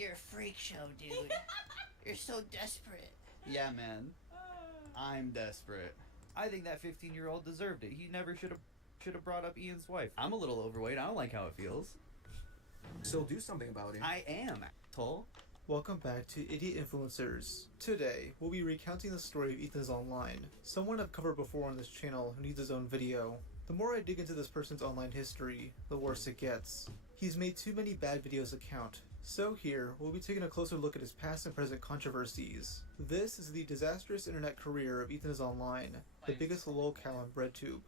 You're a freak show, dude. You're so desperate. Yeah, man. I'm desperate. I think that 15-year-old deserved it. He never should have brought up Ian's wife. I'm a little overweight. I don't like how it feels. So do something about it. I am, asshole. Welcome back to Idiot Influencers. Today, we'll be recounting the story of Ethan's Online, someone I've covered before on this channel who needs his own video. The more I dig into this person's online history, the worse it gets. He's made too many bad videos to count. So here, we'll be taking a closer look at his past and present controversies. This is the disastrous internet career of Ethan's Online, the biggest lolcow on BreadTube.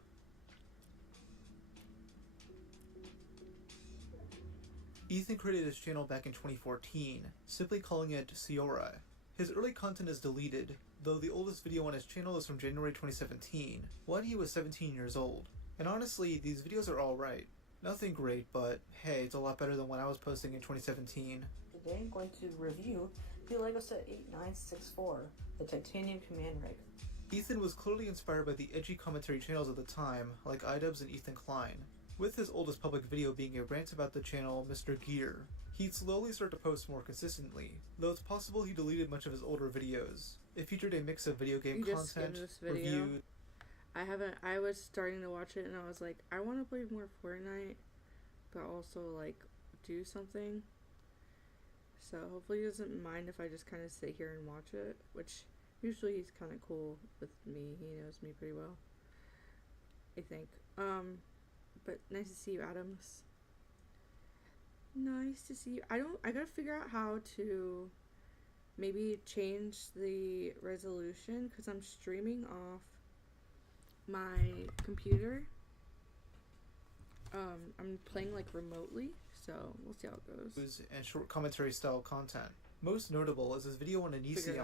Ethan created his channel back in 2014, simply calling it Ciora. His early content is deleted, though the oldest video on his channel is from January 2017, when he was 17 years old. And honestly, these videos are alright. Nothing great, but hey, it's a lot better than what I was posting in 2017. Today I'm going to review the LEGO Set 8964, the Titanium Command Rig. Ethan was clearly inspired by the edgy commentary channels of the time, like iDubbbz and Ethan Klein, with his oldest public video being a rant about the channel Mr. Gear. He'd slowly start to post more consistently, though it's possible he deleted much of his older videos. It featured a mix of video game content, reviews. I was starting to watch it and I was like, I want to play more Fortnite, but also like do something. So hopefully he doesn't mind if I just kind of sit here and watch it, which usually he's kind of cool with me. He knows me pretty well, I think. But nice to see you, Adams. Nice to see you. I gotta figure out how to maybe change the resolution because I'm streaming off my computer. I'm playing like remotely, so we'll see how it goes. And short commentary style content. Most notable is his video on Onision,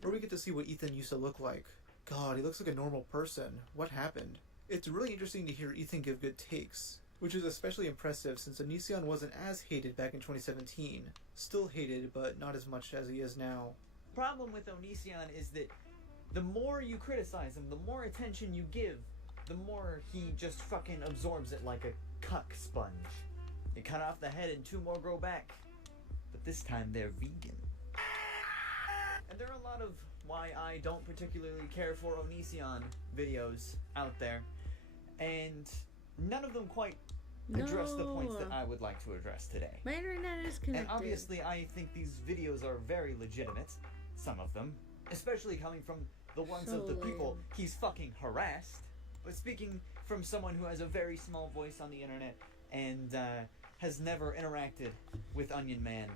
where we get to see what Ethan used to look like. God, he looks like a normal person. What happened? It's really interesting to hear Ethan give good takes, which is especially impressive since Onision wasn't as hated back in 2017. Still hated, but not as much as he is now. The problem with Onision is that the more you criticize him, the more attention you give, the more he just fucking absorbs it like a cuck sponge. They cut off the head and 2 more grow back. But this time they're vegan. And there are a lot of why I don't particularly care for Onision videos out there. And none of them quite address the points that I would like to address today. My internet is connected. And obviously I think these videos are very legitimate, some of them. Especially coming from the ones of the people he's fucking harassed. But speaking from someone who has a very small voice on the internet and has never interacted with Onion Man,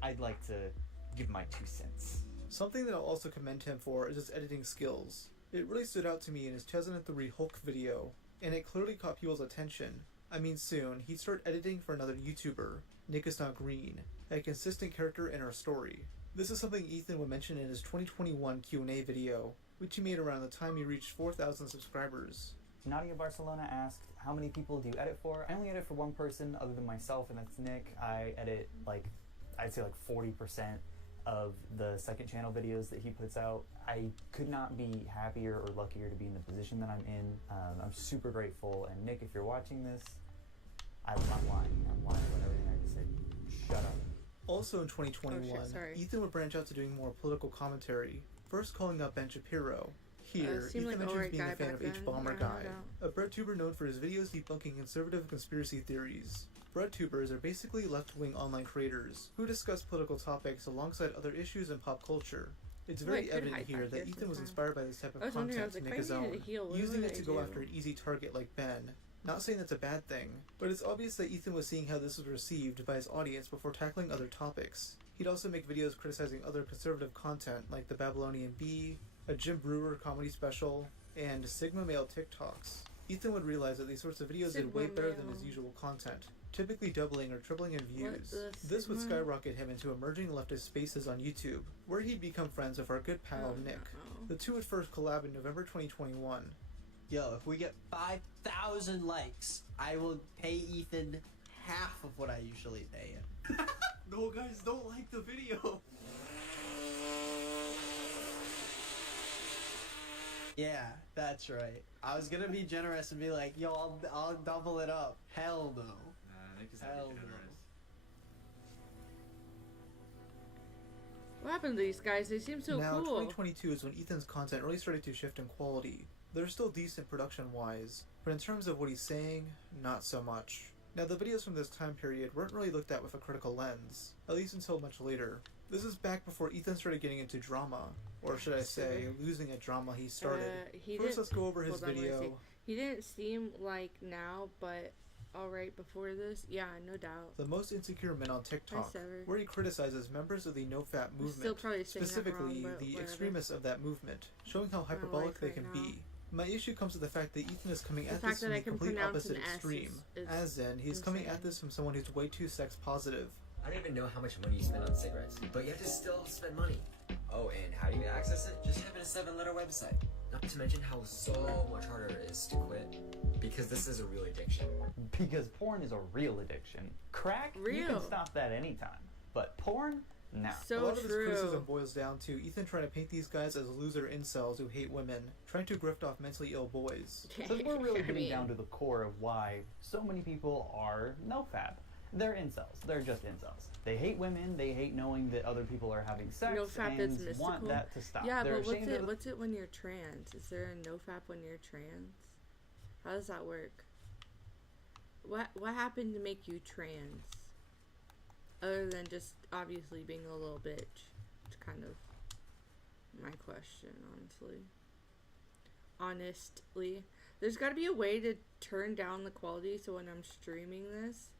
I'd like to give my 2 cents. Something that I'll also commend him for is his editing skills. It really stood out to me in his 2003 Hulk video, and it clearly caught people's attention. I mean, soon, he'd start editing for another YouTuber, Nick Is Not Green, a consistent character in our story. This is something Ethan would mention in his 2021 Q&A video, which he made around the time he reached 4,000 subscribers. Nadia Barcelona asked, how many people do you edit for? I only edit for one person other than myself, and that's Nick. I edit I'd say 40% of the second channel videos that he puts out. I could not be happier or luckier to be in the position that I'm in. I'm super grateful, and Nick, if you're watching this, I'm lying about everything I just said. Shut up. Also in 2021, Ethan would branch out to doing more political commentary, first calling out Ben Shapiro. Here, Ethan mentions being a fan of H-Bomber Guy, a BreadTuber known for his videos debunking conservative conspiracy theories. BreadTubers are basically left-wing online creators who discuss political topics alongside other issues in pop culture. It's very evident here that Ethan was inspired by this type of content to make his own, using it to go after an easy target like Ben. Not saying that's a bad thing, but it's obvious that Ethan was seeing how this was received by his audience before tackling other topics. He'd also make videos criticizing other conservative content like the Babylonian Bee, a Jim Brewer comedy special, and Sigma Male TikToks. Ethan would realize that these sorts of videos did way better than his usual content, typically doubling or tripling in views. This would skyrocket him into emerging leftist spaces on YouTube, where he'd become friends with our good pal Nick. The two would first collab in November 2021. Yo, if we get 5,000 likes, I will pay Ethan half of what I usually pay him. No, guys, don't like the video. Yeah, that's right. I was gonna be generous and be like, yo, I'll double it up. Hell no. Nick is Hell not generous. What happened to these guys? They seem so now, cool. 2022 is when Ethan's content really started to shift in quality. They're still decent production-wise, but in terms of what he's saying, not so much. Now, the videos from this time period weren't really looked at with a critical lens, at least until much later. This is back before Ethan started getting into drama, or should I say, losing a drama he started. First, let's go over his video. He didn't seem like now, but alright before this, yeah, no doubt. The most insecure men on TikTok, where he criticizes members of the NoFap movement, specifically the extremists of that movement, showing how hyperbolic they can be. My issue comes with the fact that Ethan is coming at this from the complete opposite extreme, as in, he's coming at this from someone who's way too sex positive. I don't even know how much money you spend on cigarettes, but you have to still spend money. Oh, and how do you access it? Just type in a 7-letter website. Not to mention how so much harder it is to quit, because this is a real addiction. Because porn is a real addiction. Crack, you can stop that anytime. But porn, no. So a lot of this criticism boils down to Ethan trying to paint these guys as loser incels who hate women, trying to grift off mentally ill boys. So we're really getting down to the core of why so many people are NoFap. They're incels. They're just incels. They hate women. They hate knowing that other people are having sex and want that to stop. Yeah, but what's it when you're trans? Is there a NoFap when you're trans? How does that work? What happened to make you trans? Other than just obviously being a little bitch. It's kind of my question, honestly. There's got to be a way to turn down the quality so when I'm streaming this,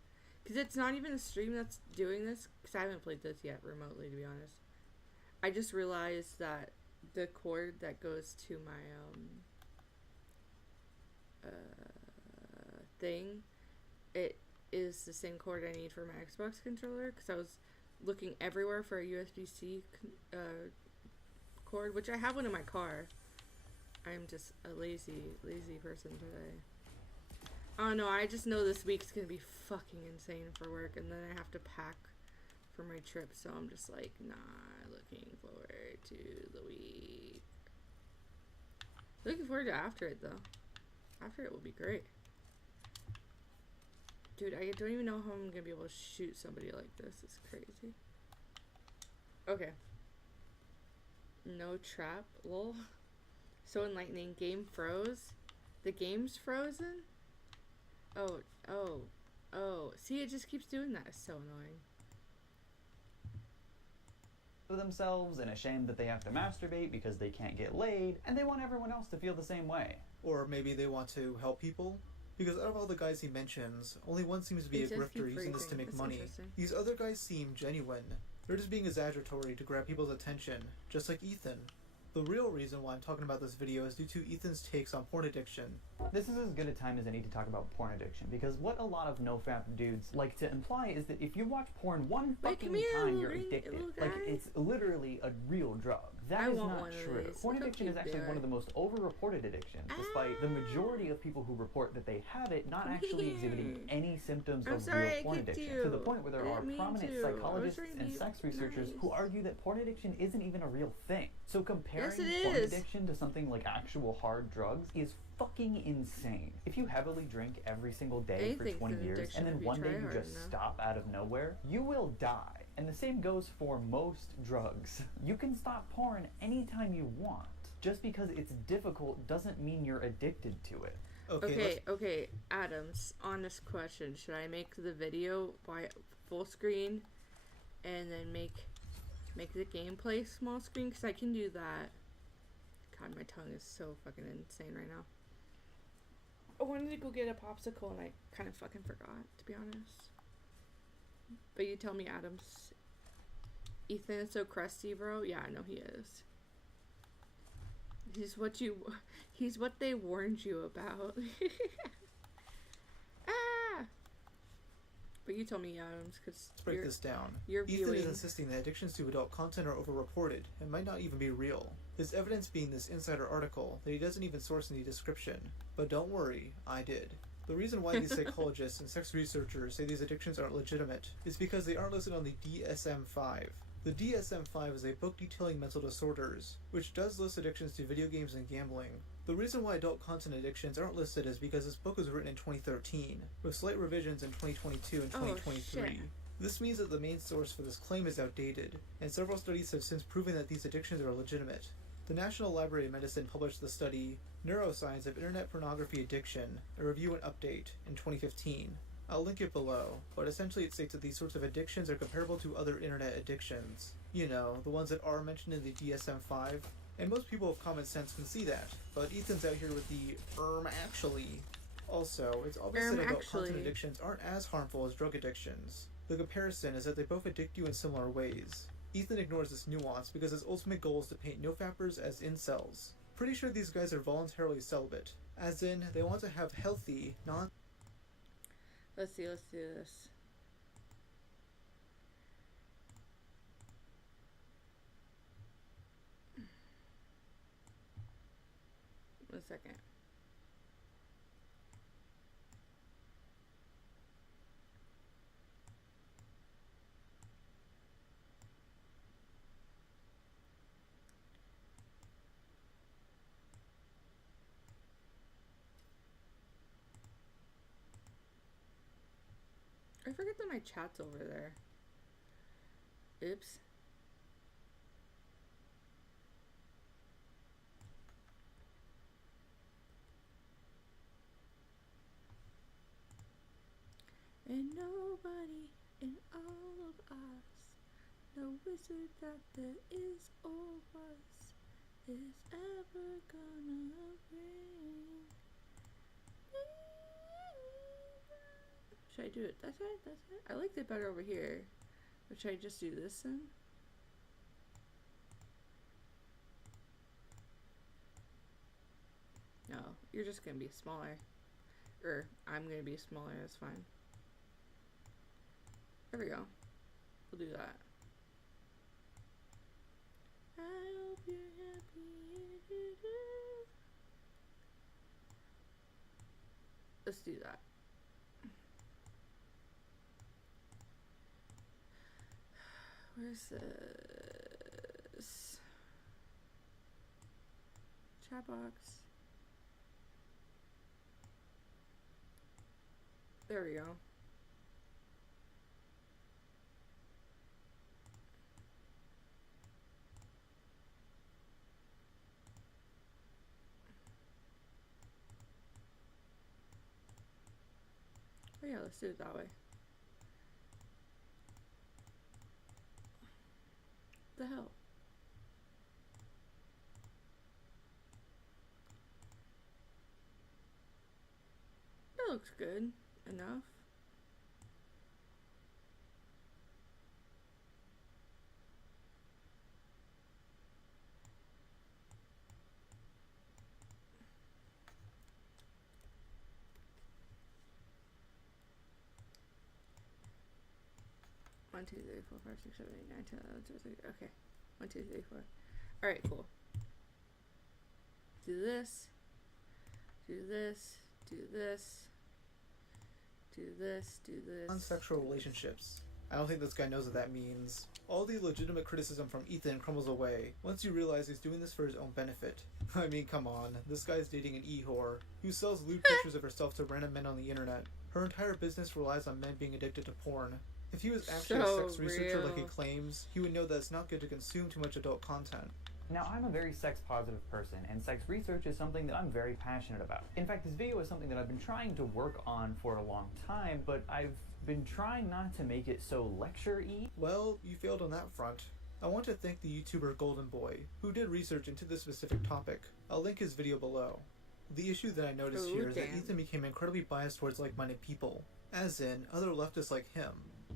because it's not even a stream that's doing this, because I haven't played this yet remotely, to be honest. I just realized that the cord that goes to my thing, it is the same cord I need for my Xbox controller, because I was looking everywhere for a USB-C cord, which I have one in my car. I'm just a lazy person today. Oh no, I just know this week's gonna be fucking insane for work, and then I have to pack for my trip, so I'm just like, not looking forward to the week. Looking forward to after it, though. After it will be great. Dude, I don't even know how I'm gonna be able to shoot somebody like this. It's crazy. Okay. No trap, lol. So enlightening. Game froze. The game's frozen? Oh. See, it just keeps doing that. It's so annoying. Themselves and ashamed that they have to masturbate because they can't get laid, and they want everyone else to feel the same way. Or maybe they want to help people. Because out of all the guys he mentions, only one seems to be a grifter using this to make money. These other guys seem genuine. They're just being exaggeratory to grab people's attention, just like Ethan. The real reason why I'm talking about this video is due to Ethan's takes on porn addiction. This is as good a time as any to talk about porn addiction, because what a lot of NoFap dudes like to imply is that if you watch porn one fucking time, you're addicted. Like, it's literally a real drug. That is not true. Porn addiction is actually one of the most over-reported addictions, despite the majority of people who report that they have it not actually exhibiting any symptoms of real porn addiction, to the point where there are prominent psychologists and sex researchers who argue that porn addiction isn't even a real thing. So comparing porn addiction to something like actual hard drugs is fucking insane. If you heavily drink every single day for 20 years, and then one day you just stop out of nowhere, you will die. And the same goes for most drugs. You can stop porn anytime you want. Just because it's difficult doesn't mean you're addicted to it. Okay, Adams, honest question. Should I make the video by full screen and then make the gameplay small screen? Because I can do that. God, my tongue is so fucking insane right now. I wanted to go get a popsicle and I kind of fucking forgot, to be honest. But you tell me, Adams. Ethan is so crusty, bro. Yeah, I know he is. He's what they warned you about. But you tell me, Adams, because let's break this down. Ethan is insisting that addictions to adult content are overreported and might not even be real. His evidence being this insider article that he doesn't even source in the description. But don't worry, I did. The reason why these psychologists and sex researchers say these addictions aren't legitimate is because they aren't listed on the DSM-5. The DSM-5 is a book detailing mental disorders, which does list addictions to video games and gambling. The reason why adult content addictions aren't listed is because this book was written in 2013, with slight revisions in 2022 and 2023. This means that the main source for this claim is outdated, and several studies have since proven that these addictions are legitimate. The National Library of Medicine published the study Neuroscience of Internet Pornography Addiction, a review and update, in 2015. I'll link it below, but essentially it states that these sorts of addictions are comparable to other internet addictions. You know, the ones that are mentioned in the DSM-5. And most people with common sense can see that, but Ethan's out here with the actually. Also, it's obvious that adult content addictions aren't as harmful as drug addictions. The comparison is that they both addict you in similar ways. Ethan ignores this nuance because his ultimate goal is to paint no-fappers as incels. Pretty sure these guys are voluntarily celibate, as in, they want to have healthy, Let's do this. One second. I forget that my chat's over there. Oops. And nobody in all of us, the wizard that there is or was, is ever gonna bring. Should I do it? That's it? I liked it better over here. But should I just do this then? No, you're just gonna be smaller. Or I'm gonna be smaller, that's fine. There we go. We'll do that. I hope you're happy. Let's do that. Where's this? Chat box. There we go. Oh yeah, let's do it that way. The hell? That looks good enough. One, two, three, four, five, six, seven, eight, nine, 10, 11, 12, 13. Okay. 1, 2, 3, 4. Alright, cool. Do this. Do this. Do this. Do this. Do this. Non-sexual relationships. I don't think this guy knows what that means. All the legitimate criticism from Ethan crumbles away once you realize he's doing this for his own benefit. I mean, come on. This guy's dating an e-whore who sells lewd pictures of herself to random men on the internet. Her entire business relies on men being addicted to porn. If he was actually a sex researcher like he claims, he would know that it's not good to consume too much adult content. Now, I'm a very sex-positive person, and sex research is something that I'm very passionate about. In fact, this video is something that I've been trying to work on for a long time, but I've been trying not to make it so lecture-y. Well, you failed on that front. I want to thank the YouTuber Golden Boy, who did research into this specific topic. I'll link his video below. The issue that I noticed here is that Ethan became incredibly biased towards like-minded people, as in, other leftists like him.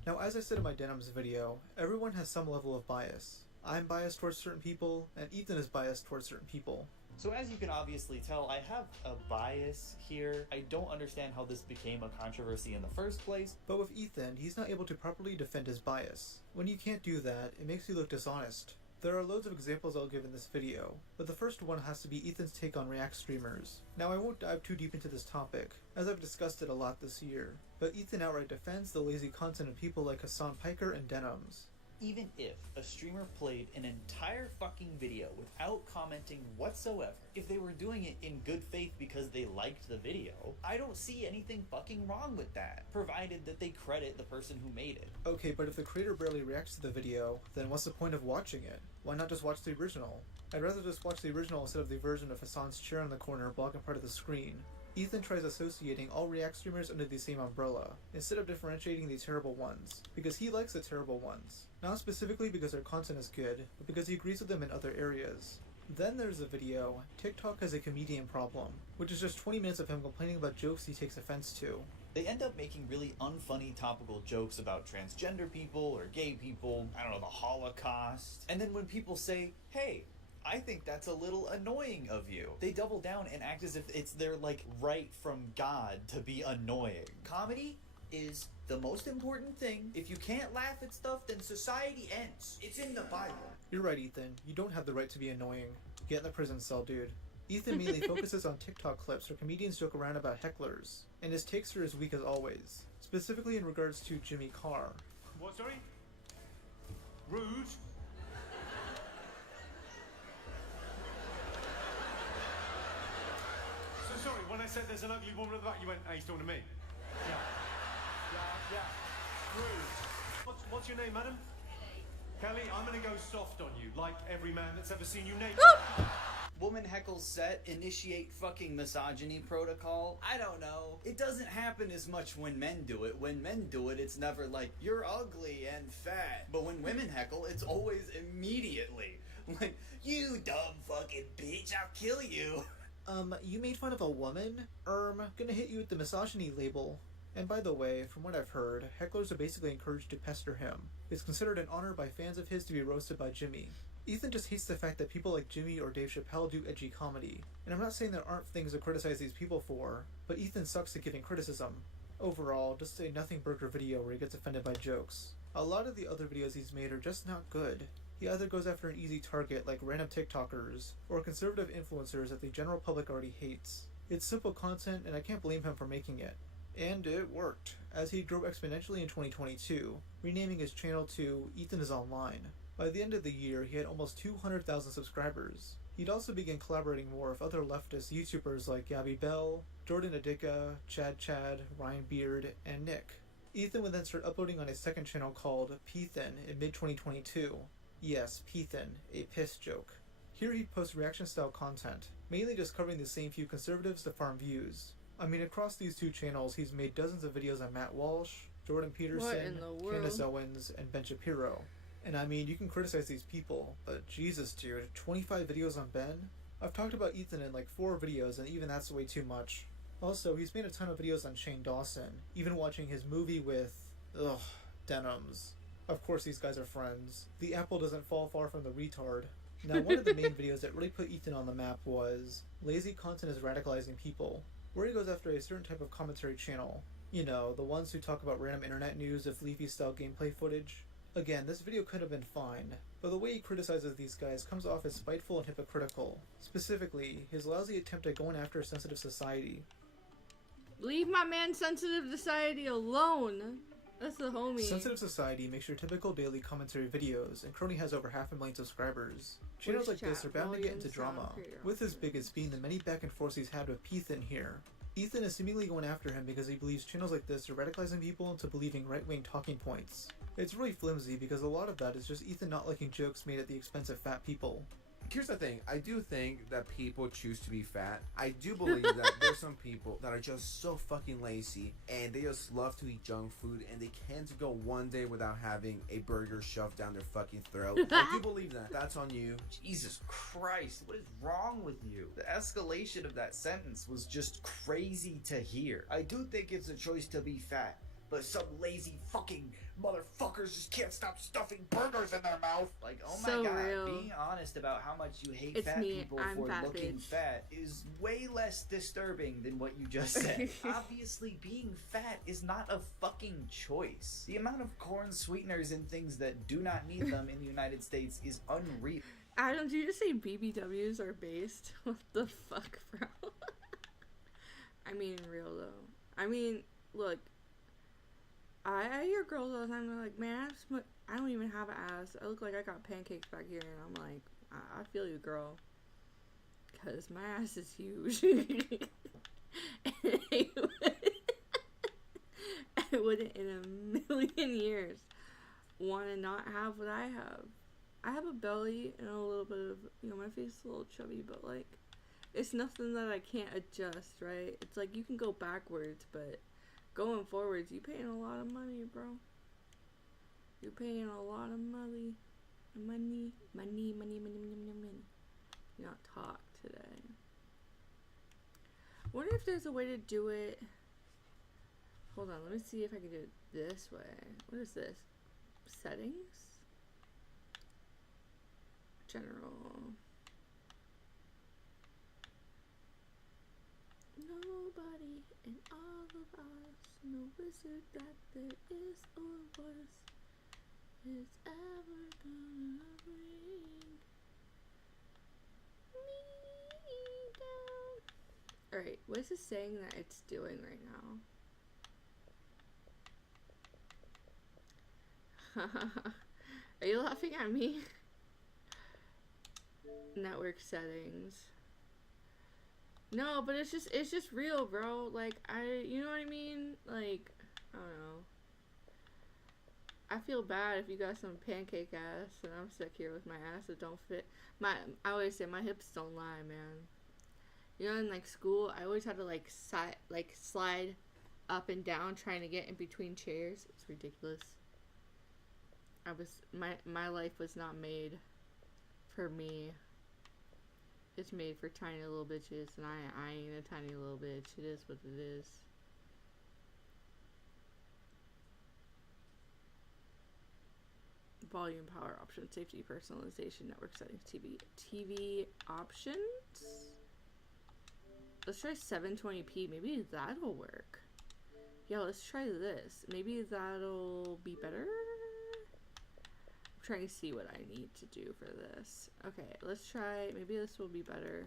Now, as I said in my Denims video, everyone has some level of bias. I'm biased towards certain people, and Ethan is biased towards certain people. So as you can obviously tell, I have a bias here. I don't understand how this became a controversy in the first place. But with Ethan, he's not able to properly defend his bias. When you can't do that, it makes you look dishonest. There are loads of examples I'll give in this video, but the first one has to be Ethan's take on React streamers. Now, I won't dive too deep into this topic, as I've discussed it a lot this year, but Ethan outright defends the lazy content of people like Hassan Piker and Denims. Even if a streamer played an entire fucking video without commenting whatsoever, if they were doing it in good faith because they liked the video, I don't see anything fucking wrong with that, provided that they credit the person who made it. Okay, but if the creator barely reacts to the video, then what's the point of watching it? Why not just watch the original? I'd rather just watch the original instead of the version of Hassan's chair in the corner blocking part of the screen. Ethan tries associating all React streamers under the same umbrella, instead of differentiating the terrible ones, because he likes the terrible ones. Not specifically because their content is good, but because he agrees with them in other areas. Then there's the video, TikTok has a comedian problem, which is just 20 minutes of him complaining about jokes he takes offense to. They end up making really unfunny topical jokes about transgender people or gay people, I don't know, the Holocaust. And then when people say, hey, I think that's a little annoying of you, they double down and act as if it's their, like, right from God to be annoying. Comedy is the most important thing. If you can't laugh at stuff, then society ends. It's in the Bible. You're right, Ethan. You don't have the right to be annoying. Get in the prison cell, dude. Ethan mainly focuses on TikTok clips where comedians joke around about hecklers, and his takes are as weak as always, specifically in regards to Jimmy Carr. What, sorry? Rude? So sorry, when I said there's an ugly woman at the back, you went, hey, he's talking to me? Yeah. Rude. What's your name, madam? Kelly, I'm gonna go soft on you, like every man that's ever seen you naked. Woman heckles set, initiate fucking misogyny protocol. I don't know. It doesn't happen as much when men do it. When men do it, it's never like, you're ugly and fat. But when women heckle, it's always immediately. Like, you dumb fucking bitch, I'll kill you. You made fun of a woman? Gonna hit you with the misogyny label. And by the way, from what I've heard, hecklers are basically encouraged to pester him. It's considered an honor by fans of his to be roasted by Jimmy. Ethan just hates the fact that people like Jimmy or Dave Chappelle do edgy comedy. And I'm not saying there aren't things to criticize these people for, but Ethan sucks at giving criticism. Overall, just a nothing burger video where he gets offended by jokes. A lot of the other videos he's made are just not good. He either goes after an easy target like random TikTokers, or conservative influencers that the general public already hates. It's simple content and I can't blame him for making it. And it worked, as he grew exponentially in 2022, renaming his channel to Ethan is Online. By the end of the year, he had almost 200,000 subscribers. He'd also begin collaborating more with other leftist YouTubers like Gabby Bell, Jordan Adika, Chad, Ryan Beard, and Nick. Ethan would then start uploading on a second channel called Peethin in mid-2022. Yes, Peethin, a piss joke. Here he'd post reaction-style content, mainly just covering the same few conservatives to farm views. I mean, across these two channels, he's made dozens of videos on Matt Walsh, Jordan Peterson, Candace Owens, and Ben Shapiro. And I mean, you can criticize these people, but Jesus dude, 25 videos on Ben? I've talked about Ethan in like 4 videos, and even that's way too much. Also, he's made a ton of videos on Shane Dawson, even watching his movie with, denims. Of course these guys are friends. The apple doesn't fall far from the retard. Now, one of the main videos that really put Ethan on the map was Lazy Content is Radicalizing People, where he goes after a certain type of commentary channel. You know, the ones who talk about random internet news of Leafy-style gameplay footage. Again, this video could have been fine, but the way he criticizes these guys comes off as spiteful and hypocritical. Specifically, his lousy attempt at going after sensitive society. Leave my man Sensitive Society alone! That's the homie. Sensitive Society makes your typical daily commentary videos, and Crony has over 500,000 subscribers. Channels like this are bound to get into drama, with his biggest being the many back and forths he's had with Peethin here. Ethan is seemingly going after him because he believes channels like this are radicalizing people into believing right-wing talking points. It's really flimsy because a lot of that is just Ethan not liking jokes made at the expense of fat people. Here's the thing, I do think that people choose to be fat. I do believe that there's some people that are just so fucking lazy and they just love to eat junk food and they can't go one day without having a burger shoved down their fucking throat. I do believe that. That's on you. Jesus Christ, what is wrong with you? The escalation of that sentence was just crazy to hear. I do think it's a choice to be fat, but some lazy fucking motherfuckers just can't stop stuffing burgers in their mouth. Like, oh my so god, real. Being honest about how much you hate It's fat me, people I'm for fat looking bitch. fat is way less disturbing than what you just said. Obviously, being fat is not a fucking choice. The amount of corn sweeteners and things that do not need them in the United States is unreal. Adam, did you just say BBWs are based? What the fuck, bro? I mean, real though. I mean, look. I hear girls all the time, they're like, man, I don't even have an ass. I look like I got pancakes back here. And I'm like, I feel you, girl. Because my ass is huge. I wouldn't in a million years want to not have what I have. I have a belly and a little bit of, my face is a little chubby, but like, it's nothing that I can't adjust, right? It's like you can go backwards, but going forwards, you paying a lot of money, bro. You're paying a lot of money. Money. You not talk today. Wonder if there's a way to do it. Hold on, let me see if I can do it this way. What is this? Settings? General. Nobody in all of us, no wizard that there is or was, is ever gonna bring me down. Alright, what is it saying that it's doing right now? Are you laughing at me? Network settings. No, but it's just real, bro. Like, you know what I mean? Like, I don't know. I feel bad if you got some pancake ass and I'm stuck here with my ass that don't fit. I always say my hips don't lie, man. You know, in like school, I always had to like slide up and down trying to get in between chairs. It's ridiculous. My life was not made for me. It's made for tiny little bitches, and I ain't a tiny little bitch. It is what it is. Volume, power options, safety, personalization, network settings, TV options. Let's try 720p. Maybe that'll work. Yeah, let's try this. Maybe that'll be better. Trying to see what I need to do for this. Okay, let's try, maybe this will be better.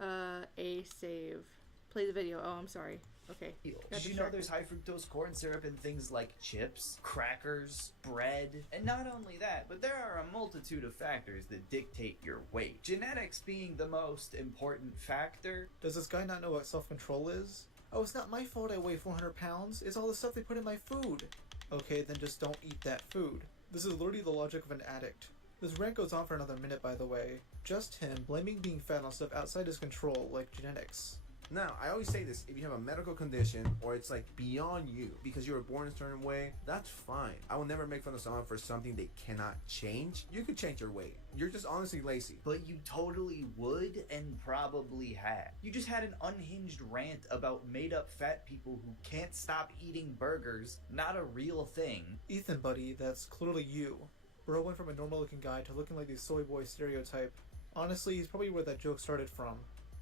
A save. Play the video. Oh, I'm sorry. Okay. Did you know there's high fructose corn syrup in things like chips, crackers, bread? And not only that, but there are a multitude of factors that dictate your weight. Genetics being the most important factor. Does this guy not know what self-control is? Oh, it's not my fault I weigh 400 pounds. It's all the stuff they put in my food. Okay, then just don't eat that food. This is literally the logic of an addict. This rant goes on for another minute, by the way. Just him blaming being fat on stuff outside his control, like genetics. Now, I always say this, if you have a medical condition or it's like beyond you because you were born a certain way, that's fine. I will never make fun of someone for something they cannot change. You could change your weight. You're just honestly lazy. But you totally would and probably had. You just had an unhinged rant about made up fat people who can't stop eating burgers. Not a real thing. Ethan, buddy, that's clearly you. Bro went from a normal looking guy to looking like the soy boy stereotype. Honestly, he's probably where that joke started from.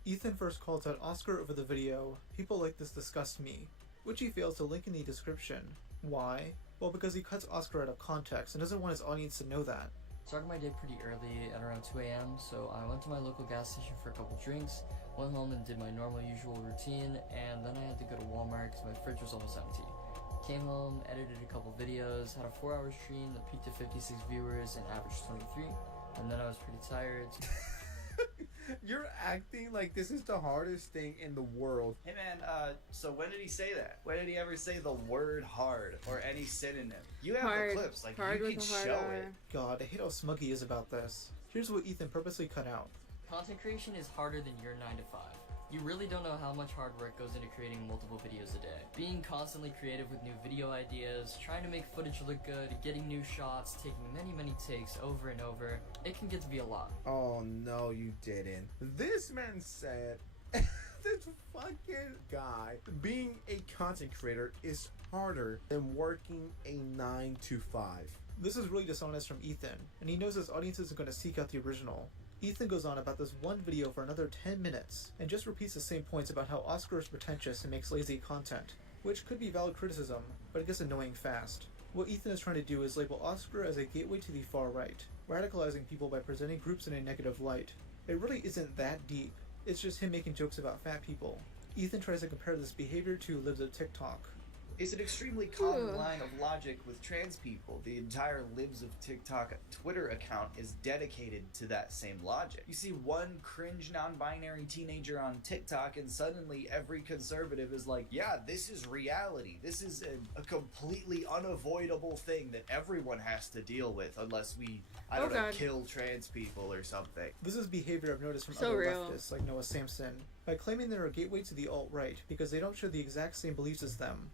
Ethan first calls out Oscar over the video, "People like this disgust me," which he fails to link in the description. Why? Well, because he cuts Oscar out of context and doesn't want his audience to know that. Started my day pretty early at around 2 a.m, so I went to my local gas station for a couple drinks, went home and did my normal usual routine, and then I had to go to Walmart because my fridge was almost empty. Came home, edited a couple videos, had a 4-hour stream that peaked at 56 viewers and averaged 23, and then I was pretty tired. You're acting like this is the hardest thing in the world. Hey man, so when did he say that? When did he ever say the word hard or any synonym? You have hard, the clips, like hard you can show it. God, I hate how smug he is about this. Here's what Ethan purposely cut out. Content creation is harder than your 9 to 5. You really don't know how much hard work goes into creating multiple videos a day. Being constantly creative with new video ideas, trying to make footage look good, getting new shots, taking many takes over and over, it can get to be a lot. Oh no, you didn't. This man said, this fucking guy, being a content creator is harder than working a 9 to 5. This is really dishonest from Ethan, and he knows his audience isn't going to seek out the original. Ethan goes on about this one video for another 10 minutes, and just repeats the same points about how Oscar is pretentious and makes lazy content, which could be valid criticism, but it gets annoying fast. What Ethan is trying to do is label Oscar as a gateway to the far right, radicalizing people by presenting groups in a negative light. It really isn't that deep, it's just him making jokes about fat people. Ethan tries to compare this behavior to libs of TikTok. It's an extremely common line of logic with trans people. The entire Libs of TikTok Twitter account is dedicated to that same logic. You see one cringe non-binary teenager on TikTok and suddenly every conservative is like, yeah, this is reality. This is a completely unavoidable thing that everyone has to deal with unless we, I don't know, kill trans people or something. This is behavior I've noticed from other leftists like Noah Samson. By claiming they're a gateway to the alt-right because they don't share the exact same beliefs as them.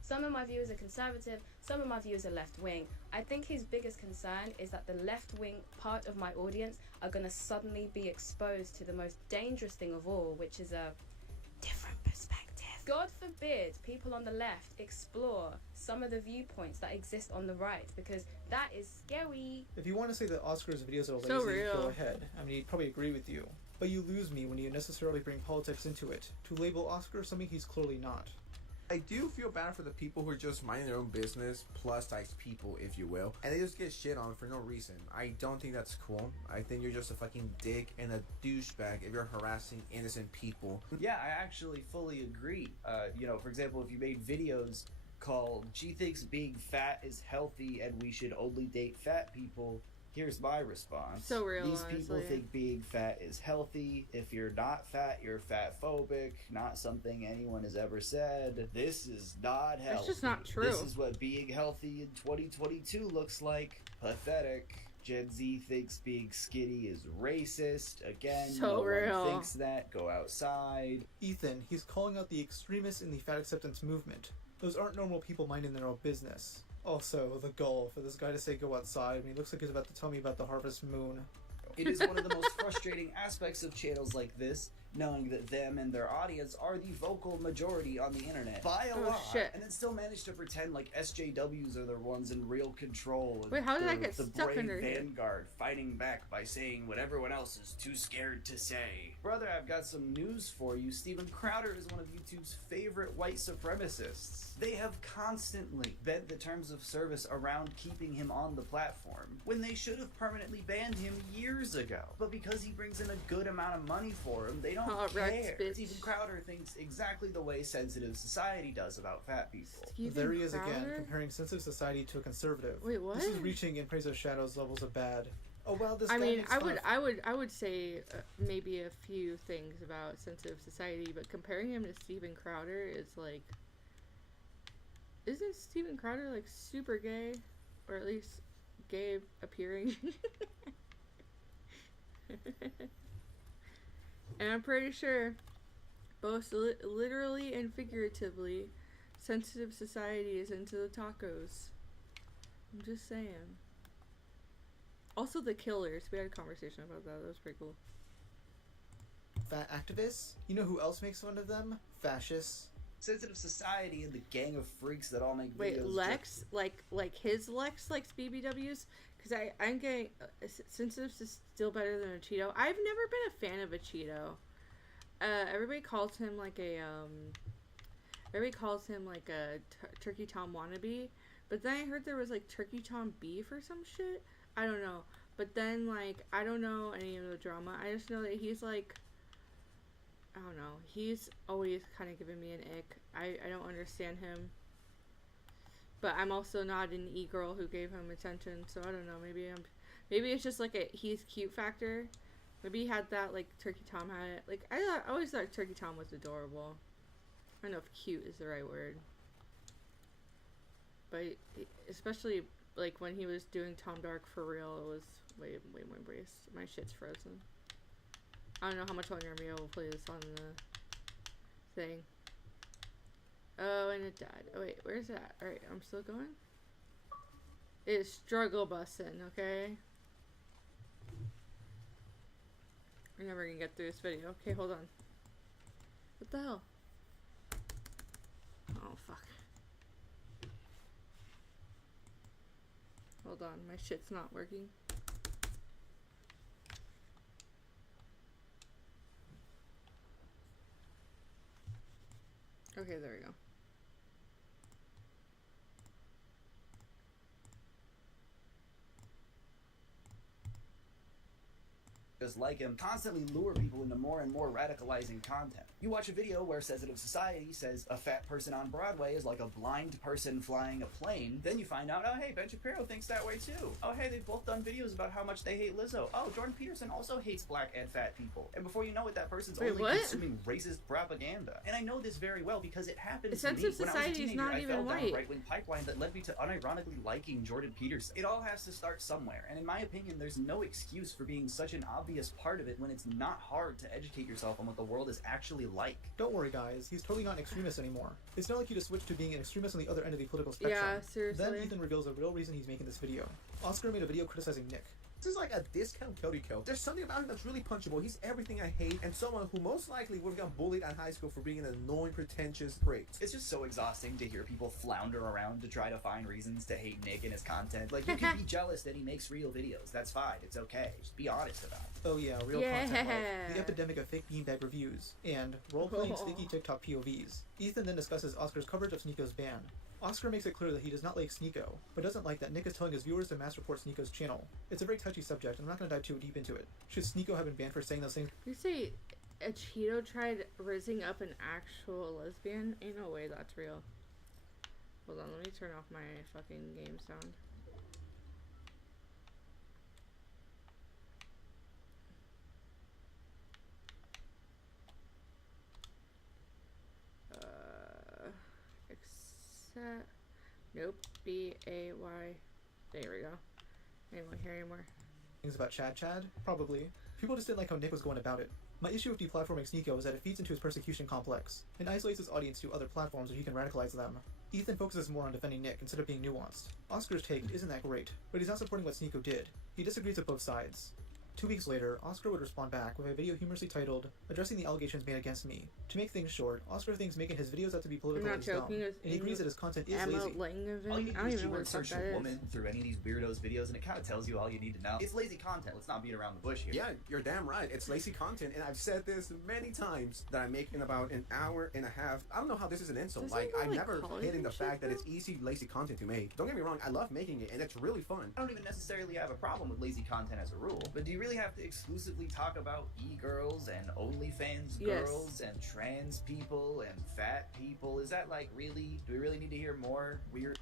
Some of my viewers are conservative, some of my viewers are left-wing. I think his biggest concern is that the left-wing part of my audience are going to suddenly be exposed to the most dangerous thing of all, which is a different perspective. God forbid people on the left explore some of the viewpoints that exist on the right, because that is scary. If you want to say that Oscar's videos are lazy, go ahead. I mean, he'd probably agree with you. But you lose me when you necessarily bring politics into it, to label Oscar something he's clearly not. I do feel bad for the people who are just minding their own business, plus size people, if you will, and they just get shit on for no reason. I don't think that's cool. I think you're just a fucking dick and a douchebag if you're harassing innocent people. Yeah, I actually fully agree. You know, for example, if you made videos called "She thinks being fat is healthy and we should only date fat people," here's my response. So real, These people think being fat is healthy. If you're not fat, you're fatphobic. Not something anyone has ever said. This is not healthy. It's just not true. This is what being healthy in 2022 looks like. Pathetic. Gen Z thinks being skinny is racist. Again, no one thinks that. Go outside. Ethan, he's calling out the extremists in the fat acceptance movement. Those aren't normal people minding their own business. Also, the goal for this guy to say go outside when he looks like he's about to tell me about the harvest moon. It is one of the most frustrating aspects of channels like this, knowing that them and their audience are the vocal majority on the internet by a lot, and then still manage to pretend like SJWs are the ones in real control. Wait, how did I get the stuck brave under here? vanguard fighting back by saying what everyone else is too scared to say. Brother, I've got some news for you. Steven Crowder is one of YouTube's favorite white supremacists. They have constantly bent the terms of service around keeping him on the platform, when they should have permanently banned him years ago. But because he brings in a good amount of money for him, they don't care. Steven Crowder thinks exactly the way Sensitive Society does about fat people. There he is again, comparing Sensitive Society to a conservative. Wait, what? This is reaching in Praise of Shadows levels of bad. Oh well, this. I mean, I would say maybe a few things about Sensitive Society, but comparing him to Steven Crowder is like, isn't Steven Crowder like super gay, or at least gay appearing? And I'm pretty sure, both literally and figuratively, Sensitive Society is into the tacos. I'm just saying. Also, the Killers. We had a conversation about that. That was pretty cool. Fat activists? You know who else makes fun of them? Fascists. Sensitive Society and the gang of freaks that all make videos. Wait, Lex? Like his Lex likes BBWs? Because I'm getting... Sensitive's is still better than a Cheeto. I've never been a fan of a Cheeto. Everybody calls him like a... Everybody calls him like a Turkey Tom wannabe. But then I heard there was like Turkey Tom beef or some shit. I don't know. But then, like, I don't know any of the drama. I just know that he's like... I don't know. He's always kind of giving me an ick. I don't understand him. But I'm also not an e-girl who gave him attention, so I don't know. Maybe it's just like a he's cute factor. Maybe he had that like Turkey Tom had it. Like I always thought Turkey Tom was adorable. I don't know if cute is the right word. But especially like when he was doing Tom Dark for real, it was way more braced. My shit's frozen. I don't know how much longer I'm gonna be able to play this on the thing. Oh, and it died. Oh, wait, where's that? Alright, I'm still going. It's struggle bussin', okay? We're never gonna get through this video. Okay, hold on. What the hell? Oh, fuck. Hold on, my shit's not working. Okay, there we go. just like him constantly lure people into more and more radicalizing content. You watch a video where Sensitive Society says a fat person on Broadway is like a blind person flying a plane, then you find out, oh hey, Ben Shapiro thinks that way too. Oh hey, they've both done videos about how much they hate Lizzo. Oh, Jordan Peterson also hates black and fat people. And before you know it, that person's only consuming racist propaganda. And I know this very well because it happened to me when I was a teenager. I fell down a right-wing pipeline that led me to unironically liking Jordan Peterson. It all has to start somewhere, and in my opinion, there's no excuse for being such an obvious part of it when it's not hard to educate yourself on what the world is actually like. Don't worry guys, he's totally not an extremist anymore. It's not like you to switch to being an extremist on the other end of the political spectrum. Yeah, seriously. Then Ethan reveals a real reason he's making this video. Oscar made a video criticizing Nick. This is like a discount Cody kill. There's something about him that's really punchable. He's everything I hate, and someone who most likely would have gotten bullied at high school for being an annoying, pretentious prick. It's just so exhausting to hear people flounder around to try to find reasons to hate Nick and his content. Like, you can be jealous that he makes real videos. That's fine. It's okay. Just be honest about it. Oh yeah, real content like the epidemic of fake beanbag reviews and role-playing sticky TikTok POVs. Ethan then discusses Oscar's coverage of Sneako's ban. Oscar makes it clear that he does not like Sneako, but doesn't like that Nick is telling his viewers to mass report Sneako's channel. It's a very touchy subject, and I'm not going to dive too deep into it. Should Sneako have been banned for saying those things? You say a Cheeto tried raising up an actual lesbian? Ain't no way that's real. Hold on, let me turn off my fucking game sound. Nope. B-A-Y. There we go. Anyone hear anymore? Things about Chad? Probably. People just didn't like how Nick was going about it. My issue with deplatforming Sneako is that it feeds into his persecution complex, and isolates his audience to other platforms where he can radicalize them. Ethan focuses more on defending Nick instead of being nuanced. Oscar's take isn't that great, but he's not supporting what Sneako did. He disagrees with both sides. 2 weeks later, Oscar would respond back with a video humorously titled, Addressing the Allegations Made Against Me. To make things short, Oscar thinks making his videos out to be political is dumb, and he agrees that his content is lazy. All you do is keyword search a woman through any of these weirdos' videos, and it kind of tells you all you need to know. It's lazy content. Let's not beat around the bush here. Yeah, you're damn right. It's lazy content, and I've said this many times that I'm making about an hour and a half. I don't know how this is an insult. Like, I never hated the fact that it's easy, lazy content to make. Don't get me wrong, I love making it, and it's really fun. I don't even necessarily have a problem with lazy content as a rule, but do you really have to exclusively talk about e-girls and OnlyFans girls and trans people and fat people? Is that like really? Do we really need to hear more weird?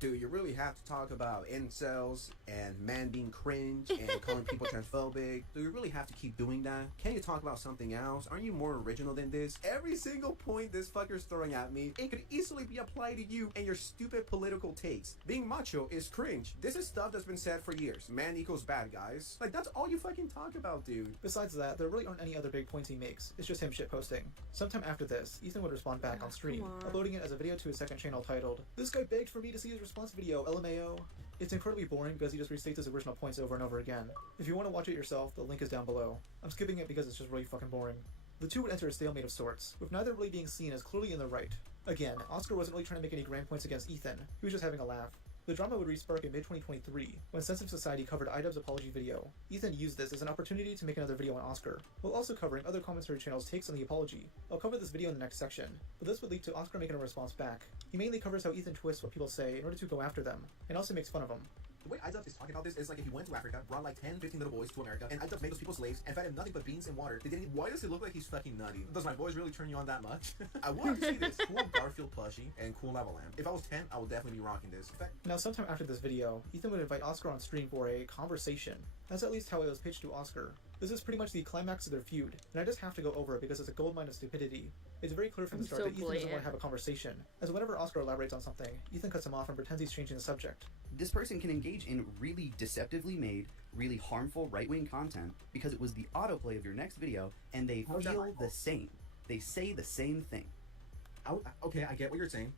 Do you really have to talk about incels and men being cringe and calling people transphobic? Do you really have to keep doing that? Can you talk about something else? Aren't you more original than this? Every single point this fucker's throwing at me, it could easily be applied to you and your stupid political takes. Being macho is cringe. This is stuff that's been said for years. Man equals bad, guys. Like, that's all you fucking talk about, dude. Besides that, there really aren't any other big points he makes. It's just him shitposting. Sometime after this, Ethan would respond back on stream, uploading it as a video to his second channel titled, This guy begged for me to see his response video, LMAO. It's incredibly boring because he just restates his original points over and over again. If you want to watch it yourself, the link is down below. I'm skipping it because it's just really fucking boring. The two would enter a stalemate of sorts, with neither really being seen as clearly in the right. Again, Oscar wasn't really trying to make any grand points against Ethan, he was just having a laugh. The drama would respark in mid-2023, when Sensitive Society covered iDubbbz's apology video. Ethan used this as an opportunity to make another video on Oscar, while also covering other commentary channels' takes on the apology. I'll cover this video in the next section, but this would lead to Oscar making a response back. He mainly covers how Ethan twists what people say in order to go after them, and also makes fun of them. The way iDubbbz is talking about this is like if you went to Africa, brought like 10, 15 little boys to America, and iDubbbz made those people slaves and fed them nothing but beans and water. They didn't eat. Why does it look like he's fucking nutty? Does my voice really turn you on that much? I want to see this cool Garfield plushie and cool Lava Lamp. If I was 10, I would definitely be rocking this. Now, sometime after this video, Ethan would invite Oscar on stream for a conversation. That's at least how it was pitched to Oscar. This is pretty much the climax of their feud, and I just have to go over it because it's a goldmine of stupidity. It's very clear from the start that Ethan doesn't want to have a conversation, as whenever Oscar elaborates on something, Ethan cuts him off and pretends he's changing the subject. This person can engage in really deceptively made, really harmful right-wing content because it was the autoplay of your next video, and they feel the same. They say the same thing. Okay, I get what you're saying.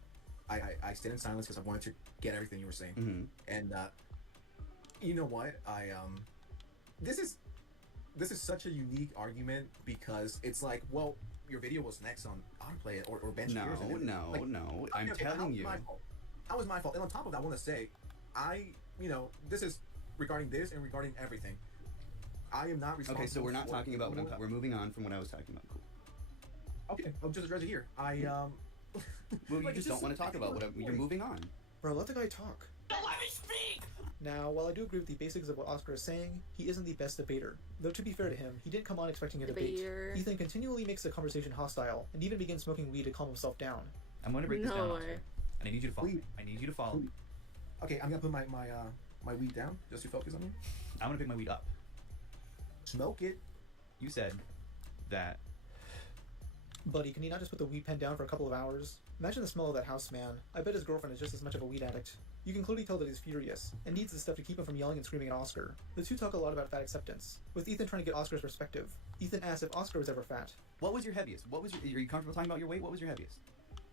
I stayed in silence because I wanted to get everything you were saying. And you know what? This is such a unique argument because it's like, well, your video was next on autoplay or bench. No. I'm telling you. That was my fault. And on top of that, I want to say, this is regarding this and regarding everything. I am not responsible. Okay, so we're not talking about what we're moving on from what I was talking about. Cool. Okay, I'll just address it here. Well, you just don't want to talk about whatever. You're moving on. Bro, let the guy talk. Let me speak! Now, while I do agree with the basics of what Oscar is saying, he isn't the best debater. Though to be fair to him, he didn't come on expecting a debate. Ethan continually makes the conversation hostile, and even begins smoking weed to calm himself down. I'm going to break this down, Oscar. And I need you to follow. I need you to follow. Okay, I'm gonna put my weed down just to focus on you. I'm gonna pick my weed up. Smoke it. You said that. Buddy, can you not just put the weed pen down for a couple of hours? Imagine the smell of that house, man. I bet his girlfriend is just as much of a weed addict. You can clearly tell that he's furious, and needs this stuff to keep him from yelling and screaming at Oscar. The two talk a lot about fat acceptance, with Ethan trying to get Oscar's perspective. Ethan asks if Oscar was ever fat. What was your heaviest? Are you comfortable talking about your weight? What was your heaviest?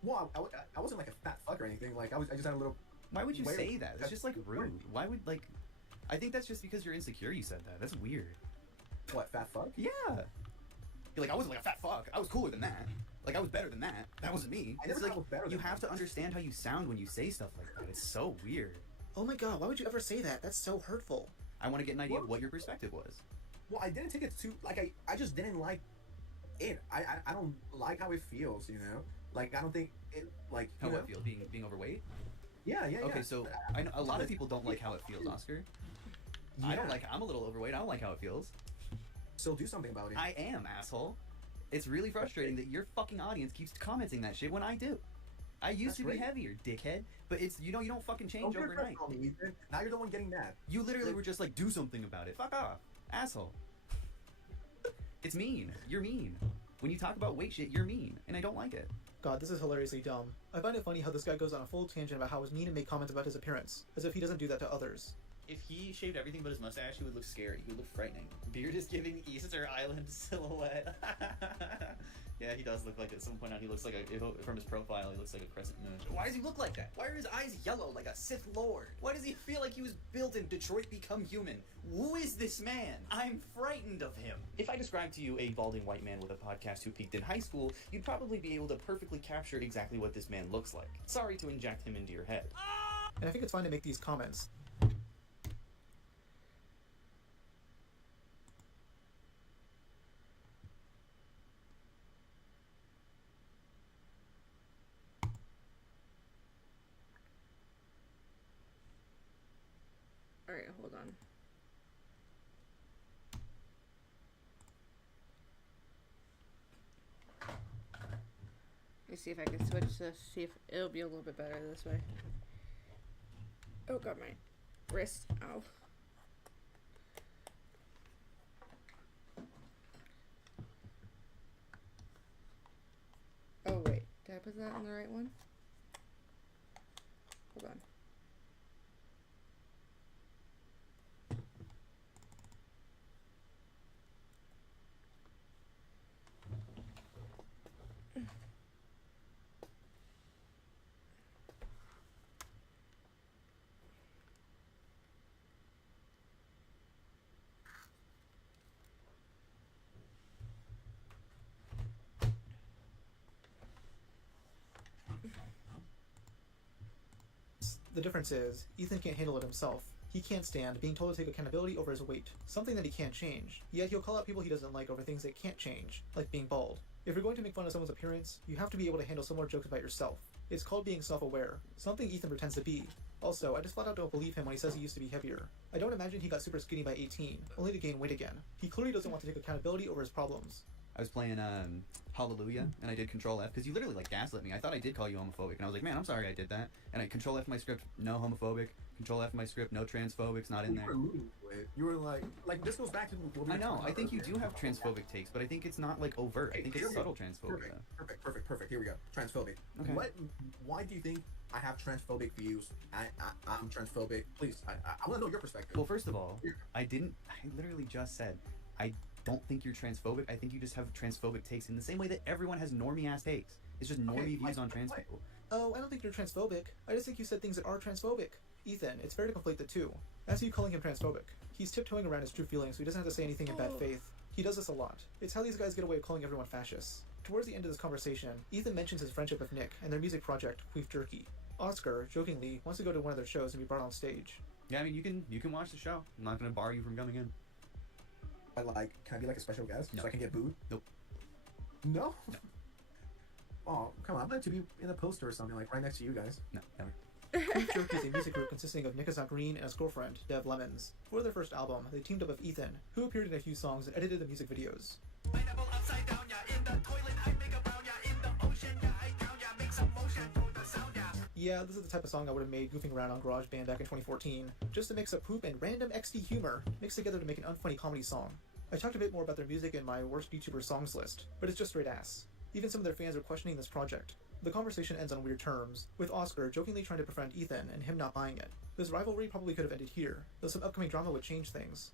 Well, I wasn't like a fat fuck or anything. Like, I just had a little... Why would you say that? That's just, like, rude. Why would, like... I think that's just because you're insecure you said that. That's weird. What, fat fuck? Yeah. You're like, I wasn't like a fat fuck. I was cooler than that. Like, I was better than that. That wasn't me. It's like, you have to understand how you sound when you say stuff like that. It's so weird. Oh my god, why would you ever say that? That's so hurtful. I want to get an idea of what your perspective was. Well, I didn't take it too... Like, I just didn't like it. I don't like how it feels, you know? Like, I don't think it, like... How it feels, being overweight? Yeah. Okay, so I know a lot of people don't like how it feels, Oscar. Yeah. I'm a little overweight. I don't like how it feels. So do something about it. I am, asshole. It's really frustrating that your fucking audience keeps commenting that shit when I do. I used to be heavier, dickhead. But it's, you don't fucking change overnight. Now you're the one getting mad. You literally were just like, do something about it. Fuck off, asshole. It's mean. You're mean. When you talk about weight shit, you're mean, and I don't like it. God, this is hilariously dumb. I find it funny how this guy goes on a full tangent about how he's mean and make comments about his appearance, as if he doesn't do that to others. If he shaved everything but his mustache, he would look scary. He would look frightening. Beard is giving Easter Island silhouette. Yeah, he does look like, at some point out, he looks like from his profile, he looks like a crescent moon. Why does he look like that? Why are his eyes yellow like a Sith Lord? Why does he feel like he was built in Detroit Become Human? Who is this man? I'm frightened of him. If I described to you a balding white man with a podcast who peaked in high school, you'd probably be able to perfectly capture exactly what this man looks like. Sorry to inject him into your head. And I think it's fine to make these comments. Alright, hold on. Let me see if I can switch this, see if it'll be a little bit better this way. Oh god, my wrist. Ow. Oh wait, did I put that on the right one? Hold on. The difference is, Ethan can't handle it himself. He can't stand being told to take accountability over his weight, something that he can't change. Yet he'll call out people he doesn't like over things they can't change, like being bald. If you're going to make fun of someone's appearance, you have to be able to handle similar jokes about yourself. It's called being self-aware, something Ethan pretends to be. Also, I just flat out don't believe him when he says he used to be heavier. I don't imagine he got super skinny by 18, only to gain weight again. He clearly doesn't want to take accountability over his problems. I was playing Hallelujah, and I did Control F, because you literally like gaslit me. I thought I did call you homophobic, and I was like, man, I'm sorry I did that. And I Control F my script, no homophobic. Control F my script, no transphobics, not in there. You were like this goes back to what we were I know, I think you earlier. do have transphobic takes, but I think it's not like overt. I think it's subtle transphobia. Perfect. Here we go. Transphobic. Okay. Why do you think I have transphobic views? I'm transphobic. Please, I want to know your perspective. Well, first of all, I literally just said, I don't think you're transphobic. I think you just have transphobic takes in the same way that everyone has normie-ass takes. It's just normie views on trans people. Oh, I don't think you're transphobic. I just think you said things that are transphobic. Ethan, it's fair to conflate the two. As you calling him transphobic, he's tiptoeing around his true feelings so he doesn't have to say anything in bad faith. He does this a lot. It's how these guys get away with calling everyone fascists. Towards the end of this conversation, Ethan mentions his friendship with Nick and their music project, Queef Jerky. Oscar, jokingly, wants to go to one of their shows and be brought on stage. Yeah, I mean, you can watch the show. I'm not going to bar you from coming in. Can I be like a special guest no. so I can get booed? Nope. No? No. Oh, come on. I'd like to be in a poster or something, like right next to you guys. No, never. Poop Jerky is a music group consisting of Nick Green and his girlfriend, Dev Lemons. For their first album, they teamed up with Ethan, who appeared in a few songs and edited the music videos. Yeah, this is the type of song I would have made goofing around on GarageBand back in 2014, just to mix up poop and random XD humor, mixed together to make an unfunny comedy song. I talked a bit more about their music in my worst YouTuber songs list, but it's just straight ass. Even some of their fans are questioning this project. The conversation ends on weird terms, with Oscar jokingly trying to befriend Ethan and him not buying it. This rivalry probably could have ended here, though some upcoming drama would change things.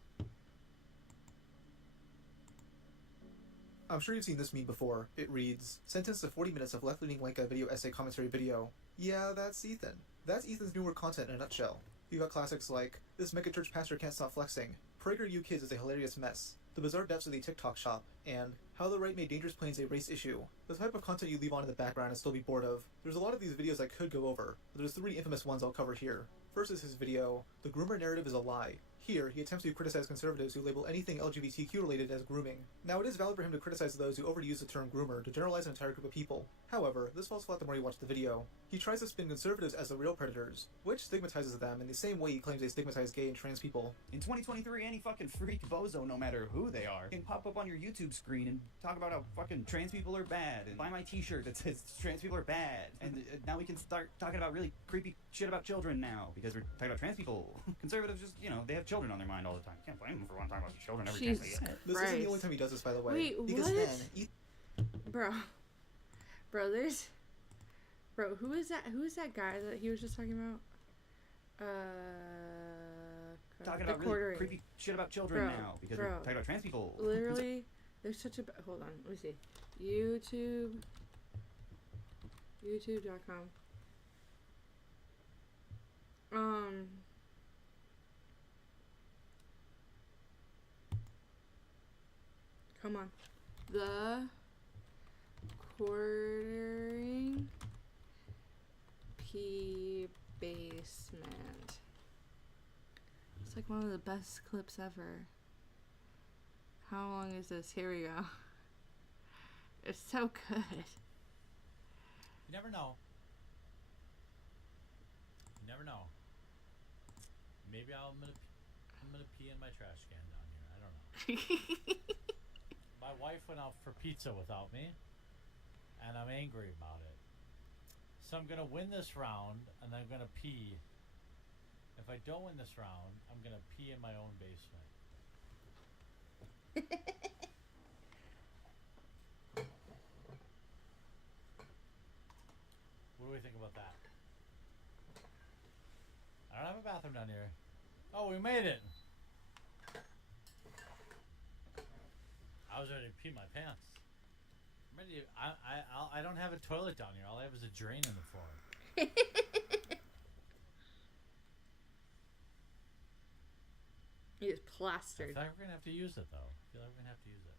I'm sure you've seen this meme before. It reads, "Sentenced to 40 minutes of left-leaning white guy video essay commentary video." Yeah, that's Ethan. That's Ethan's newer content in a nutshell. You got classics like, "This megachurch pastor can't stop flexing," "PragerU Kids is a hilarious mess," "The bizarre depths of the TikTok shop," and "How the right made dangerous planes a race issue." The type of content you leave on in the background and still be bored of. There's a lot of these videos I could go over, but there's 3 infamous ones I'll cover here. First is his video, "The Groomer Narrative is a Lie." Here, he attempts to criticize conservatives who label anything LGBTQ related as grooming. Now, it is valid for him to criticize those who overuse the term groomer to generalize an entire group of people. However, this falls flat the more you watch the video. He tries to spin conservatives as the real predators, which stigmatizes them in the same way he claims they stigmatize gay and trans people. In 2023, any fucking freak bozo, no matter who they are, can pop up on your YouTube screen and talk about how fucking trans people are bad, and buy my t-shirt that says trans people are bad, and now we can start talking about really creepy shit about children now, because we're talking about trans people. Conservatives just, you know, they have children on their mind all the time. You can't blame them for wanting to talk about children every chance they get. This isn't the only time he does this, by the way. Wait, because what? then, Who is that guy that he was just talking about? Talking about really creepy shit about children now, because we're talking about trans people. Literally, there's such a... Hold on, let me see. YouTube.com. Come on. The Quartering P Basement. It's like one of the best clips ever. How long is this? Here we go. It's so good. You never know. You never know. Maybe I'm gonna pee in my trash can down here. I don't know. My wife went out for pizza without me, and I'm angry about it. So I'm gonna win this round, and I'm gonna pee. If I don't win this round, I'm gonna pee in my own basement. What do we think about that? I don't have a bathroom down here. Oh, we made it! I was ready to pee my pants. I'm ready to, I don't have a toilet down here. All I have is a drain in the floor. It is plastered. I feel like we're gonna have to use it though. I feel like we're gonna have to use it.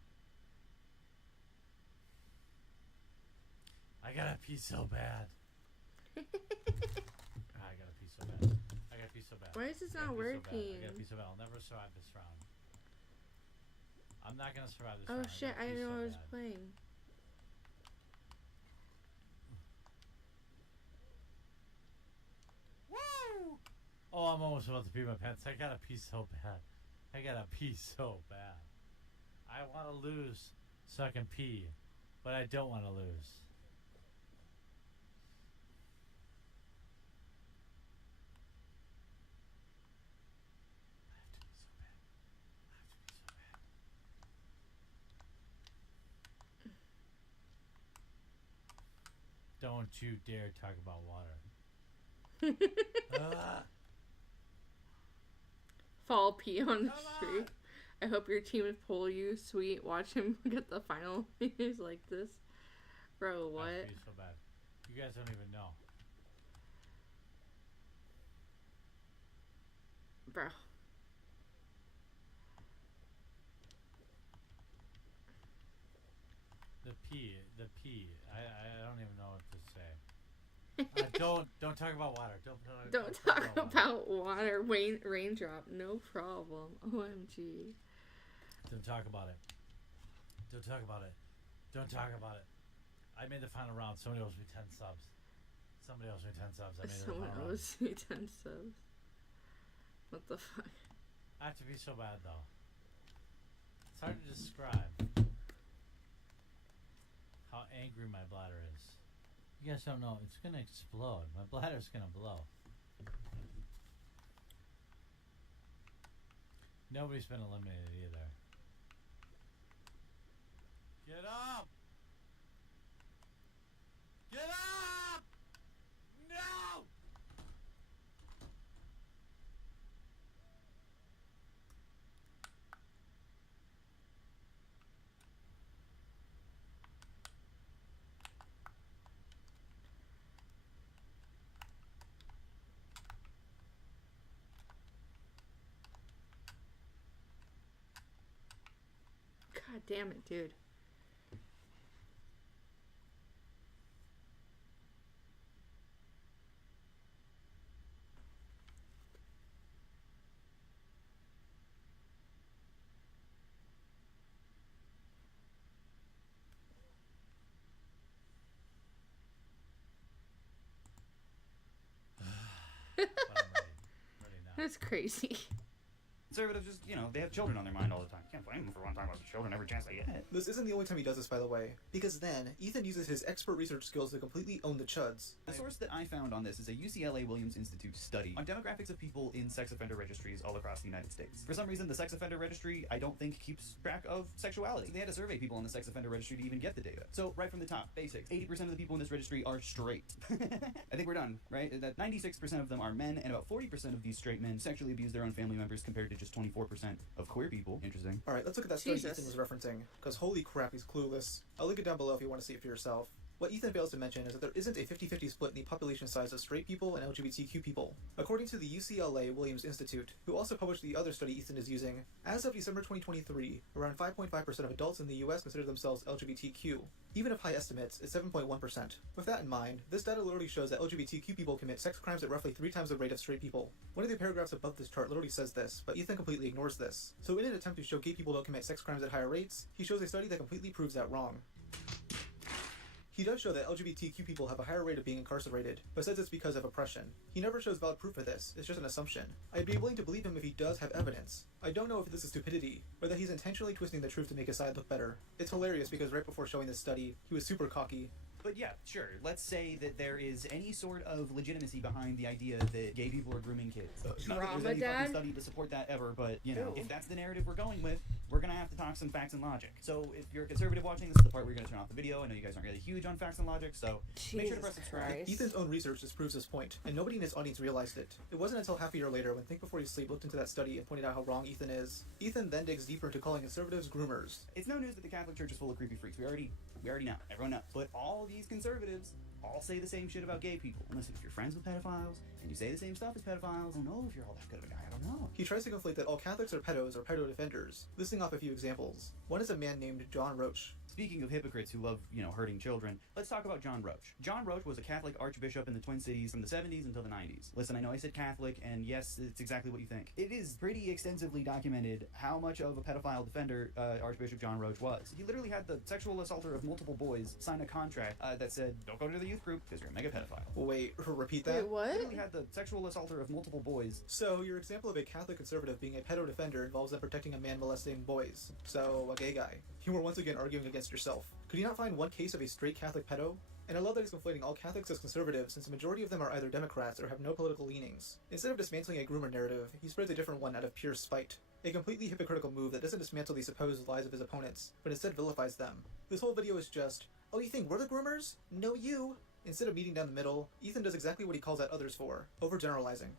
I gotta pee so bad. I gotta pee so bad. I gotta pee so bad. Why is this not working? I gotta pee so bad. I'll never survive this round. I'm not gonna survive this round. round. Oh shit, I didn't know I was playing. Woo! Oh, I'm almost about to pee my pants. I gotta pee so bad. I gotta pee so bad. I wanna lose so I can pee, but I don't wanna lose. Don't you dare talk about water. Fall pee on the street. I hope your team pull you. Sweet. Watch him get the final. He's like this. Bro, what? I feel so bad. You guys don't even know. Bro. The pee. I don't even know what to say. Don't talk about water. Don't talk about water. Raindrop. No problem. OMG. Don't talk about it. Don't talk about it. Don't talk about it. I made the final round. Somebody owes me 10 subs. Somebody owes me 10 subs. I made Someone owes me 10 subs. What the fuck? I have to be so bad though. It's hard to describe how angry my bladder is. You guys don't know. It's gonna explode. My bladder's gonna blow. Nobody's been eliminated either. Get up! Get up! No! God damn it, dude. That's crazy. Conservatives just, you know, they have children on their mind all the time. Can't blame them for wanting to talk about the children every chance they get. This isn't the only time he does this, by the way, because then Ethan uses his expert research skills to completely own the chuds. The source that I found on this is a UCLA Williams Institute study on demographics of people in sex offender registries all across the United States. For some reason, the sex offender registry, I don't think, keeps track of sexuality. They had to survey people in the sex offender registry to even get the data. So, right from the top, basics. 80% of the people in this registry are straight. I think we're done, right? That 96% of them are men, and about 40% of these straight men sexually abuse their own family members compared to just 24% of queer people. Interesting. Alright, let's look at that study Ethan was referencing, because holy crap, he's clueless. I'll link it down below if you want to see it for yourself. What Ethan fails to mention is that there isn't a 50-50 split in the population size of straight people and LGBTQ people. According to the UCLA Williams Institute, who also published the other study Ethan is using, as of December 2023, around 5.5% of adults in the US consider themselves LGBTQ. Even if high estimates, it's 7.1%. With that in mind, this data literally shows that LGBTQ people commit sex crimes at roughly 3 times the rate of straight people. One of the paragraphs above this chart literally says this, but Ethan completely ignores this. So in an attempt to show gay people don't commit sex crimes at higher rates, he shows a study that completely proves that wrong. He does show that LGBTQ people have a higher rate of being incarcerated, but says it's because of oppression. He never shows valid proof of this, it's just an assumption. I'd be willing to believe him if he does have evidence. I don't know if this is stupidity, or that he's intentionally twisting the truth to make his side look better. It's hilarious because right before showing this study, he was super cocky. But yeah, sure, let's say that there is any sort of legitimacy behind the idea that gay people are grooming kids. Not that there's any fucking study to support that ever, but, you know, if that's the narrative we're going with, we're gonna have to talk some facts and logic. So if you're a conservative watching, this is the part where you're gonna turn off the video. I know you guys aren't really huge on facts and logic, so make sure to press subscribe. Ethan's own research disproves this point, and nobody in his audience realized it. It wasn't until half a year later when Think Before You Sleep looked into that study and pointed out how wrong Ethan is. Ethan then digs deeper into calling conservatives groomers. It's no news that the Catholic Church is full of creepy freaks. We already know. Everyone knows. But all these conservatives all say the same shit about gay people. And listen, if you're friends with pedophiles and you say the same stuff as pedophiles, I don't know if you're all that good of a guy. I don't know. He tries to conflate that all Catholics are pedos or pedo defenders, listing off a few examples. One is a man named John Roach. Speaking of hypocrites who love, you know, hurting children, let's talk about John Roach. John Roach was a Catholic archbishop in the Twin Cities from the 70s until the 90s. Listen, I know I said Catholic, and yes, it's exactly what you think. It is pretty extensively documented how much of a pedophile defender Archbishop John Roach was. He literally had the sexual assaulter of multiple boys sign a contract that said, don't go to the youth group because you're a mega pedophile. Wait, repeat that? Wait, what? He literally had the sexual assaulter of multiple boys. So, your example of a Catholic conservative being a pedo defender involves them protecting a man molesting boys. So, a gay guy. You were once again arguing against yourself. Could you not find one case of a straight Catholic pedo? And I love that he's conflating all Catholics as conservatives, since the majority of them are either Democrats or have no political leanings. Instead of dismantling a groomer narrative, he spreads a different one out of pure spite. A completely hypocritical move that doesn't dismantle the supposed lies of his opponents, but instead vilifies them. This whole video is just, oh, you think we're the groomers? No, you! Instead of meeting down the middle, Ethan does exactly what he calls out others for, overgeneralizing.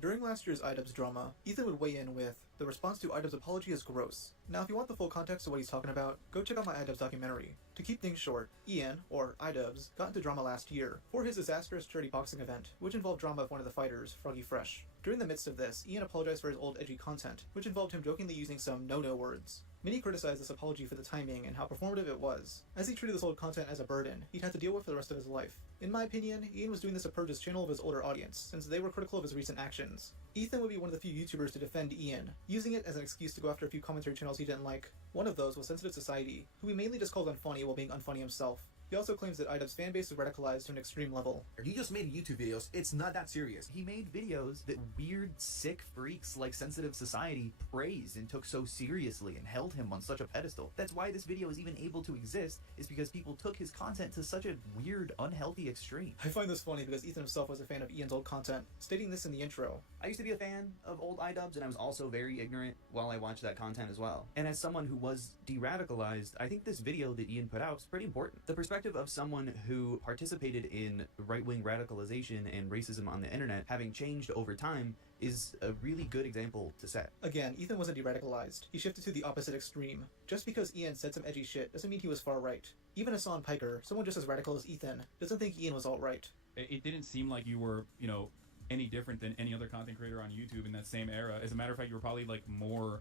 During last year's iDubbbz drama, Ethan would weigh in with, the response to iDubbbz apology is gross. Now if you want the full context of what he's talking about, go check out my iDubbbz documentary. To keep things short, Ian, or iDubbbz, got into drama last year for his disastrous charity boxing event, which involved drama of one of the fighters, Froggy Fresh. During the midst of this, Ian apologized for his old edgy content, which involved him jokingly using some no-no words. Many criticized this apology for the timing and how performative it was. As he treated this old content as a burden, he'd had to deal with for the rest of his life. In my opinion, Ian was doing this to purge his channel of his older audience, since they were critical of his recent actions. Ethan would be one of the few YouTubers to defend Ian, using it as an excuse to go after a few commentary channels he didn't like. One of those was Sensitive Society, who he mainly just called unfunny while being unfunny himself. He also claims that IDubbbz's fanbase is radicalized to an extreme level. You just made YouTube videos. It's not that serious. He made videos that weird, sick freaks like Sensitive Society praised and took so seriously and held him on such a pedestal. That's why this video is even able to exist, is because people took his content to such a weird, unhealthy extreme. I find this funny because Ethan himself was a fan of Ian's old content, stating this in the intro. I used to be a fan of old IDubbbz, and I was also very ignorant while I watched that content as well. And as someone who was de-radicalized, I think this video that Ian put out is pretty important. The perspective of someone who participated in right-wing radicalization and racism on the internet having changed over time is a really good example to set. Again, Ethan wasn't de-radicalized. He shifted to the opposite extreme. Just because Ian said some edgy shit doesn't mean he was far-right. Even Hassan Piker, someone just as radical as Ethan, doesn't think Ian was alt-right. It didn't seem like you were, you know, any different than any other content creator on YouTube in that same era. As a matter of fact, you were probably like more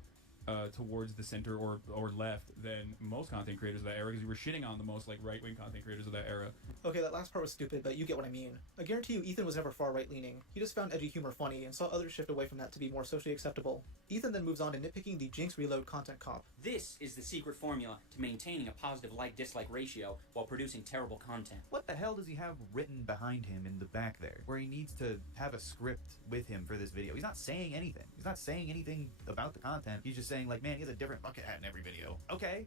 towards the center or left than most content creators of that era, because you were shitting on the most like right-wing content creators of that era. Okay, that last part was stupid, but you get what I mean. I guarantee you Ethan was never far right-leaning. He just found edgy humor funny and saw others shift away from that to be more socially acceptable. Ethan then moves on to nitpicking the Jinx Reload content cop. This is the secret formula to maintaining a positive like-dislike ratio while producing terrible content. What the hell does he have written behind him in the back there, where he needs to have a script with him for this video? He's not saying anything. He's not saying anything about the content. He's just saying, like, man, he has a different bucket hat in every video. Okay.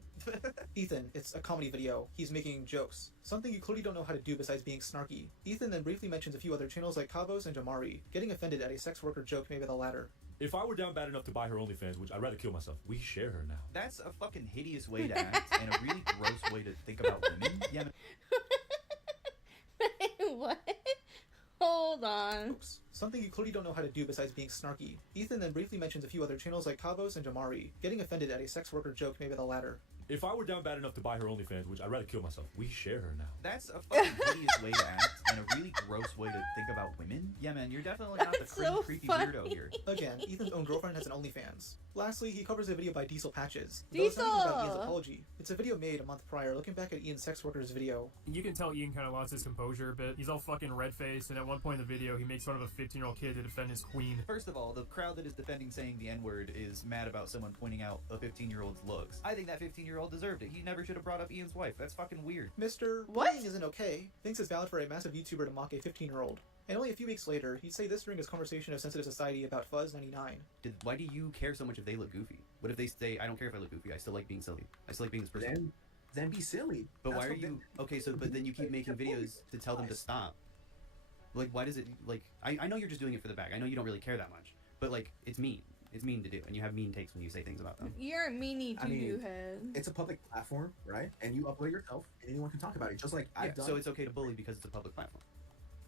Ethan, it's a comedy video. He's making jokes. Something you clearly don't know how to do besides being snarky. Ethan then briefly mentions a few other channels like Cabos and Jamari, getting offended at a sex worker joke made by the latter. If I were down bad enough to buy her OnlyFans, which I'd rather kill myself, we share her now. That's a fucking hideous way to act and a really gross way to think about women. Yeah. What? Hold on. Oops. Something you clearly don't know how to do besides being snarky. Ethan then briefly mentions a few other channels like Cabos and Jamari, getting offended at a sex worker joke made by the latter. If I were down bad enough to buy her OnlyFans, which I'd rather kill myself, we share her now. That's a fucking hideous way to act and a really gross way to think about women. Yeah, man, you're definitely not the creepy weirdo here. Again, Ethan's own girlfriend has an OnlyFans. Lastly, he covers a video by Diesel Patches. Diesel! It's not even about Ian's apology. It's a video made a month prior, looking back at Ian's sex worker's video. You can tell Ian kind of lost his composure a bit. He's all fucking red-faced, and at one point in the video, he makes fun of a 15-year-old kid to defend his queen. First of all, the crowd that is defending saying the N-word is mad about someone pointing out a 15-year-old's looks. I think that 15-year-old deserved it. He never should have brought up Ian's wife. That's fucking weird. Mr. Bullying isn't okay thinks it's valid for a massive YouTuber to mock a 15-year-old. And only a few weeks later, he'd say this during his conversation of Sensitive Society about Fuzz99. Why do you care so much if they look goofy? What if they say, I don't care if I look goofy, I still like being silly. I still like being this person. Then be silly. But why are you... Okay, so, but then you keep making videos to tell them to stop. Like, why does it... Like, I know you're just doing it for the bag. I know you don't really care that much. But, like, it's mean. It's mean to do, and you have mean takes when you say things about them. You're a meanie doo-doo head. It's a public platform, right? And you upload yourself, and anyone can talk about it, just like I've done. So it's okay to bully because it's a public platform.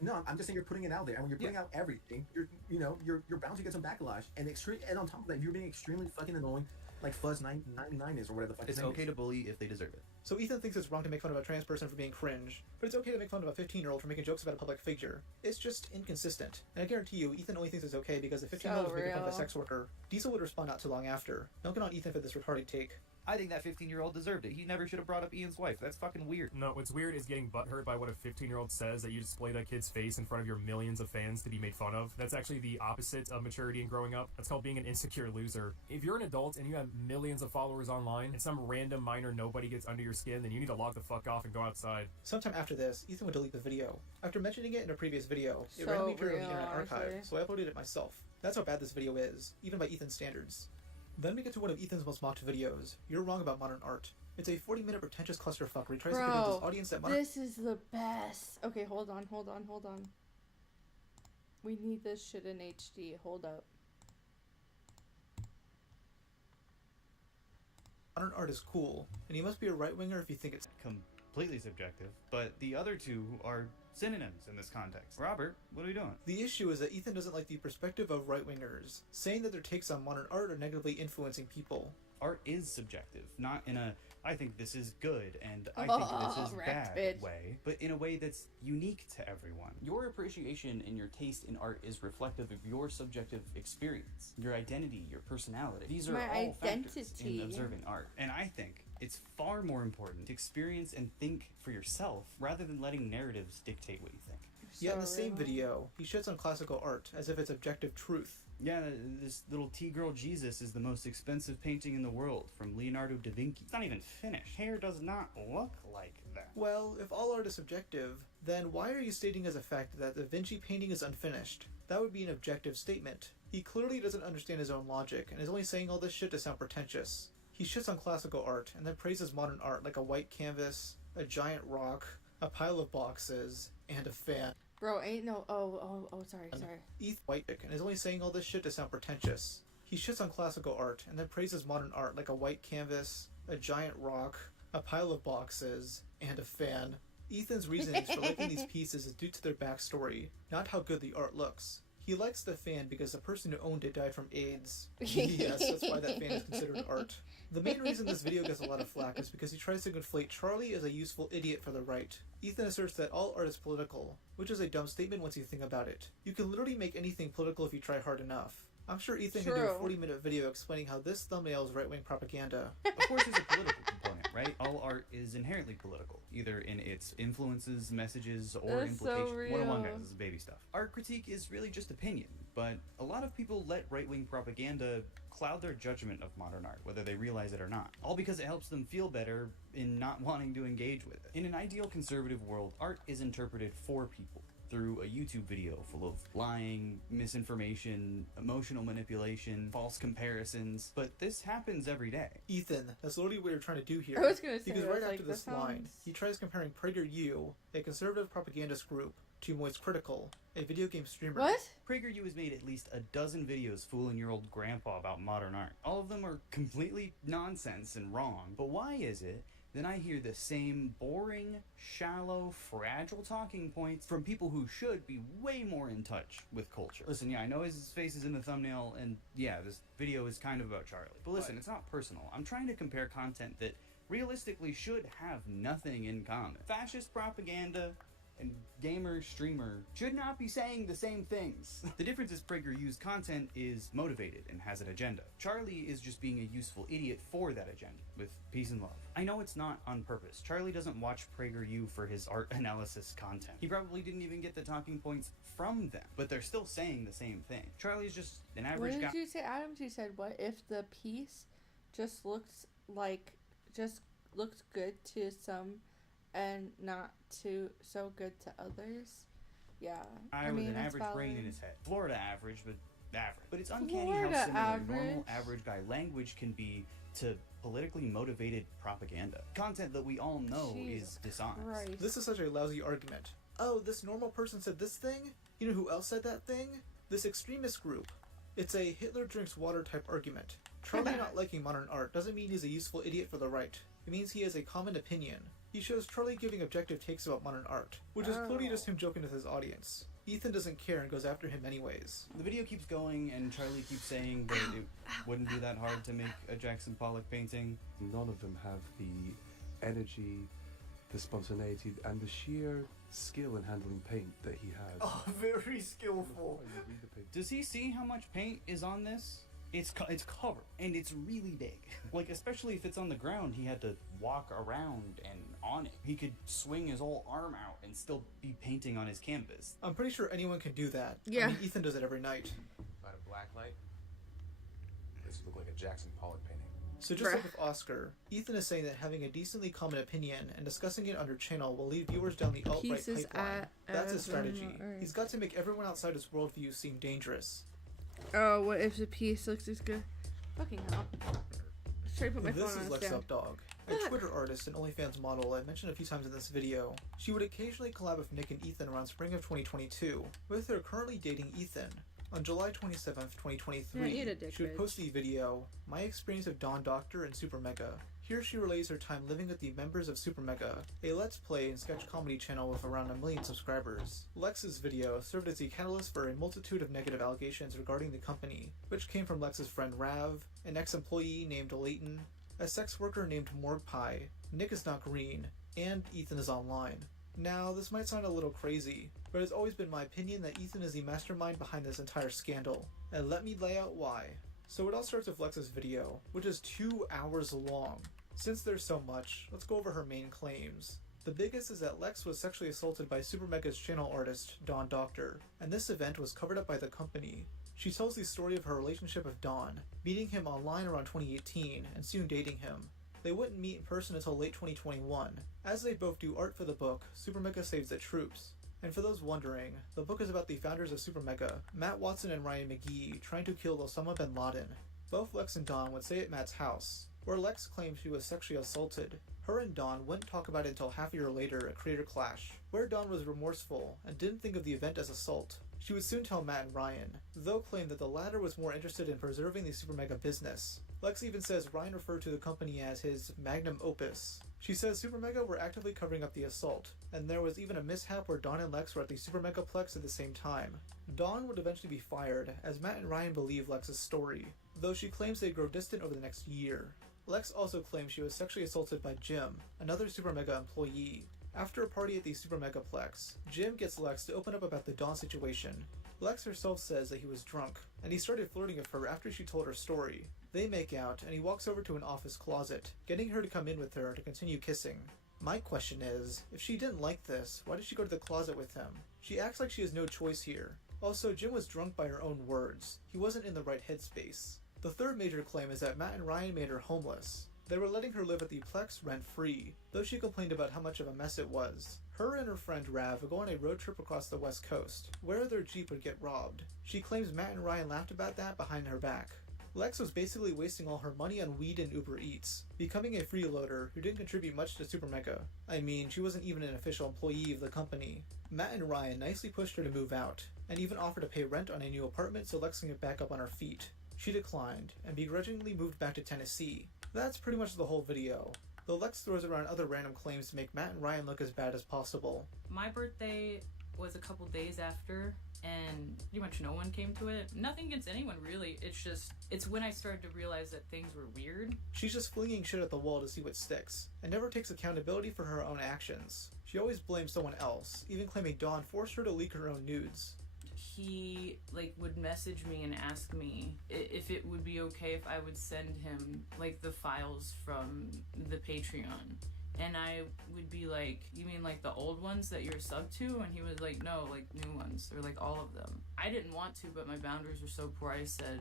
No, I'm just saying you're putting it out there, and when you're putting out everything, you're bound to get some backlash, and on top of that, you're being extremely fucking annoying, like Fuzz99 is or whatever the fuck. It's okay to bully if they deserve it. So Ethan thinks it's wrong to make fun of a trans person for being cringe, but it's okay to make fun of a 15-year-old for making jokes about a public figure. It's just inconsistent. And I guarantee you, Ethan only thinks it's okay because the 15-year-old is making fun of a sex worker. Diesel would respond not too long after, milking on Ethan for this retarded take. I think that 15-year-old deserved it. He never should have brought up Ian's wife. That's fucking weird. No, what's weird is getting butthurt by what a 15-year-old says that you display that kid's face in front of your millions of fans to be made fun of. That's actually the opposite of maturity and growing up. That's called being an insecure loser. If you're an adult and you have millions of followers online and some random minor nobody gets under your skin, then you need to log the fuck off and go outside. Sometime after this, Ethan would delete the video. After mentioning it in a previous video, it randomly appeared on the Internet Archive, so I uploaded it myself. That's how bad this video is, even by Ethan's standards. Then we get to one of Ethan's most mocked videos, You're Wrong About Modern Art. It's a 40-minute pretentious clusterfuck where he tries to convince his audience that modern... This is the best. Okay, hold on. We need this shit in HD. Hold up. Modern art is cool, and you must be a right-winger if you think it's... Completely subjective, but the other two are synonyms in this context. Robert, what are we doing? The issue is that Ethan doesn't like the perspective of right-wingers, saying that their takes on modern art are negatively influencing people. Art is subjective, not in a I think this is good and I think this is bad way, but in a way that's unique to everyone. Your appreciation and your taste in art is reflective of your subjective experience, your identity, your personality. These are all factors in observing art. And I think it's far more important to experience and think for yourself rather than letting narratives dictate what you think. Yet in the same video, he shits on classical art as if it's objective truth. Yeah, this little T-girl Jesus is the most expensive painting in the world, from Leonardo da Vinci. It's not even finished. Hair does not look like that. Well, if all art is subjective, then why are you stating as a fact that the Da Vinci painting is unfinished? That would be an objective statement. He clearly doesn't understand his own logic, and is only saying all this shit to sound pretentious. He shits on classical art, and then praises modern art like a white canvas, a giant rock, a pile of boxes, and a fan. Bro, ain't no. Sorry. White dick, and is only saying all this shit to sound pretentious. He shits on classical art, and then praises modern art like a white canvas, a giant rock, a pile of boxes, and a fan. Ethan's reasonings for liking these pieces is due to their backstory, not how good the art looks. He likes the fan because the person who owned it died from AIDS. Yes, that's why that fan is considered art. The main reason this video gets a lot of flack is because he tries to conflate Charlie as a useful idiot for the right. Ethan asserts that all art is political, which is a dumb statement once you think about it. You can literally make anything political if you try hard enough. I'm sure Ethan can do a 40-minute video explaining how this thumbnail is right-wing propaganda. Of course there's a political component, right? All art is inherently political, either in its influences, messages, or That's implications. so real. 101 guys, this is baby stuff. Art critique is really just opinion, but a lot of people let right-wing propaganda cloud their judgment of modern art, whether they realize it or not. All because it helps them feel better in not wanting to engage with it. In an ideal conservative world, art is interpreted for people through a YouTube video full of lying, misinformation, emotional manipulation, false comparisons, but this happens every day. Ethan, that's literally what you're trying to do here. I was gonna say, because right after like, this line, he tries comparing PragerU, a conservative propagandist group, to Moist Critical, a video game streamer. What? PragerU has made at least a dozen videos fooling your old grandpa about modern art. All of them are completely nonsense and wrong, but why is it then I hear the same boring, shallow, fragile talking points from people who should be way more in touch with culture? Listen, yeah, I know his face is in the thumbnail, and yeah, this video is kind of about Charlie. But listen, it's not personal. I'm trying to compare content that realistically should have nothing in common. Fascist propaganda and gamer streamer should not be saying the same things. The difference is PragerU's content is motivated and has an agenda. Charlie is just being a useful idiot for that agenda, with peace and love. I know it's not on purpose. Charlie doesn't watch PragerU for his art analysis content. He probably didn't even get the talking points from them, but they're still saying the same thing. Charlie's just an average guy. What did you say, Adams? You said, what if the piece just looks good to some and not so good to others? Yeah. I mean, with an average brain in his head. Florida average, but average. But it's uncanny how similar normal average guy language can be to politically motivated propaganda. Content that we all know is dishonest. Christ. This is such a lousy argument. Oh, this normal person said this thing? You know who else said that thing? This extremist group. It's a Hitler drinks water type argument. Charlie not liking modern art doesn't mean he's a useful idiot for the right. It means he has a common opinion. He shows Charlie giving objective takes about modern art, which is clearly just him joking with his audience. Ethan doesn't care and goes after him anyways. The video keeps going and Charlie keeps saying that it wouldn't be that hard to make a Jackson Pollock painting. None of them have the energy, the spontaneity, and the sheer skill in handling paint that he has. Oh, very skillful. Does he see how much paint is on this? It's covered, and it's really big. Like, especially if it's on the ground, he had to walk around and on it. He could swing his whole arm out and still be painting on his canvas. I'm pretty sure anyone can do that. Yeah. I mean, Ethan does it every night. By a black light, this would look like a Jackson Pollock painting. So just like with Oscar, Ethan is saying that having a decently common opinion and discussing it on your channel will lead viewers down the alt-right pipeline. That's his strategy. He's got to make everyone outside his worldview seem dangerous. Oh, what if the piece looks as good? Fucking hell. Try to put my phone on This is Lex Updog, a Twitter artist and OnlyFans model I mentioned a few times in this video. She would occasionally collab with Nick and Ethan around spring of 2022, with her currently dating Ethan. On July 27th, 2023, she would post the video, My Experience of Dawn Doctor and Super Mega. Here she relays her time living with the members of Super Mega, a let's play and sketch comedy channel with around 1 million subscribers. Lex's video served as the catalyst for a multitude of negative allegations regarding the company, which came from Lex's friend Rav, an ex-employee named Leighton, a sex worker named Morg Pie, Nick is not green, and Ethan is online. Now, this might sound a little crazy, but it's always been my opinion that Ethan is the mastermind behind this entire scandal, and let me lay out why. So it all starts with Lex's video, which is 2 hours long. Since there's so much, let's go over her main claims. The biggest is that Lex was sexually assaulted by Super Mega's channel artist, Dawn Doctor, and this event was covered up by the company. She tells the story of her relationship with Dawn, meeting him online around 2018 and soon dating him. They wouldn't meet in person until late 2021. As they both do art for the book, Super Mega Saves the Troops. And for those wondering, the book is about the founders of Super Mega, Matt Watson and Ryan McGee, trying to kill Osama bin Laden. Both Lex and Dawn would stay at Matt's house, where Lex claimed she was sexually assaulted. Her and Dawn wouldn't talk about it until half a year later at Creator Clash, where Dawn was remorseful and didn't think of the event as assault. She would soon tell Matt and Ryan, though claimed that the latter was more interested in preserving the Super Mega business. Lex even says Ryan referred to the company as his magnum opus. She says Super Mega were actively covering up the assault, and there was even a mishap where Dawn and Lex were at the Super Megaplex at the same time. Dawn would eventually be fired, as Matt and Ryan believe Lex's story, though she claims they'd grow distant over the next year. Lex also claims she was sexually assaulted by Jim, another Super Mega employee. After a party at the Super Megaplex, Jim gets Lex to open up about the Dawn situation. Lex herself says that he was drunk, and he started flirting with her after she told her story. They make out, and he walks over to an office closet, getting her to come in with her to continue kissing. My question is, if she didn't like this, why did she go to the closet with him? She acts like she has no choice here. Also, Jim was drunk by her own words. He wasn't in the right headspace. The third major claim is that Matt and Ryan made her homeless. They were letting her live at the Plex rent-free, though she complained about how much of a mess it was. Her and her friend Rav would go on a road trip across the west coast, where their Jeep would get robbed. She claims Matt and Ryan laughed about that behind her back. Lex was basically wasting all her money on weed and Uber Eats, becoming a freeloader who didn't contribute much to Super Mega. I mean, she wasn't even an official employee of the company. Matt and Ryan nicely pushed her to move out, and even offered to pay rent on a new apartment so Lex can get back up on her feet. She declined, and begrudgingly moved back to Tennessee. That's pretty much the whole video, though Lex throws around other random claims to make Matt and Ryan look as bad as possible. My birthday was a couple days after, and pretty much no one came to it. Nothing against anyone, really. It's when I started to realize that things were weird. She's just flinging shit at the wall to see what sticks, and never takes accountability for her own actions. She always blames someone else, even claiming Dawn forced her to leak her own nudes. He would message me and ask me if it would be okay if I would send him the files from the Patreon, and I would be like, you mean the old ones that you're sub to? And he was like, no, new ones, or all of them. I didn't want to, but my boundaries were so poor. I said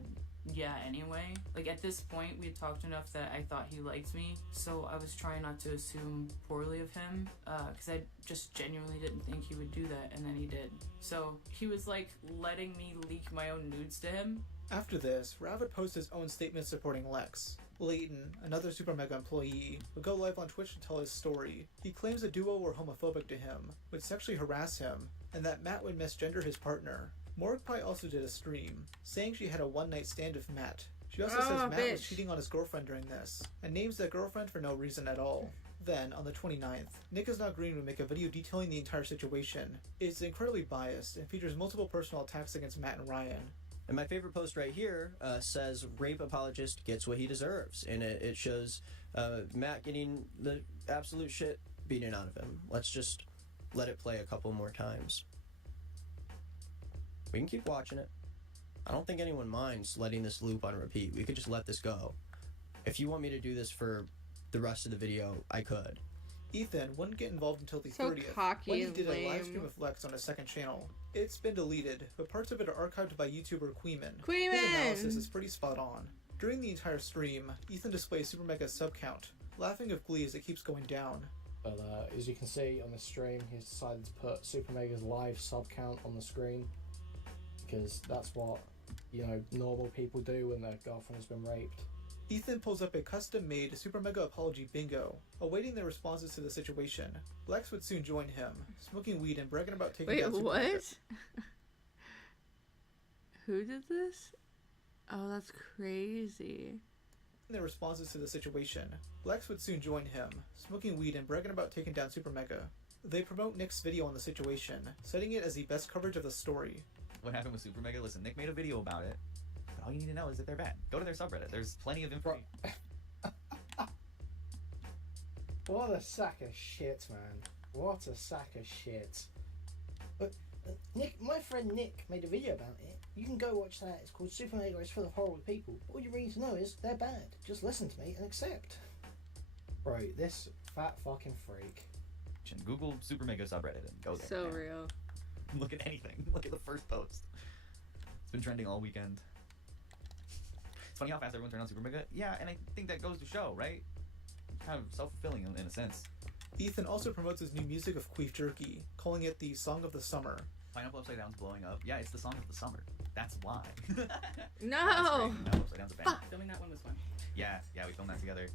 yeah anyway. At this point we had talked enough that I thought he liked me, so I was trying not to assume poorly of him, because I just genuinely didn't think he would do that, and then he did. So he was letting me leak my own nudes to him. After this, Rav would post his own statement supporting Lex. Layton, another Super Mega employee, would go live on Twitch to tell his story. He claims the duo were homophobic to him, would sexually harass him, and that Matt would misgender his partner. Morgpie also did a stream, saying she had a one-night stand with Matt. She also says Matt was cheating on his girlfriend during this, and names that girlfriend for no reason at all. Then, on the 29th, Nick Is Not Green would make a video detailing the entire situation. It's incredibly biased, and features multiple personal attacks against Matt and Ryan. And my favorite post right here says, rape apologist gets what he deserves. And it shows Matt getting the absolute shit beaten out of him. Let's just let it play a couple more times. We can keep watching it. I don't think anyone minds letting this loop on repeat. We could just let this go. If you want me to do this for the rest of the video, I could. Ethan wouldn't get involved until the 30th, when he did a live stream with Lex on his second channel. It's been deleted, but parts of it are archived by YouTuber Queeman. His analysis is pretty spot on. During the entire stream, Ethan displays Super Mega's sub count, laughing with glee as it keeps going down. But as you can see on the stream, he's decided to put Super Mega's live sub count on the screen, because that's what, normal people do when their girlfriend has been raped. Ethan pulls up a custom-made Super Mega apology bingo, awaiting their responses to the situation. Lex would soon join him, smoking weed and bragging about taking down Super Mega. Who did this? Oh, that's crazy. Their responses to the situation. Lex would soon join him, smoking weed and bragging about taking down Super Mega. They promote Nick's video on the situation, citing it as the best coverage of the story. What happened with Super Mega? Listen, Nick made a video about it. All you need to know is that they're bad. Go to their subreddit. There's plenty of information. What a sack of shit, man. What a sack of shit. But Nick, my friend Nick made a video about it. You can go watch that. It's called Super Mega is full of horrible people. All you need to know is they're bad. Just listen to me and accept. Bro, this fat fucking freak Google Super Mega subreddit and go there. So real. Look at anything. Look at the first post. It's been trending all weekend. It's funny how fast everyone turned on Super Mega. Yeah, and I think that goes to show, right? Kind of self-fulfilling in a sense. Ethan also promotes his new music of Queef Jerky, calling it the Song of the Summer. Pineapple Upside Down's blowing up. Yeah, it's the Song of the Summer. That's why. No! Pineapple Upside Down's a bang. Filming that one was fun. Yeah, we filmed that together.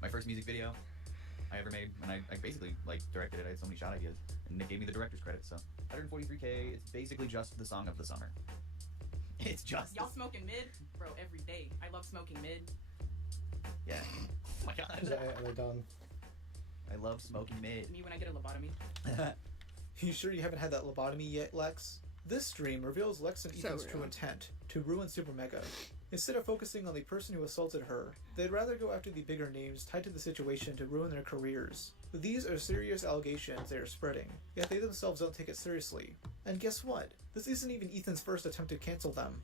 My first music video I ever made, and I basically like directed it. I had so many shot ideas, and Nick gave me the director's credit. So 143K. It's basically just the Song of the Summer. It's just y'all smoking mid, bro. Every day. I love smoking mid. Yeah. Oh my God. Is that it? Are they done? I love smoking mid. Me when I get a lobotomy. You sure you haven't had that lobotomy yet, Lex? This stream reveals Lex and Ethan's true intent, to ruin Super Mega. Instead of focusing on the person who assaulted her, they'd rather go after the bigger names tied to the situation to ruin their careers. These are serious allegations they are spreading, yet they themselves don't take it seriously. And guess what? This isn't even Ethan's first attempt to cancel them.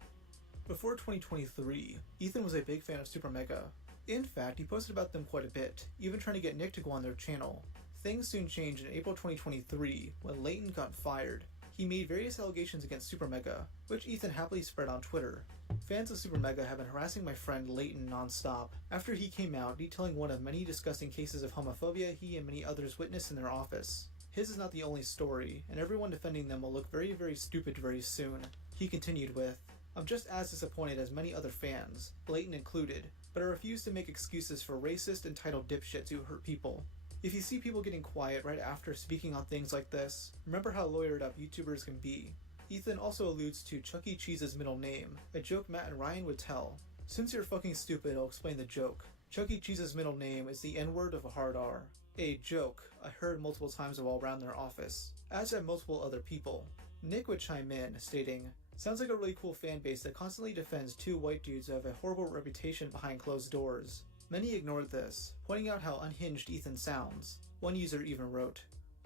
Before 2023, Ethan was a big fan of Super Mega. In fact, he posted about them quite a bit, even trying to get Nick to go on their channel. Things soon changed in April 2023 when Leighton got fired. He made various allegations against Super Mega, which Ethan happily spread on Twitter. Fans of Super Mega have been harassing my friend Leighton non-stop after he came out detailing one of many disgusting cases of homophobia he and many others witnessed in their office. His is not the only story, and everyone defending them will look very, very stupid very soon. He continued with, "I'm just as disappointed as many other fans, Leighton included, but I refuse to make excuses for racist, entitled dipshits who hurt people. If you see people getting quiet right after speaking on things like this, remember how lawyered up YouTubers can be." Ethan also alludes to Chuck E. Cheese's middle name, a joke Matt and Ryan would tell. Since you're fucking stupid, I'll explain the joke. Chuck E. Cheese's middle name is the N-word of a hard R. A joke I heard multiple times while around their office, as have multiple other people. Nick would chime in, stating, "Sounds like a really cool fan base that constantly defends two white dudes who have a horrible reputation behind closed doors." Many ignored this, pointing out how unhinged Ethan sounds. One user even wrote,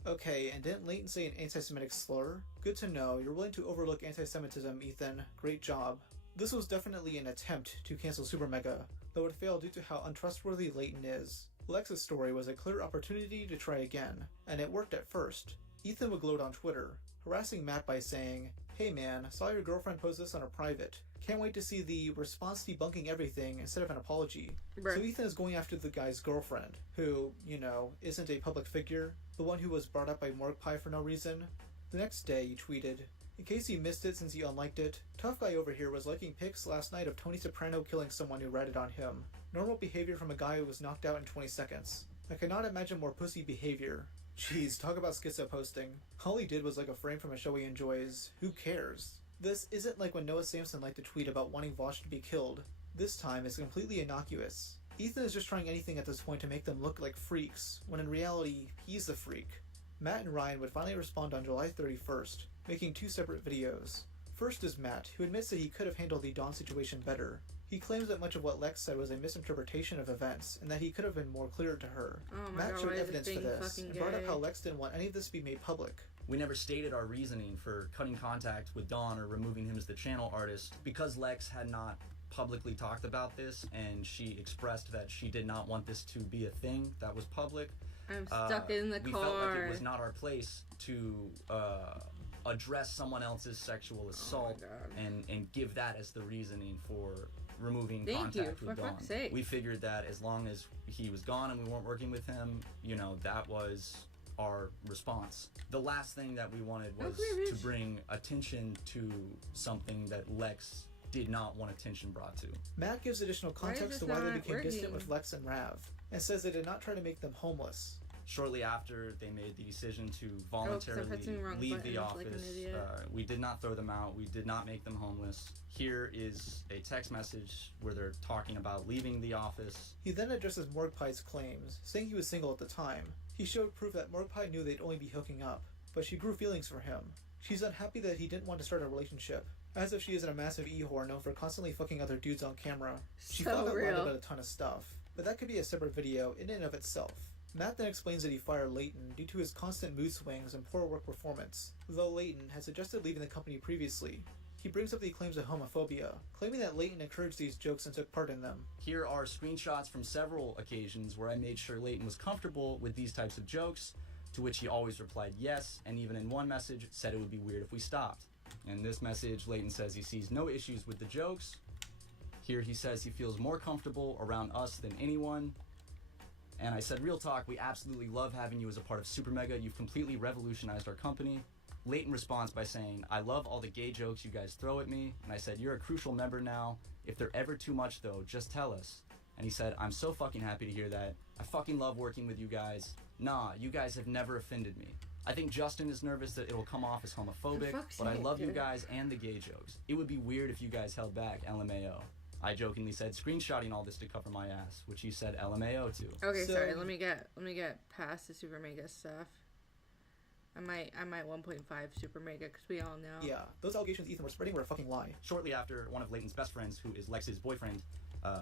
"Okay, and didn't Leighton say an anti-Semitic slur? Good to know, you're willing to overlook anti-Semitism, Ethan. Great job." This was definitely an attempt to cancel Super Mega, though it failed due to how untrustworthy Leighton is. Lex's story was a clear opportunity to try again, and it worked at first. Ethan would gloat on Twitter, harassing Matt by saying, "Hey man, saw your girlfriend post this on a private. Can't wait to see the response debunking everything instead of an apology." Right. So Ethan is going after the guy's girlfriend, who, isn't a public figure, the one who was brought up by Morgue Pie for no reason. The next day, he tweeted, "In case you missed it since you unliked it, tough guy over here was liking pics last night of Tony Soprano killing someone who ratted on him. Normal behavior from a guy who was knocked out in 20 seconds. I cannot imagine more pussy behavior." Jeez, talk about schizo posting. All he did was like a frame from a show he enjoys. Who cares? This isn't like when Noah Samson liked to tweet about wanting Vosh to be killed. This time it's completely innocuous. Ethan is just trying anything at this point to make them look like freaks, when in reality, he's the freak. Matt and Ryan would finally respond on July 31st, making two separate videos. First is Matt, who admits that he could have handled the Dawn situation better. He claims that much of what Lex said was a misinterpretation of events, and that he could have been more clear to her. Oh my Matt God, showed why is evidence it for being this, fucking and brought up gay? how Lex didn't want any of this to be made public. We never stated our reasoning for cutting contact with Dawn or removing him as the channel artist because Lex had not publicly talked about this, and she expressed that she did not want this to be a thing that was public. I'm stuck in the we car. felt like it was not our place to address someone else's sexual assault and give that as the reasoning for removing Thank you, contact with for Dawn. fuck's sake. We figured that as long as he was gone and we weren't working with him, that was our response. The last thing that we wanted was to bring attention to something that Lex did not want attention brought to. Matt gives additional Why is context to this why they not became distant working? with Lex and Rav, and says they did not try to make them homeless. Shortly after they made the decision to 'cause I'm voluntarily pressing the wrong leave the buttons like an office, idiot. we did not throw them out. We did not make them homeless. Here is a text message where they're talking about leaving the office. He then addresses Morgue Pie's claims, saying he was single at the time. He showed proof that Morgue Pie knew they'd only be hooking up, but she grew feelings for him. She's unhappy that he didn't want to start a relationship, as if she isn't a massive e-whore known for constantly fucking other dudes on camera. She So found out real. about a ton of stuff, but that could be a separate video in and of itself. Matt then explains that he fired Leighton due to his constant mood swings and poor work performance, though Leighton had suggested leaving the company previously. He brings up the claims of homophobia, claiming that Leighton encouraged these jokes and took part in them. Here are screenshots from several occasions where I made sure Leighton was comfortable with these types of jokes. To which he always replied yes, and even in one message said it would be weird if we stopped. In this message, Leighton says he sees no issues with the jokes. Here he says he feels more comfortable around us than anyone. And I said, real talk, we absolutely love having you as a part of Super Mega. You've completely revolutionized our company. Leighton responds by saying, I love all the gay jokes you guys throw at me. And I said, you're a crucial member now. If they're ever too much though, just tell us. And he said, I'm so fucking happy to hear that. I fucking love working with you guys. Nah, you guys have never offended me. I think Justin is nervous that it'll come off as homophobic, but I love you guys and the gay jokes. It would be weird if you guys held back, LMAO. I jokingly said, screenshotting all this to cover my ass, which he said LMAO to. Okay, so, sorry, let me get past the Super Mega stuff. I might 1.5 Super Mega, because we all know. Yeah, those allegations Ethan were spreading were a fucking lie. Shortly after, one of Leighton's best friends, who is Lex's boyfriend,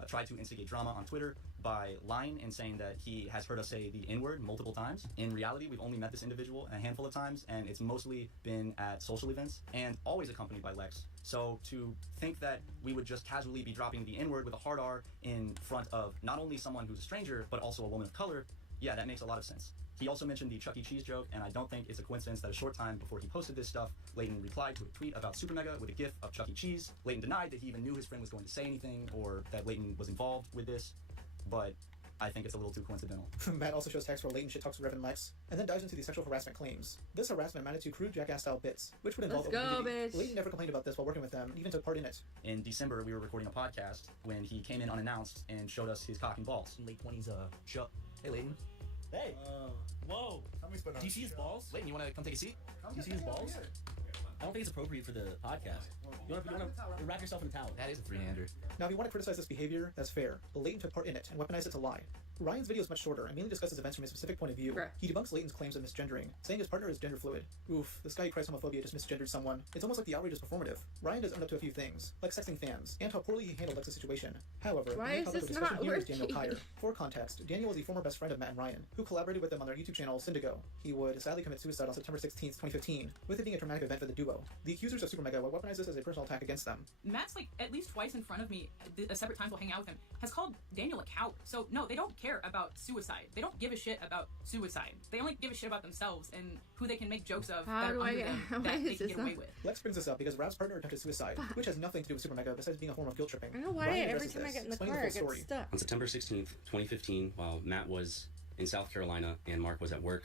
tried to instigate drama on Twitter by lying and saying that he has heard us say the N-word multiple times. In reality, we've only met this individual a handful of times, and it's mostly been at social events and always accompanied by Lex. So to think that we would just casually be dropping the N-word with a hard R in front of not only someone who's a stranger, but also a woman of color, yeah, that makes a lot of sense. He also mentioned the Chuck E. Cheese joke, and I don't think it's a coincidence that a short time before he posted this stuff, Leighton replied to a tweet about Super Mega with a gif of Chuck E. Cheese. Leighton denied that he even knew his friend was going to say anything or that Leighton was involved with this, but I think it's a little too coincidental. Matt also shows text where Leighton shit talks with Reverend Lex, and then dives into the sexual harassment claims. This harassment amounted to crude jackass-style bits, which would involve bitch. Leighton never complained about this while working with them, and even took part in it. In December, we were recording a podcast when he came in unannounced and showed us his cock and balls. In late 20s, Chuck. Hey, Leighton. Hey. Whoa. Do you see his balls? Leighton, you want to come take a seat? Do you see his balls? I don't think it's appropriate for the podcast. You want to wrap yourself in a towel. That is a three-hander. Now, if you want to criticize this behavior, that's fair, but Leighton took part in it and weaponized it to lie. Ryan's video is much shorter and mainly discusses events from a specific point of view. He debunks Leighton's claims of misgendering, saying his partner is gender fluid. Oof, this guy who cries homophobia just misgendered someone. It's almost like the outrage is performative. Ryan does own up to a few things, like sexting fans, and how poorly he handled Lex's situation. However, why is this not working? Daniel Kyer. For context, Daniel was a former best friend of Matt and Ryan, who collaborated with them on their YouTube channel, Syndigo. He would sadly commit suicide on September 16th, 2015, with it being a traumatic event for the duo. The accusers of Super Mega would weaponize this as a personal attack against them. Matt's like at least twice in front of me, separate times we'll hang out with him, has called Daniel a coward. So no, they don't care about suicide. They don't give a shit about suicide. They only give a shit about themselves and who they can make jokes of that they can get away with. Lex brings this up because Rob's partner attempted suicide, which has nothing to do with Super Mega besides being a form of guilt tripping. I know why every time I get in the car, I get stuck. On September 16th, 2015, while Matt was in South Carolina and Mark was at work,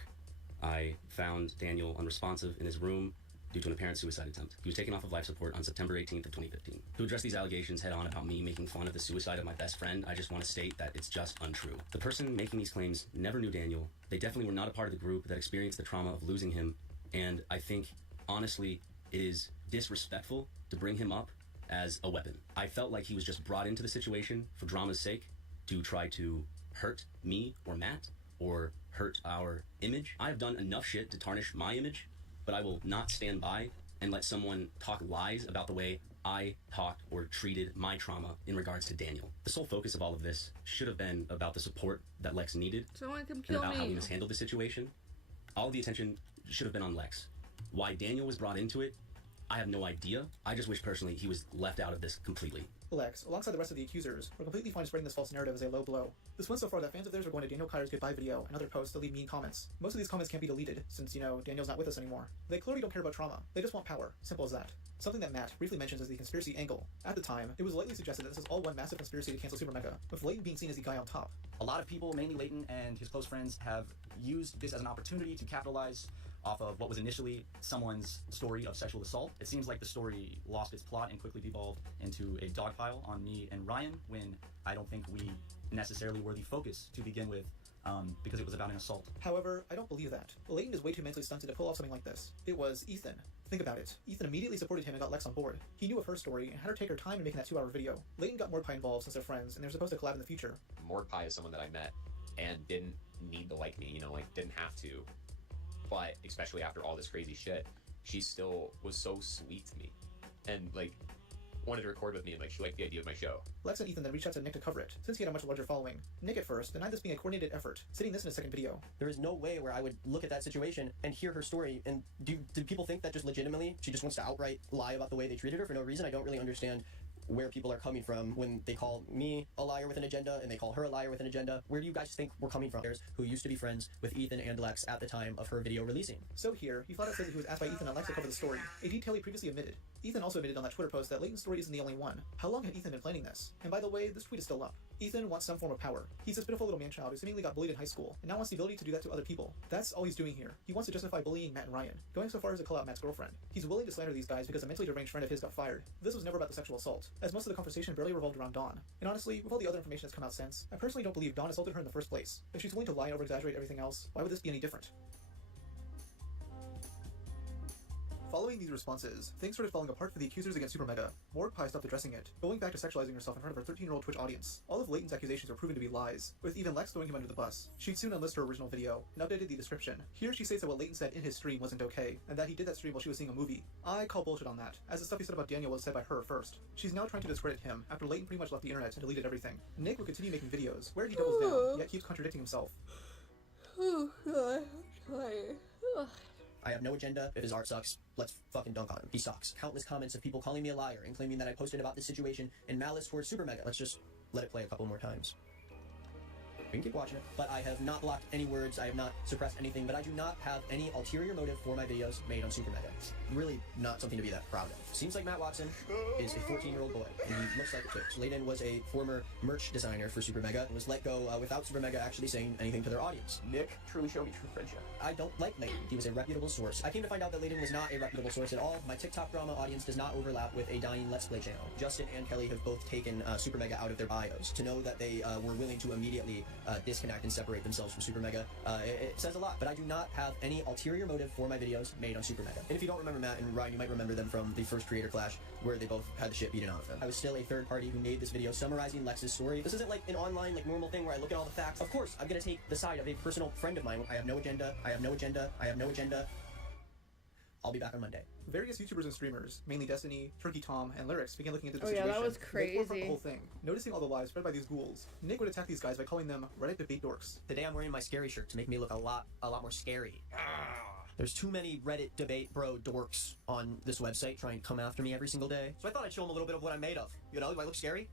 I found Daniel unresponsive in his room due to an apparent suicide attempt. He was taken off of life support on September 18th of 2015. To address these allegations head on about me making fun of the suicide of my best friend, I just want to state that it's just untrue. The person making these claims never knew Daniel. They definitely were not a part of the group that experienced the trauma of losing him, and I think, honestly, it is disrespectful to bring him up as a weapon. I felt like he was just brought into the situation for drama's sake to try to hurt me or Matt or hurt our image. I have done enough shit to tarnish my image, but I will not stand by and let someone talk lies about the way I talked or treated my trauma in regards to Daniel. The sole focus of all of this should have been about the support that Lex needed Someone can and kill about me. how we mishandled the situation. All of the attention should have been on Lex. Why Daniel was brought into it, I have no idea. I just wish personally he was left out of this completely. Lex, alongside the rest of the accusers, were completely fine spreading this false narrative as a low blow. This went so far that fans of theirs were going to Daniel Kyer's goodbye video and other posts to leave mean comments. Most of these comments can't be deleted, since, Daniel's not with us anymore. They clearly don't care about trauma. They just want power. Simple as that. Something that Matt briefly mentions as the conspiracy angle. At the time, it was lightly suggested that this is all one massive conspiracy to cancel Super Mega, with Leighton being seen as the guy on top. A lot of people, mainly Leighton and his close friends, have used this as an opportunity to capitalize off of what was initially someone's story of sexual assault. It seems like the story lost its plot and quickly devolved into a dogpile on me and Ryan, when I don't think we necessarily were the focus to begin with, because it was about an assault. However, I don't believe that. Leighton is way too mentally stunted to pull off something like this. It was Ethan. Think about it. Ethan immediately supported him and got Lex on board. He knew of her story and had her take her time in making that 2-hour video. Leighton got Mordpie involved since they're friends, and they're supposed to collab in the future. Mordpie is someone that I met and didn't need to like me, didn't have to. But especially after all this crazy shit, she still was so sweet to me and wanted to record with me, and she liked the idea of my show. Lex and Ethan then reached out to Nick to cover it, since he had a much larger following. Nick at first denied this being a coordinated effort, stating this in his second video. There is no way where I would look at that situation and hear her story, and do people think that just legitimately she just wants to outright lie about the way they treated her for no reason? I don't really understand where people are coming from when they call me a liar with an agenda and they call her a liar with an agenda. Where do you guys think we're coming from? Who used to be friends with Ethan and Lex at the time of her video releasing. So here, he flat out says that he was asked by Ethan and Lex to cover the story, a detail he previously omitted. Ethan also admitted on that Twitter post that Leighton's story isn't the only one. How long had Ethan been planning this? And by the way, this tweet is still up. Ethan wants some form of power. He's this pitiful little man-child who seemingly got bullied in high school, and now wants the ability to do that to other people. That's all he's doing here. He wants to justify bullying Matt and Ryan, going so far as to call out Matt's girlfriend. He's willing to slander these guys because a mentally deranged friend of his got fired. This was never about the sexual assault, as most of the conversation barely revolved around Dawn. And honestly, with all the other information that's come out since, I personally don't believe Dawn assaulted her in the first place. If she's willing to lie and over-exaggerate everything else, why would this be any different? Following these responses, things started falling apart for the accusers against Super Mega. Morgue Pie stopped addressing it, going back to sexualizing herself in front of her 13-year-old Twitch audience. All of Leighton's accusations were proven to be lies, with even Lex throwing him under the bus. She'd soon unlist her original video, and updated the description. Here she states that what Leighton said in his stream wasn't okay, and that he did that stream while she was seeing a movie. I call bullshit on that, as the stuff he said about Daniel was said by her first. She's now trying to discredit him, after Leighton pretty much left the internet and deleted everything. Nick would continue making videos, where he doubles down, yet keeps contradicting himself. Oh god, I'm tired. I have no agenda. If his art sucks, let's fucking dunk on him. He sucks. Countless comments of people calling me a liar and claiming that I posted about this situation in malice towards Super Mega. Let's just let it play a couple more times. You can keep watching it, but I have not blocked any words, I have not suppressed anything, but I do not have any ulterior motive for my videos made on Super Mega. Really not something to be that proud of. Seems like Matt Watson is a 14-year-old boy, and he looks like it too. So Leighton was a former merch designer for Super Mega, and was let go without Super Mega actually saying anything to their audience. Nick truly showed me true friendship. I don't like Leighton. He was a reputable source. I came to find out that Leighton was not a reputable source at all. My TikTok drama audience does not overlap with a dying Let's Play channel. Justin and Kelly have both taken Super Mega out of their bios. To know that they were willing to immediately disconnect and separate themselves from Super Mega, it says a lot. But I do not have any ulterior motive for my videos made on Super Mega. And if you don't remember Matt and Ryan, you might remember them from the first Creator Clash, where they both had the shit beaten out of them. I was still a third party who made this video summarizing Lex's story. This isn't like an online, like, normal thing where I look at all the facts. Of course, I'm gonna take the side of a personal friend of mine. I have no agenda. I have no agenda. I have no agenda. I'll be back on Monday. Various YouTubers and streamers, mainly Destiny, Turkey Tom, and Lyrics, began looking into the situation. situation. Yeah, that was crazy. Nick the whole thing. Noticing all the lies spread by these ghouls, Nick would attack these guys by calling them Reddit debate dorks. Today I'm wearing my scary shirt to make me look a lot more scary. There's too many Reddit debate bro dorks on this website trying to come after me every single day. So I thought I'd show them a little bit of what I'm made of. You know, do I look scary?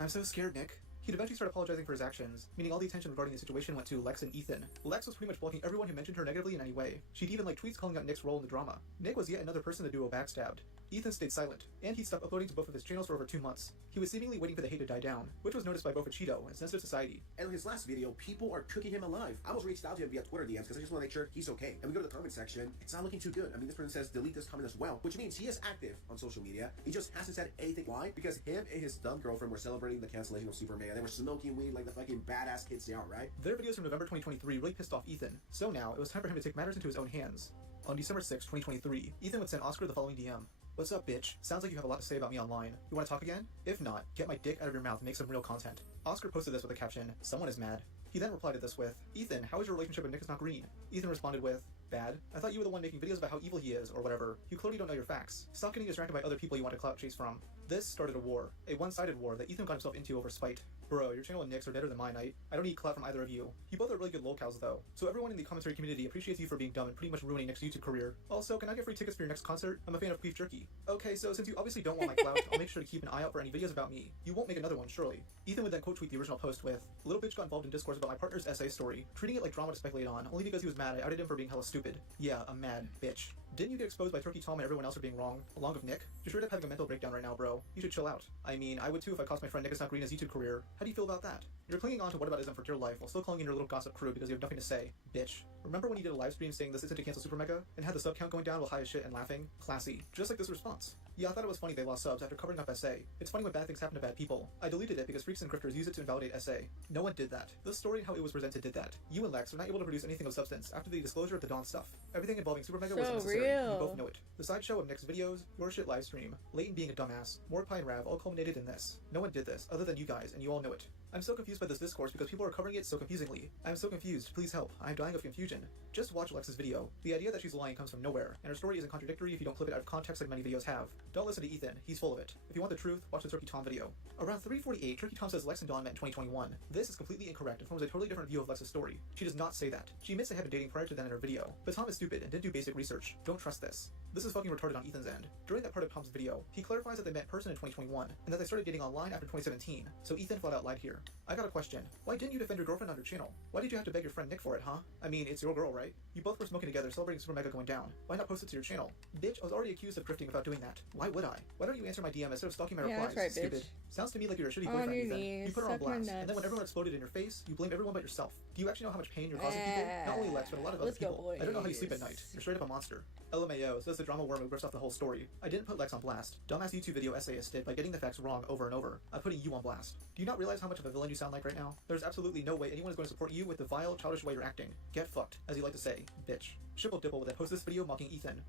I'm so scared, Nick. He'd eventually start apologizing for his actions, meaning all the attention regarding the situation went to Lex and Ethan. Lex was pretty much blocking everyone who mentioned her negatively in any way. She'd even like tweets calling out Nick's role in the drama. Nick was yet another person the duo backstabbed. Ethan stayed silent, and he'd stopped uploading to both of his channels for over 2 months. He was seemingly waiting for the hate to die down, which was noticed by both a Cheeto and sensitive society. And in his last video, people are cooking him alive. I almost reached out to him via Twitter DMs because I just want to make sure he's okay. And we go to the comment section, it's not looking too good. I mean, this person says delete this comment as well, which means he is active on social media. He just hasn't said anything. Why? Because him and his dumb girlfriend were celebrating the cancellation of Super Mega. They were smoking weed like the fucking badass kids they are, right? Their videos from November 2023 really pissed off Ethan, so now it was time for him to take matters into his own hands. On December 6, 2023, Ethan would send Oscar the following DM. What's up, bitch? Sounds like you have a lot to say about me online. You want to talk again? If not, get my dick out of your mouth and make some real content. Oscar posted this with a caption, someone is mad. He then replied to this with, Ethan, how is your relationship with Nick is not green? Ethan responded with, bad. I thought you were the one making videos about how evil he is, or whatever. You clearly don't know your facts. Stop getting distracted by other people you want to clout chase from. This started a war. A one-sided war that Ethan got himself into over spite. Bro, your channel and Nick's are better than mine. I don't need clout from either of you. You both are really good lolcows though. So everyone in the commentary community appreciates you for being dumb and pretty much ruining Nick's YouTube career. Also, can I get free tickets for your next concert? I'm a fan of beef jerky. Okay, so since you obviously don't want my clout, I'll make sure to keep an eye out for any videos about me. You won't make another one, surely. Ethan would then quote tweet the original post with, little bitch got involved in discourse about my partner's essay story, treating it like drama to speculate on, only because he was mad I outed him for being hella stupid. Yeah, I'm mad, bitch. Didn't you get exposed by Turkey Tom and everyone else for being wrong, along with Nick? You're straight up having a mental breakdown right now, bro. You should chill out. I mean, I would too if I cost my friend Nick is not green his YouTube career. How do you feel about that? You're clinging on to whataboutism for dear life while still calling in your little gossip crew because you have nothing to say, bitch. Remember when you did a live stream saying this isn't to cancel Super Mega, and had the sub count going down while high as shit and laughing? Classy. Just like this response. Yeah, I thought it was funny they lost subs after covering up SA. It's funny when bad things happen to bad people. I deleted it because freaks and grifters use it to invalidate SA. No one did that. The story and how it was presented did that. You and Lex were not able to produce anything of substance after the disclosure of the Dawn stuff. Everything involving Super Mega was unnecessary. Real. You both know it. The sideshow of Nick's videos, your shit livestream, Leighton being a dumbass, Morgue Pie and Rav all culminated in this. No one did this, other than you guys, and you all know it. I'm so confused by this discourse because people are covering it so confusingly. I'm so confused. Please help. I'm dying of confusion. Just watch Lex's video. The idea that she's lying comes from nowhere, and her story isn't contradictory if you don't clip it out of context like many videos have. Don't listen to Ethan. He's full of it. If you want the truth, watch the Turkey Tom video. Around 3:48, Turkey Tom says Lex and Dawn met in 2021. This is completely incorrect and forms a totally different view of Lex's story. She does not say that. She admits they had been dating prior to then in her video. But Tom is stupid and didn't do basic research. Don't trust this. This is fucking retarded on Ethan's end. During that part of Tom's video, he clarifies that they met in person in 2021, and that they started dating online after 2017, so Ethan flat out lied here. I got a question. Why didn't you defend your girlfriend on your channel? Why did you have to beg your friend Nick for it, huh? I mean, it's your girl, right? You both were smoking together, celebrating Super Mega going down. Why not post it to your channel? Bitch, I was already accused of drifting without doing that. Why would I? Why don't you answer my DM instead of stalking my replies? That's right, Stupid. bitch. Sounds to me like you're a shitty On boyfriend, your Ethan. knees, You put her on suck my blast, and then when nuts. everyone exploded in your face, you blame everyone but yourself. Do you actually know how much pain you're causing people? Not only Lex, but a lot of other Let's go, people. I don't know how you sleep at boys. night. You're straight up a monster. LMAO says the drama worm who rips off the whole story. I didn't put Lex on blast. Dumbass YouTube video essayist did by getting the facts wrong over and over. I'm putting you on blast. Do you not realize how much of a villain you sound like right now? There's absolutely no way anyone is going to support you with the vile, childish way you're acting. Get fucked, as you like to say, bitch. Shipple Dipple will then post this video mocking Ethan.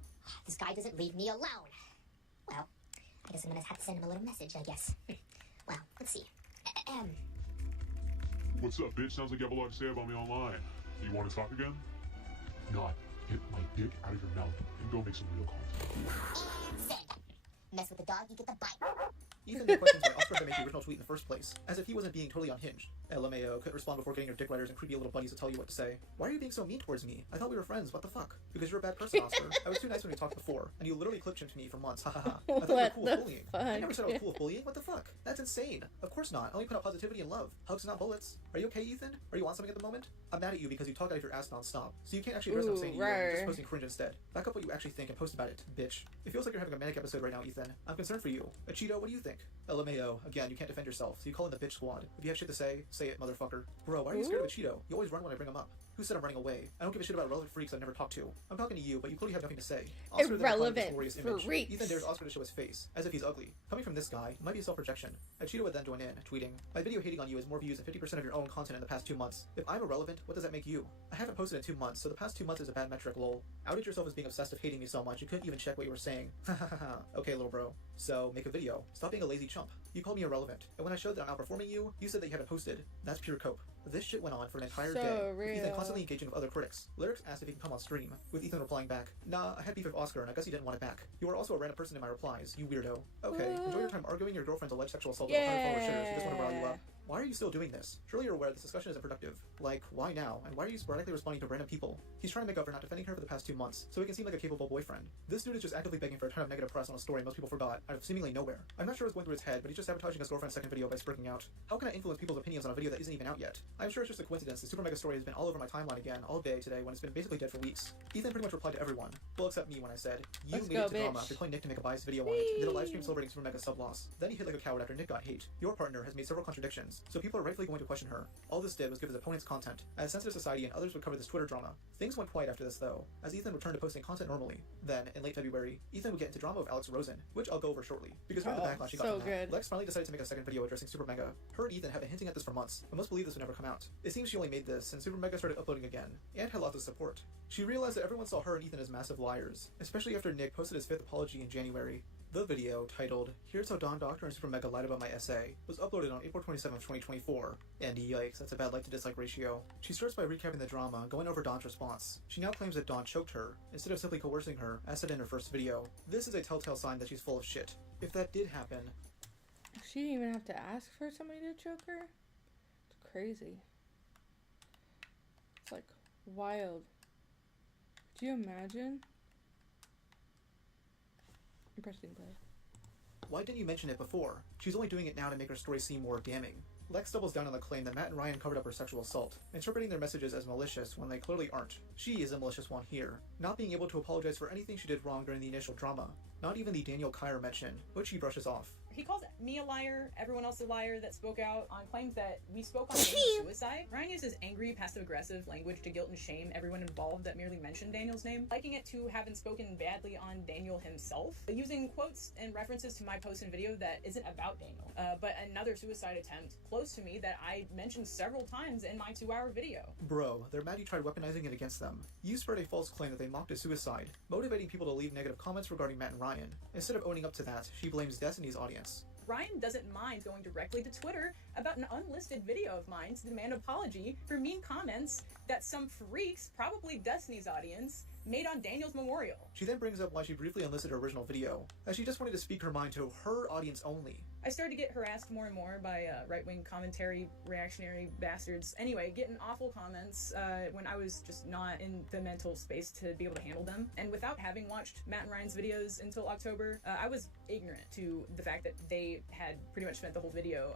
This guy doesn't leave me alone. Well, I guess I'm gonna have to send him a little message, I guess. Well, let's see. What's up, bitch? Sounds like you have a lot to say about me online. You want to talk again? Not. Get my dick out of your mouth and go make some real content. Send. Mess with the dog, you get the bite. Ethan then questions why Oscar had to make the original tweet in the first place, as if he wasn't being totally unhinged. LMAO couldn't respond before getting your dick writers and creepy little buddies to tell you what to say. Why are you being so mean towards me? I thought we were friends, what the fuck? Because you're a bad person, Oscar. I was too nice when we talked before, and you literally clip-chimped me for months, ha ha ha. I thought you were cool with bullying. I never said I was cool with bullying, what the fuck? That's insane. Of course not, I only put out positivity and love. Hugs, not bullets. Are you okay, Ethan? Are you on something at the moment? I'm mad at you because you talk out of your ass non-stop, so you can't actually address what I'm saying to you, and you're just posting cringe instead. Back up what you actually think and post about it, bitch. It feels like you're having a manic episode right now, Ethan. I'm concerned for you. Cheeto, what do you think? LMAO, again, you can't defend yourself, so you call in the bitch squad. If you have shit to say it, motherfucker. Bro, why are you scared of a Cheeto? You always run when I bring him up. Who said I'm running away? I don't give a shit about irrelevant freaks I've never talked to. I'm talking to you, but you clearly have nothing to say. Oscar Irrelevant image. freaks. Ethan dares Oscar to show his face, as if he's ugly. Coming from this guy, it might be a self-projection. Cheeto would then join in, tweeting, my video hating on you has more views than 50% of your own content in the past 2 months. If I'm irrelevant, what does that make you? I haven't posted in 2 months, so the past 2 months is a bad metric, lol. Outed yourself as being obsessed with hating me so much you couldn't even check what you were saying. Okay, little bro. So, make a video. Stop being a lazy chump. You called me irrelevant, and when I showed that I'm outperforming you, you said that you haven't posted. That's pure cope. This shit went on for an entire day, with Ethan constantly engaging with other critics. Lyrics asked if he can come on stream, with Ethan replying back, nah, I had beef with Oscar and I guess he didn't want it back. You are also a random person in my replies, you weirdo. Okay, enjoy your time arguing your girlfriend's alleged sexual assault with 100 follower shitters who just want to rile you up. Why are you still doing this? Surely you're aware this discussion isn't productive. Like, why now? And why are you sporadically responding to random people? He's trying to make up for not defending her for the past 2 months, so he can seem like a capable boyfriend. This dude is just actively begging for a ton of negative press on a story most people forgot, out of seemingly nowhere. I'm not sure what's going through his head, but he's just sabotaging his girlfriend's second video by sprinkling out. How can I influence people's opinions on a video that isn't even out yet? I'm sure it's just a coincidence the Super Mega story has been all over my timeline again, all day today, when it's been basically dead for weeks. Ethan pretty much replied to everyone. Well, except me when I said, you made it to drama after calling Nick to make a biased video on it, and did a livestream celebrating Super Mega sub loss. Then he hit like a coward after Nick got hate. Your partner has made several contradictions, so people are rightfully going to question her. All this did was give his opponents content, as sensitive society and others would cover this Twitter drama. Things went quiet after this though, as Ethan returned to posting content normally. Then, in late February, Ethan would get into drama with Alex Rosen, which I'll go over shortly, because during the backlash he got from that, Lex finally decided to make a second video addressing Super Mega. Her and Ethan have been hinting at this for months, but most believe this would never come out. It seems she only made this since Super Mega started uploading again, and had lots of support. She realized that everyone saw her and Ethan as massive liars, especially after Nick posted his 5th apology in January. The video, titled, Here's How Dawn Doctor and Super Mega Lied About My Essay, was uploaded on April 27th, 2024. And yikes, that's a bad like-to-dislike ratio. She starts by recapping the drama, going over Dawn's response. She now claims that Dawn choked her, instead of simply coercing her, as said in her first video. This is a telltale sign that she's full of shit. If that did happen... She didn't even have to ask for somebody to choke her? It's crazy. It's like, wild. Do you imagine? Pressing play. Why didn't you mention it before? She's only doing it now to make her story seem more damning. Lex doubles down on the claim that Matt and Ryan covered up her sexual assault, interpreting their messages as malicious when they clearly aren't. She is a malicious one here, not being able to apologize for anything she did wrong during the initial drama, not even the Daniel Kyer mention, which she brushes off. He calls me a liar, everyone else a liar that spoke out on claims that we spoke on Daniel's suicide. Ryan uses angry, passive-aggressive language to guilt and shame everyone involved that merely mentioned Daniel's name, liking it to having spoken badly on Daniel himself, using quotes and references to my post and video that isn't about Daniel, but another suicide attempt close to me that I mentioned several times in my 2-hour video. Bro, they're mad you tried weaponizing it against them. You spread a false claim that they mocked a suicide, motivating people to leave negative comments regarding Matt and Ryan. Instead of owning up to that, she blames Destiny's audience. Ryan doesn't mind going directly to Twitter about an unlisted video of mine to demand an apology for mean comments that some freaks, probably Destiny's audience, made on Daniel's memorial. She then brings up why she briefly unlisted her original video, as she just wanted to speak her mind to her audience only. I started to get harassed more and more by right-wing commentary, reactionary bastards. Anyway, getting awful comments when I was just not in the mental space to be able to handle them. And without having watched Matt and Ryan's videos until October, I was ignorant to the fact that they had pretty much spent the whole video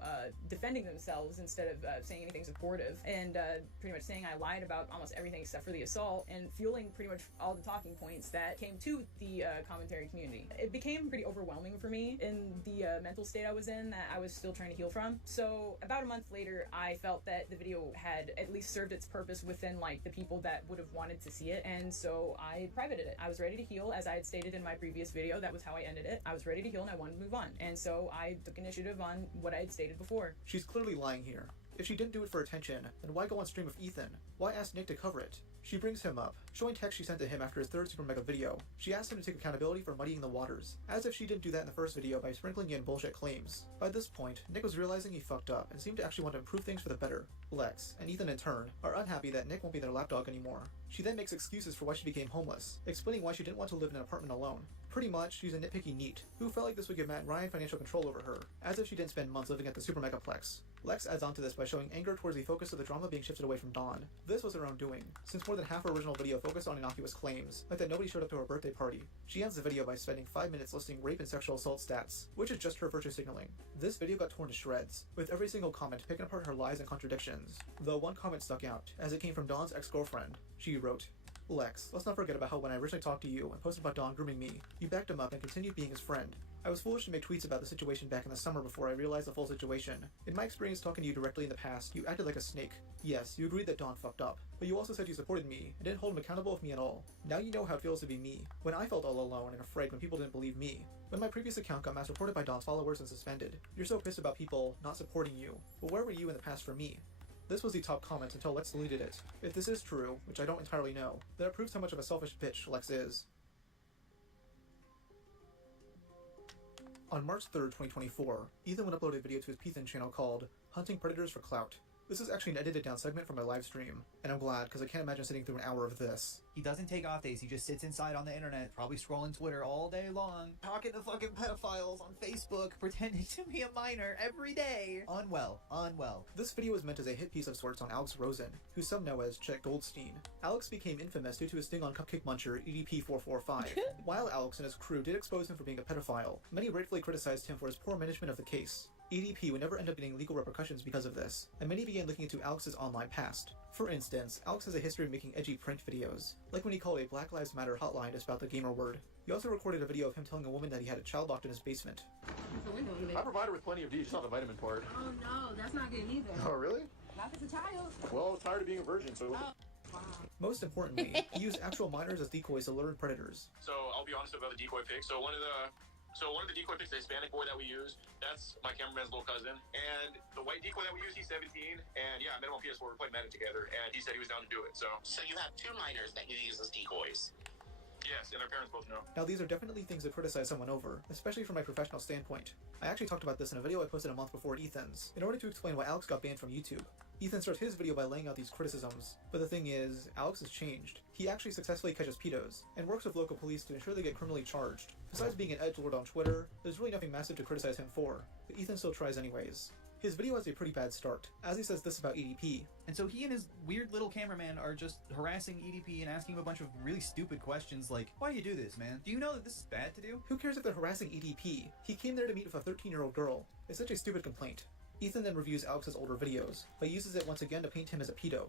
defending themselves instead of saying anything supportive, and pretty much saying I lied about almost everything except for the assault, and fueling pretty much all the talking points that came to the commentary community. It became pretty overwhelming for me in the mental state I was in that I was still trying to heal from. So about a month later, I felt that the video had at least served its purpose within like the people that would have wanted to see it, and so I privated it. I was ready to heal, as I had stated in my previous video. That was how I ended it. I was ready to heal and I wanted to move on, and so I took initiative on what I had stated before. She's clearly lying here. If she didn't do it for attention, then why go on stream with Ethan? Why ask Nick to cover it? She brings him up, showing text she sent to him after his third Super Mega video. She asks him to take accountability for muddying the waters, as if she didn't do that in the first video by sprinkling in bullshit claims. By this point, Nick was realizing he fucked up and seemed to actually want to improve things for the better. Lex, and Ethan in turn, are unhappy that Nick won't be their lapdog anymore. She then makes excuses for why she became homeless, explaining why she didn't want to live in an apartment alone. Pretty much, she's a nitpicky neat, who felt like this would give Matt and Ryan financial control over her, as if she didn't spend months living at the Super Megaplex. Lex adds on to this by showing anger towards the focus of the drama being shifted away from Dawn. This was her own doing, since more than half her original video focused on innocuous claims, like that nobody showed up to her birthday party. She ends the video by spending 5 minutes listing rape and sexual assault stats, which is just her virtue signaling. This video got torn to shreds, with every single comment picking apart her lies and contradictions. Though one comment stuck out, as it came from Dawn's ex-girlfriend. She wrote, "Lex, let's not forget about how when I originally talked to you and posted about Dawn grooming me, you backed him up and continued being his friend. I was foolish to make tweets about the situation back in the summer before I realized the full situation. In my experience talking to you directly in the past, you acted like a snake. Yes, you agreed that Dawn fucked up, but you also said you supported me and didn't hold him accountable with me at all. Now you know how it feels to be me, when I felt all alone and afraid when people didn't believe me. When my previous account got mass reported by Dawn's followers and suspended, you're so pissed about people not supporting you. But where were you in the past for me?" This was the top comment until Lex deleted it. If this is true, which I don't entirely know, then it proves how much of a selfish bitch Lex is. On March 3rd, 2024, Ethan would upload a video to his Ethan channel called Hunting Predators for Clout. This is actually an edited down segment from my live stream, and I'm glad because I can't imagine sitting through an hour of this. He doesn't take off days, he just sits inside on the internet, probably scrolling Twitter all day long, talking to fucking pedophiles on Facebook, pretending to be a minor every day. Unwell. This video was meant as a hit piece of sorts on Alex Rosen, who some know as Chet Goldstein. Alex became infamous due to his sting on Cupcake Muncher EDP445. While Alex and his crew did expose him for being a pedophile, many rightfully criticized him for his poor management of the case. EDP would never end up getting legal repercussions because of this, and many began looking into Alex's online past. For instance, Alex has a history of making edgy print videos, like when he called a Black Lives Matter hotline to spout the gamer word. He also recorded a video of him telling a woman that he had a child locked in his basement. I provide her with plenty of D, just not the vitamin part. Oh no, that's not good either. Oh, really? Not as a child. Well, I was tired of being a virgin, so... Oh. Wow. Most importantly, he used actual minors as decoys to lure in predators. So, I'll be honest about the decoy pic. So one of the decoy pics, the Hispanic boy that we use, that's my cameraman's little cousin. And the white decoy that we use, he's 17. And yeah, I met him on PS4, we're playing Madden together, and he said he was down to do it, so. So you have 2 minors that you use as decoys? Yes, and their parents both know. Now these are definitely things to criticize someone over, especially from my professional standpoint. I actually talked about this in a video I posted a month before Ethan's, in order to explain why Alex got banned from YouTube. Ethan starts his video by laying out these criticisms, but the thing is, Alex has changed. He actually successfully catches pedos, and works with local police to ensure they get criminally charged. Besides being an edgelord on Twitter, there's really nothing massive to criticize him for, but Ethan still tries anyways. His video has a pretty bad start, as he says this about EDP. And so he and his weird little cameraman are just harassing EDP and asking him a bunch of really stupid questions like, why do you do this, man? Do you know that this is bad to do? Who cares if they're harassing EDP? He came there to meet with a 13-year-old girl. It's such a stupid complaint. Ethan then reviews Alex's older videos, but uses it once again to paint him as a pedo.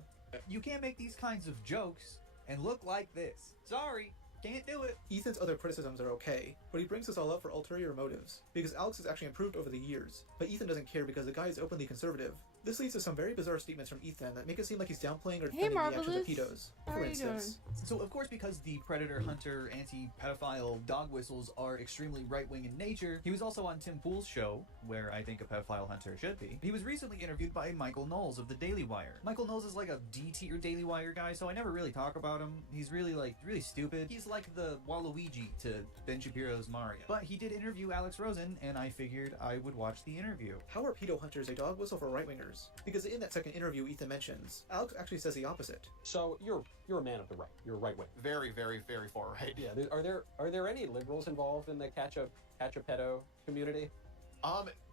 You can't make these kinds of jokes and look like this. Sorry. Can't do it. Ethan's other criticisms are okay, but he brings this all up for ulterior motives, because Alex has actually improved over the years, but Ethan doesn't care because the guy is openly conservative. This leads to some very bizarre statements from Ethan that make it seem like he's downplaying or defending the actions of pedos. For instance, so of course, because the predator, hunter, anti-pedophile dog whistles are extremely right-wing in nature, he was also on Tim Pool's show, where I think a pedophile hunter should be. He was recently interviewed by Michael Knowles of the Daily Wire. Michael Knowles is like a D-tier Daily Wire guy, so I never really talk about him. He's really really stupid. He's like the Waluigi to Ben Shapiro's Mario. But he did interview Alex Rosen, and I figured I would watch the interview. How are pedo hunters a dog whistle for right-wingers? Because in that second interview Ethan mentions, Alex actually says the opposite. So you're a man of the right. You're right wing. Very, very, very far right. Yeah. Are there any liberals involved in the catch a pedo community?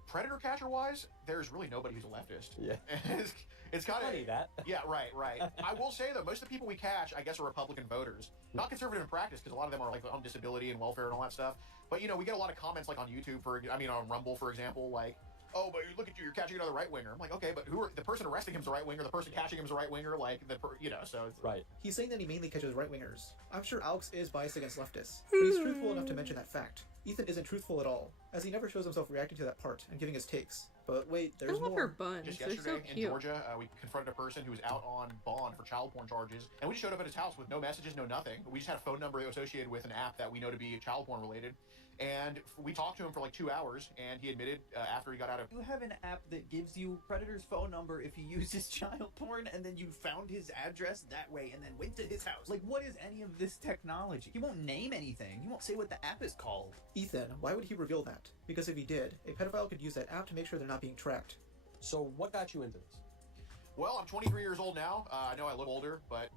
Predator catcher wise, there's really nobody who's a leftist. Yeah. It's kind of that. Yeah, right. I will say though, most of the people we catch, I guess, are Republican voters. Not conservative in practice, because a lot of them are like on disability and welfare and all that stuff. But we get a lot of comments like on YouTube on Rumble, for example, like, oh, but look at you, you're catching another right winger. I'm like, okay, but the person arresting him's a right winger, the person catching him's a right winger, like so it's right. He's saying that he mainly catches right wingers. I'm sure Alex is biased against leftists, but he's truthful enough to mention that fact. Ethan isn't truthful at all, as he never shows himself reacting to that part and giving his takes. But wait, there's more. I love her buns. Just They're yesterday so in Georgia, we confronted a person who was out on bond for child porn charges, and we just showed up at his house with no messages, no nothing. We just had a phone number associated with an app that we know to be child porn related. And we talked to him for like 2 hours, and he admitted after he got out of... You have an app that gives you Predator's phone number if he uses child porn, and then you found his address that way and then went to his house. Like, what is any of this technology? He won't name anything. He won't say what the app is called. Ethan, why would he reveal that? Because if he did, a pedophile could use that app to make sure they're not being tracked. So what got you into this? Well, I'm 23 years old now. I know I look older, but,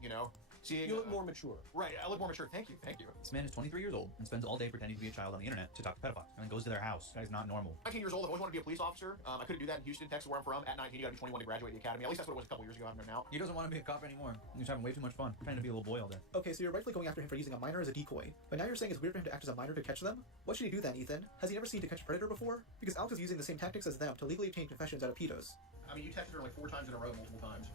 seeing... You look more mature. Right, I look more mature. Thank you. This man is 23 years old and spends all day pretending to be a child on the internet to talk to pedophiles, and then goes to their house. That is not normal. 19 years old, I've always wanted to be a police officer. I couldn't do that in Houston, Texas, where I'm from. At 19, you gotta be 21 to graduate the academy. At least that's what it was a couple years ago. I don't know now. He doesn't want to be a cop anymore. He's having way too much fun, trying to be a little boy all day. Okay, so you're rightfully going after him for using a minor as a decoy, but now you're saying it's weird for him to act as a minor to catch them? What should he do then, Ethan? Has he never seen To Catch a Predator before? Because Alex is using the same tactics as them to legally obtain confessions out of pedos. I mean, you texted her like 4 times in a row, multiple times.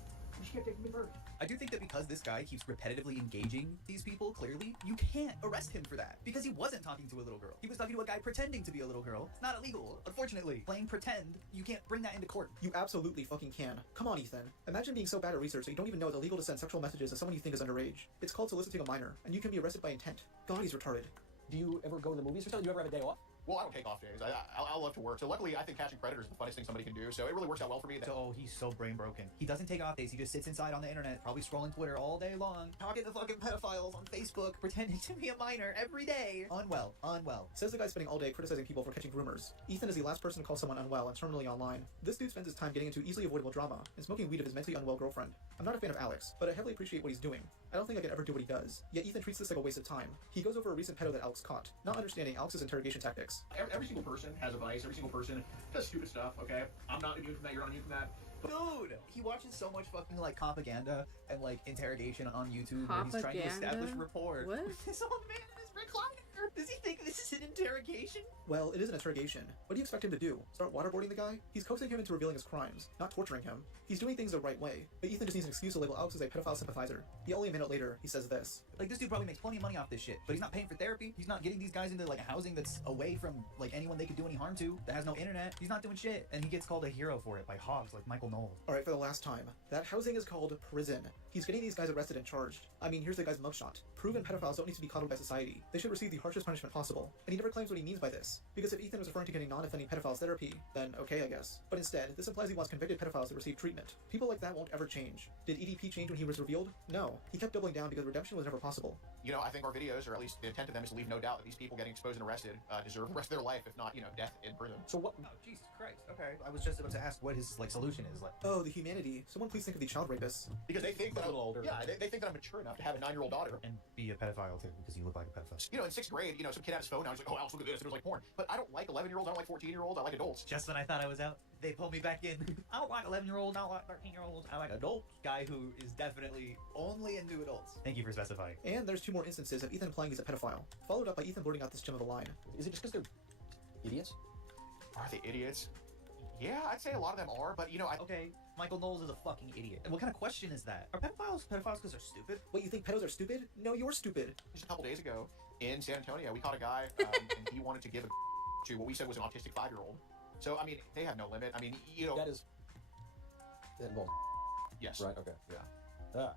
She kept taking me first. I do think that because this guy keeps repetitively engaging these people, clearly, you can't arrest him for that. Because he wasn't talking to a little girl. He was talking to a guy pretending to be a little girl. It's not illegal, unfortunately. Playing pretend, you can't bring that into court. You absolutely fucking can. Come on, Ethan. Imagine being so bad at research that you don't even know it's illegal to send sexual messages to someone you think is underage. It's called soliciting a minor, and you can be arrested by intent. God, he's retarded. Do you ever go to the movies or something? Do you ever have a day off? Well, I don't take off days. I love to work. So luckily, I think catching predators is the funnest thing somebody can do. So it really works out well for me. So he's so brain broken. He doesn't take off days. He just sits inside on the internet, probably scrolling Twitter all day long, talking to fucking pedophiles on Facebook, pretending to be a minor every day. Unwell. Says the guy spending all day criticizing people for catching groomers. Ethan is the last person to call someone unwell and terminally online. This dude spends his time getting into easily avoidable drama and smoking weed of his mentally unwell girlfriend. I'm not a fan of Alex, but I heavily appreciate what he's doing. I don't think I could ever do what he does. Yet Ethan treats this like a waste of time. He goes over a recent pedo that Alex caught, not understanding Alex's interrogation tactics. Every single person has a vice. Every single person does stupid stuff, okay? I'm not immune from that. You're not immune from that. Dude, he watches so much fucking like propaganda and like interrogation on YouTube where he's trying to establish rapport. What? This old man in his recliner. Does he think this is an interrogation? Well, it is an interrogation. What do you expect him to do? Start waterboarding the guy? He's coaxing him into revealing his crimes, not torturing him. He's doing things the right way, but Ethan just needs an excuse to label Alex as a pedophile sympathizer. Yet only a minute later, he says this. Like, this dude probably makes plenty of money off this shit, but he's not paying for therapy. He's not getting these guys into like housing that's away from like anyone they could do any harm to, that has no internet. He's not doing shit, and he gets called a hero for it by hogs like Michael Knowles. Alright, for the last time. That housing is called prison. He's getting these guys arrested and charged. I mean, here's the guy's mugshot. Proven pedophiles don't need to be coddled by society. They should receive the harshest punishment possible. And he never claims what he means by this. Because if Ethan was referring to getting non-offending pedophiles therapy, then okay, I guess. But instead, this implies he wants convicted pedophiles to receive treatment. People like that won't ever change. Did EDP change when he was revealed? No. He kept doubling down because redemption was never possible. I think our videos, or at least the intent of them, is to leave no doubt that these people getting exposed and arrested deserve the rest of their life, if not, death in prison. So what? Oh, Jesus Christ. Okay. I was just about to ask what his solution is. Oh, the humanity. Someone please think of the child rapists. Because they think that a little older. Yeah, they think that I'm mature enough to have a 9-year-old daughter. And be a pedophile too, because you look like a pedophile. In 6th grade, some kid had his phone out. He's like, oh, Alex, look at this. And it was like porn. But I don't like 11-year-olds. I don't like 14-year-olds. I like adults. Just when I thought I was out, they pulled me back in. I don't like 11-year-olds. I don't like 13-year-olds. I like adults. Guy who is definitely only into adults. Thank you for specifying. And there's 2 more instances of Ethan implying he's a pedophile, followed up by Ethan blurting out this gem of a line. Is it just because they're idiots? Are they idiots? Yeah, I'd say a lot of them are, but Okay, Michael Knowles is a fucking idiot. And what kind of question is that? Are pedophiles because they're stupid? What, you think pedos are stupid? No, you're stupid. Just a couple days ago, in San Antonio, we caught a guy, and he wanted to give a to what we said was an autistic 5-year-old. So, I mean, they have no limit. I mean, That is... Well, yes. Right, okay. Yeah. Ah.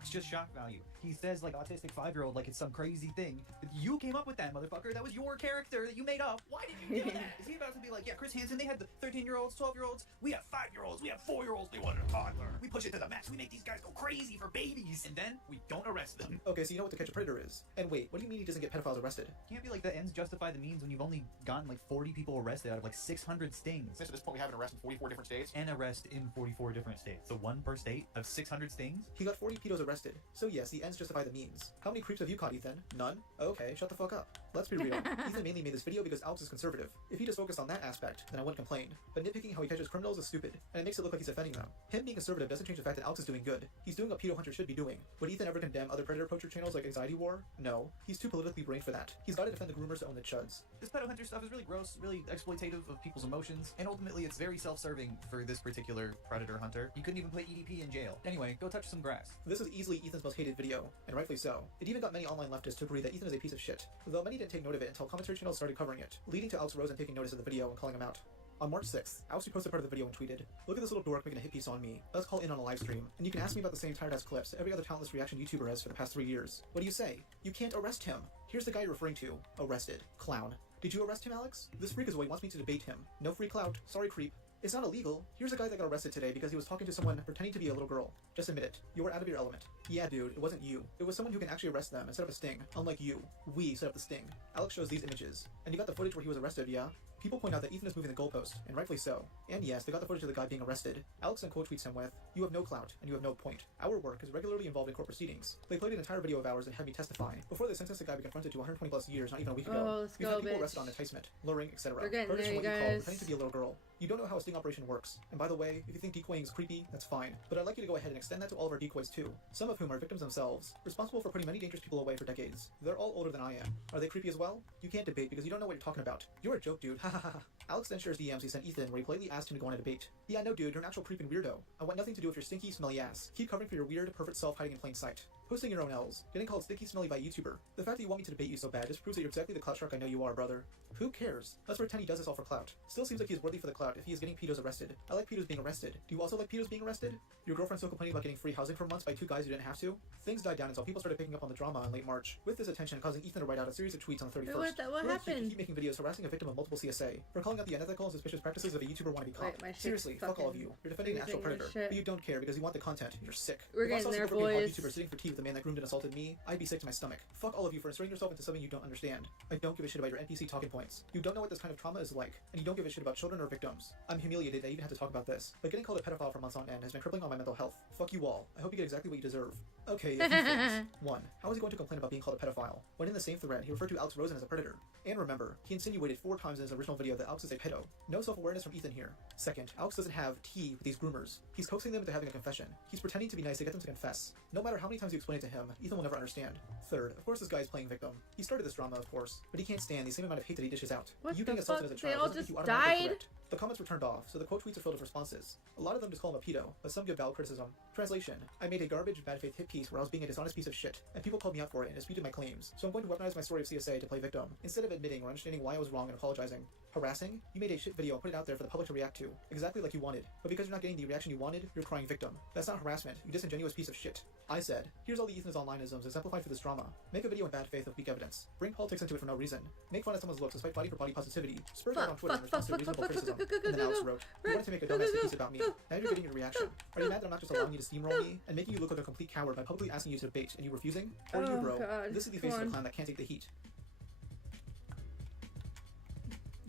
It's just shock value. He says like autistic 5-year-old like it's some crazy thing. You came up with that, motherfucker. That was your character that you made up. Why did you do that? Is he about to be like, yeah, Chris Hansen, they had the 13-year-olds, 12-year-olds. We have 5-year-olds. We have 4-year-olds. They wanted a toddler. We push it to the max. We make these guys go crazy for babies. And then we don't arrest them. Okay, so you know what To Catch a Predator is. And wait, what do you mean he doesn't get pedophiles arrested? Can't be like the ends justify the means when you've only gotten like 40 people arrested out of like 600 stings. Since at this point we have an arrest in 44 different states. An arrest in 44 different states. So one per state of 600 stings? He got 40 pedos arrested. So yes, the ends justify the means. How many creeps have you caught, Ethan? None? Okay, shut the fuck up. Let's be real. Ethan mainly made this video because Alex is conservative. If he just focused on that aspect, then I wouldn't complain. But nitpicking how he catches criminals is stupid, and it makes it look like he's offending them. Him being conservative doesn't change the fact that Alex is doing good. He's doing what pedo hunters should be doing. Would Ethan ever condemn other predator poacher channels like Anxiety War? No. He's too politically brained for that. He's got to defend the groomers to own the chuds. This pedo hunter stuff is really gross, really exploitative of people's emotions, and ultimately it's very self-serving for this particular predator hunter. He couldn't even play EDP in jail. Anyway, go touch some grass. This is easily Ethan's most hated video, and rightfully so. It even got many online leftists to agree that Ethan is a piece of shit, though many didn't take note of it until commentary channels started covering it, leading to Alex Rosen taking notice of the video and calling him out. On March 6th, Alex reposted part of the video and tweeted, "Look at this little dork making a hit piece on me. Let's call in on a live stream, and you can ask me about the same tired-ass clips every other talentless reaction YouTuber has for the past 3 years. What do you say? You can't arrest him. Here's the guy you're referring to. Arrested. Clown. Did you arrest him, Alex? This freakazoid wants me to debate him. No free clout. Sorry, creep. It's not illegal. Here's a guy that got arrested today because he was talking to someone pretending to be a little girl. Just admit it. You were out of your element. Yeah, dude, it wasn't you. It was someone who can actually arrest them instead of a sting. Unlike you. We set up the sting." Alex shows these images. And you got the footage where he was arrested, yeah? People point out that Ethan is moving the goalpost, and rightfully so. And yes, they got the footage of the guy being arrested. Alex then quote tweets him with, "You have no clout, and you have no point. Our work is regularly involved in court proceedings." They played an entire video of ours and had me testify. Before they sentenced the guy we confronted to 120 plus years not even a week ago. Oh, let's We've go, had people bitch. arrested on enticement, luring, etc. We're getting Murders there, for what you you call guys. pretending to be a little girl. You don't know how a sting operation works. And by the way, if you think decoying is creepy, that's fine. But I'd like you to go ahead and extend that to all of our decoys too. Some of whom are victims themselves, responsible for putting many dangerous people away for decades. They're all older than I am. Are they creepy as well? You can't debate because you don't know what you're talking about. You're a joke, dude. Ha ha ha. Alex then shares DMs he sent Ethan where he politely asked him to go on a debate. "Yeah, no dude, you're an actual creeping weirdo. I want nothing to do with your stinky, smelly ass. Keep covering for your weird, perfect self hiding in plain sight. Posting your own L's. Getting called stinky smelly by a YouTuber. The fact that you want me to debate you so bad just proves that you're exactly the clout shark I know you are, brother. Who cares? Let's pretend he does this all for clout. Still seems like he's worthy for the clout if he is getting pedos arrested. I like pedos being arrested. Do you also like pedos being arrested? Your girlfriend still complaining about getting free housing for months by 2 guys who didn't have to? Things died down until people started picking up on the drama in late March, with this attention causing Ethan to write out a series of tweets on the 31st. What where happened? he keep making videos harassing a victim of multiple CSA for calling out the unethical and suspicious practices of a YouTuber wannabe cop. Wait, my shit's Seriously, fuck all of you. You're defending an actual freezing predator, shit. but you don't care because you want the content. You're sick. We're If I saw getting there, some overbeing boys. YouTuber sitting for tea with the man that groomed and assaulted me, I'd be sick to my stomach. Fuck all of you for inserting yourself into something you don't understand. I don't give a shit about your NPC talking points. You don't know what this kind of trauma is like, and you don't give a shit about children or victims. I'm humiliated that I even have to talk about this, but getting called a pedophile for months on end has been crippling on my mental health. Fuck you all. I hope you get exactly what you deserve. Okay, a few things. 1. How is he going to complain about being called a pedophile, when in the same thread he referred to Alex Rosen as a predator? And remember, he insinuated 4 times in his original video that Alex is a pedo. No self-awareness from Ethan here. 2nd, Alex doesn't have tea with these groomers. He's coaxing them into having a confession. He's pretending to be nice to get them to confess. No matter how many times you explain it to him, Ethan will never understand. 3rd, of course this guy is playing victim. He started this drama, of course, but he can't stand the same amount of hate that he dishes out. What You the being assaulted fuck? as a They child all doesn't make just you automatically died? correct. The comments were turned off, so the quote tweets are filled with responses. A lot of them just call him a pedo, but some give valid criticism. Translation: I made a garbage, bad faith hit piece where I was being a dishonest piece of shit, and people called me out for it and disputed my claims. So I'm going to weaponize my story of CSA to play victim, instead of admitting or understanding why I was wrong and apologizing. Harassing? You made a shit video and put it out there for the public to react to, exactly like you wanted. But because you're not getting the reaction you wanted, you're crying victim. That's not harassment, you disingenuous piece of shit. I said, here's all the Ethan's online-isms exemplified for this drama. Make a video in bad faith with weak evidence. Bring politics into it for no reason. Make fun of someone's looks despite fighting for body positivity. Spur that on Twitter in response to reasonable criticism. And then Alex wrote, you wanted to make a domestic piece about me. Now you're getting your reaction. Are you mad that I'm not just allowing you to steamroll me and making you look like a complete coward by publicly asking you to debate and you refusing? Or you, bro? God. This is the face of a clown that can't take the heat.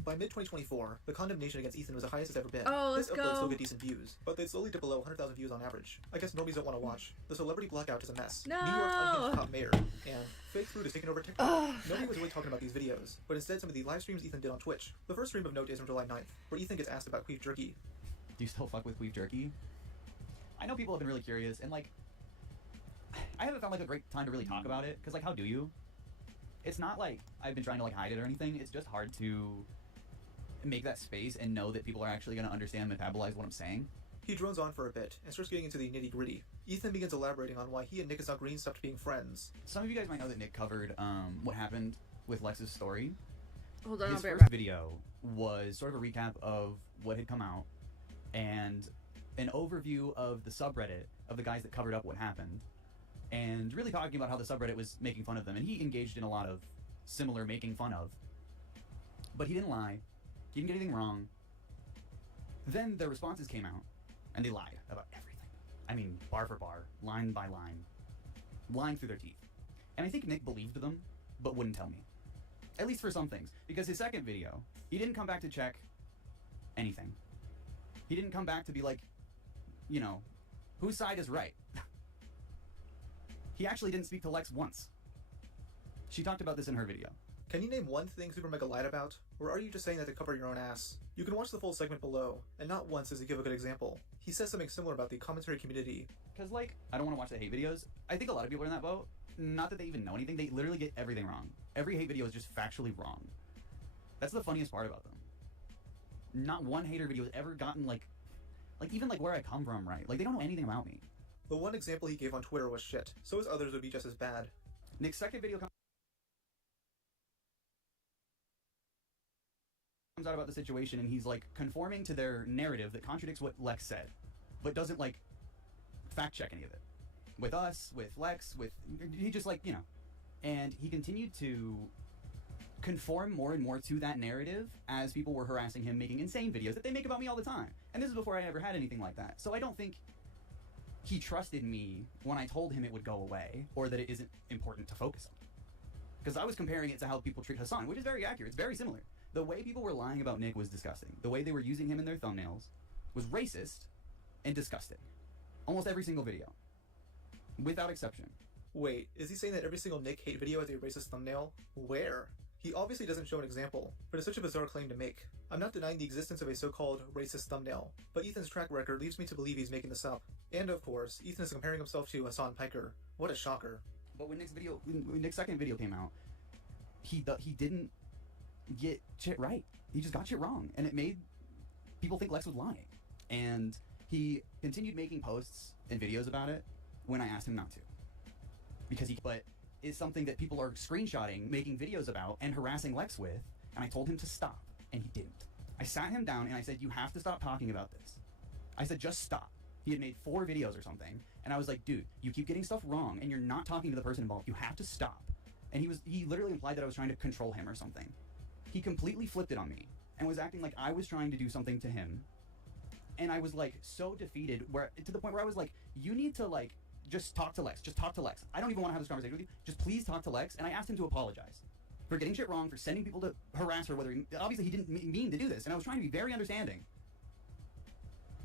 By mid-2024, the condemnation against Ethan was the highest it's ever been. Oh, let's This upload still go. get decent views, but they slowly dip below 100,000 views on average. I guess normies don't want to watch. The celebrity blackout is a mess. No. New York's unhinged top mayor, and fake food is taking over TikTok. Nobody was really talking about these videos, but instead some of the live streams Ethan did on Twitch. The first stream of note is from July 9th, where Ethan gets asked about queef jerky. Do you still fuck with queef jerky? I know people have been really curious, and like, I haven't found like a great time to really talk about it, because like, how do you? It's not like I've been trying to like hide it or anything, it's just hard to make that space and know that people are actually going to understand and metabolize what I'm saying. He drones on for a bit and starts getting into the nitty-gritty. Ethan begins elaborating on why he and Nick Green stopped being friends. Some of you guys might know that Nick covered what happened with Lex's story. Hold on, His I'll be right first back. video was sort of a recap of what had come out and an overview of the subreddit of the guys that covered up what happened. and really talking about how the subreddit was making fun of them, and he engaged in a lot of similar making fun of. But he didn't lie. He didn't get anything wrong. Then their responses came out, and they lied about everything. I mean, bar for bar, line by line, lying through their teeth. And I think Nick believed them, but wouldn't tell me. At least for some things. Because his second video, he didn't come back to check anything. He didn't come back to be like, you know, whose side is right? He actually didn't speak to Lex once. She talked about this in her video. Can you name one thing Super Mega lied about? Or are you just saying that to cover your own ass? You can watch the full segment below, and not once does he give a good example. He says something similar about the commentary community. Because, like, I don't want to watch the hate videos. I think a lot of people are in that boat. Not that they even know anything, they literally get everything wrong. Every hate video is just factually wrong. That's the funniest part about them. Not one hater video has ever gotten, like even, like, where I come from, right? Like, they don't know anything about me. The one example he gave on Twitter was shit, so his others would be just as bad. Nick's second video comes out about the situation, and he's, like, conforming to their narrative that contradicts what Lex said, but doesn't, like, fact-check any of it. With us, with Lex, he just, like, you know. And he continued to conform more and more to that narrative as people were harassing him, making insane videos that they make about me all the time. And this is before I ever had anything like that. So I don't think he trusted me when I told him it would go away, or that it isn't important to focus on. Because I was comparing it to how people treat Hassan, which is very accurate. It's very similar. The way people were lying about Nick was disgusting. The way they were using him in their thumbnails was racist and disgusting. Almost every single video. Without exception. Wait, is he saying that every single Nick hate video has a racist thumbnail? Where? He obviously doesn't show an example, but it's such a bizarre claim to make. I'm not denying the existence of a so-called racist thumbnail, but Ethan's track record leads me to believe he's making this up. And of course, Ethan is comparing himself to Hassan Piker. What a shocker. But when Nick's second video came out, he didn't get shit right. He just got shit wrong, and it made people think Lex was lying. And he continued making posts and videos about it when I asked him not to. But it's something that people are screenshotting, making videos about, and harassing Lex with, and I told him to stop, and he didn't. I sat him down and I said, you have to stop talking about this. I said, just stop. He had made 4 videos or something, and I was like, dude, you keep getting stuff wrong, and you're not talking to the person involved. You have to stop. And he literally implied that I was trying to control him or something. He completely flipped it on me, and was acting like I was trying to do something to him. And I was, like, so defeated, to the point where I was like, you need to, like, just talk to Lex. Just talk to Lex. I don't even want to have this conversation with you. Just please talk to Lex. And I asked him to apologize for getting shit wrong, for sending people to harass her, obviously he didn't mean to do this, and I was trying to be very understanding.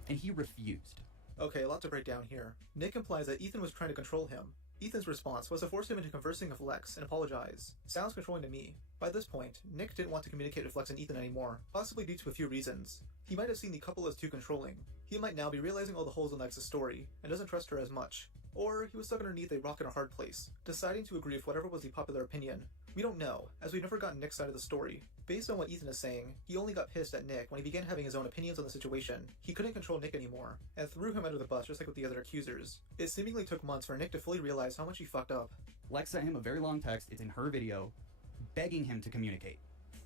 And he refused. Okay, a lot to break down here. Nick implies that Ethan was trying to control him. Ethan's response was to force him into conversing with Lex and apologize. Sounds controlling to me. By this point, Nick didn't want to communicate with Lex and Ethan anymore, possibly due to a few reasons. He might have seen the couple as too controlling. He might now be realizing all the holes in Lex's story, and doesn't trust her as much. Or he was stuck underneath a rock in a hard place, deciding to agree with whatever was the popular opinion. We don't know, as we've never gotten Nick's side of the story. Based on what Ethan is saying, he only got pissed at Nick when he began having his own opinions on the situation. He couldn't control Nick anymore, and threw him under the bus just like with the other accusers. It seemingly took months for Nick to fully realize how much he fucked up. Lex sent him a very long text, it's in her video, begging him to communicate.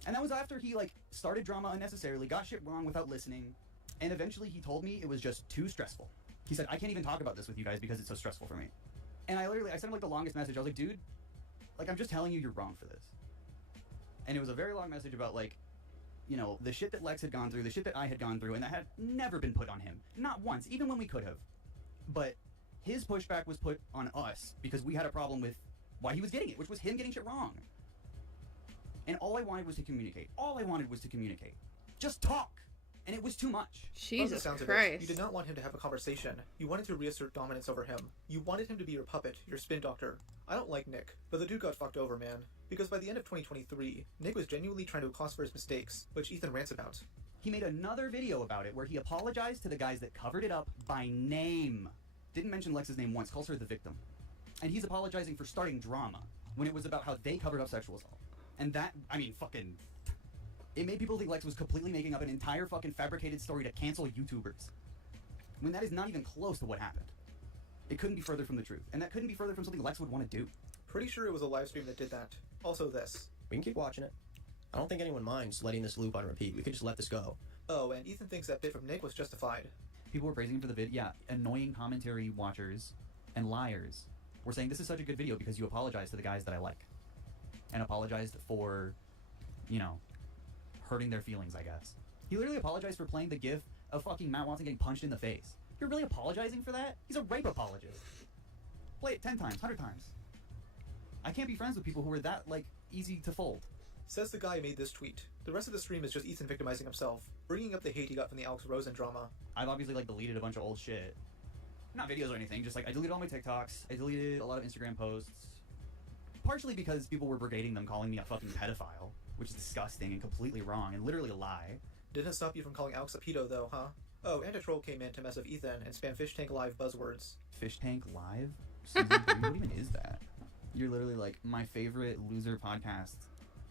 And that was after he, like, started drama unnecessarily, got shit wrong without listening, and eventually he told me it was just too stressful. He said, I can't even talk about this with you guys because it's so stressful for me. And I sent him, like, the longest message. I was like, dude, like, I'm just telling you you're wrong for this. And it was a very long message about, like, you know, the shit that Lex had gone through, the shit that I had gone through, and that had never been put on him. Not once, even when we could have. But his pushback was put on us because we had a problem with why he was getting it, which was him getting shit wrong. And all I wanted was to communicate. All I wanted was to communicate. Just talk! And it was too much. Jesus Christ. You did not want him to have a conversation. You wanted to reassert dominance over him. You wanted him to be your puppet, your spin doctor. I don't like Nick, but the dude got fucked over, man. Because by the end of 2023, Nick was genuinely trying to account for his mistakes, which Ethan rants about. He made another video about it where he apologized to the guys that covered it up by name. Didn't mention Lex's name once, calls her the victim. And he's apologizing for starting drama when it was about how they covered up sexual assault. And that, I mean, fucking... It made people think Lex was completely making up an entire fucking fabricated story to cancel YouTubers. When that is not even close to what happened. It couldn't be further from the truth. And that couldn't be further from something Lex would want to do. Pretty sure it was a live stream that did that. Also this. We can keep watching it. I don't think anyone minds letting this loop on repeat. We could just let this go. Oh, and Ethan thinks that bit from Nick was justified. People were praising him for the vid. Yeah, annoying commentary watchers and liars were saying this is such a good video because you apologized to the guys that I like. And apologized for, you know, hurting their feelings, I guess. He literally apologized for playing the gif of fucking Matt Watson getting punched in the face. You're really apologizing for that? He's a rape apologist. Play it 10 times, 100 times. I can't be friends with people who are that, like, easy to fold. Says the guy who made this tweet. The rest of the stream is just Ethan victimizing himself, bringing up the hate he got from the Alex Rosen drama. I've obviously, like, deleted a bunch of old shit. Not videos or anything, just, like, I deleted all my TikToks. I deleted a lot of Instagram posts. Partially because people were brigading them, calling me a fucking pedophile, which is disgusting and completely wrong and literally a lie. Didn't stop you from calling Alex a pedo, though, huh? Oh, and a troll came in to mess with Ethan and spam Fish Tank Live buzzwords. Fish Tank Live? What even is that? You're literally like, my favorite loser podcast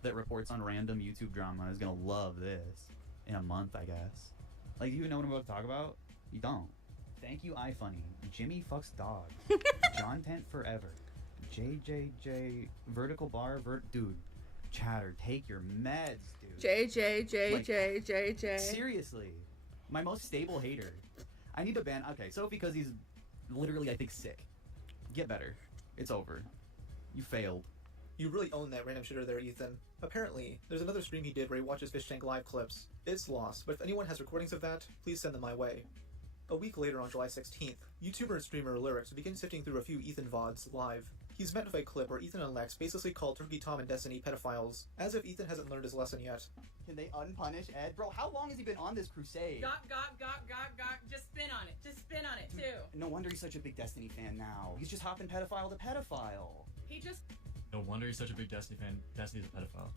that reports on random YouTube drama is gonna love this in a month, I guess. Like, do you even know what I'm about to talk about? You don't. Thank you, iFunny. Jimmy fucks dogs. John Tent forever. JJJ vertical bar dude. Chatter, take your meds, dude. JJJJJJ. Seriously, my most stable hater. I need to ban. Okay, so because he's literally, I think, sick. Get better. It's over. You failed. You really own that random shitter there, Ethan. Apparently, there's another stream he did where he watches Fish Tank Live clips. It's lost, but if anyone has recordings of that, please send them my way. A week later on July 16th, YouTuber and streamer Lyrics begins sifting through a few Ethan VODs live. He's met with a clip where Ethan and Lex basically call Turkey Tom and Destiny pedophiles, as if Ethan hasn't learned his lesson yet. Can they unpunish Ed? Bro, how long has he been on this crusade? Got. Just spin on it. Just spin on it, too. No wonder he's such a big Destiny fan now. He's just hopping pedophile to pedophile. He just... No wonder he's such a big Destiny fan. Destiny's a pedophile.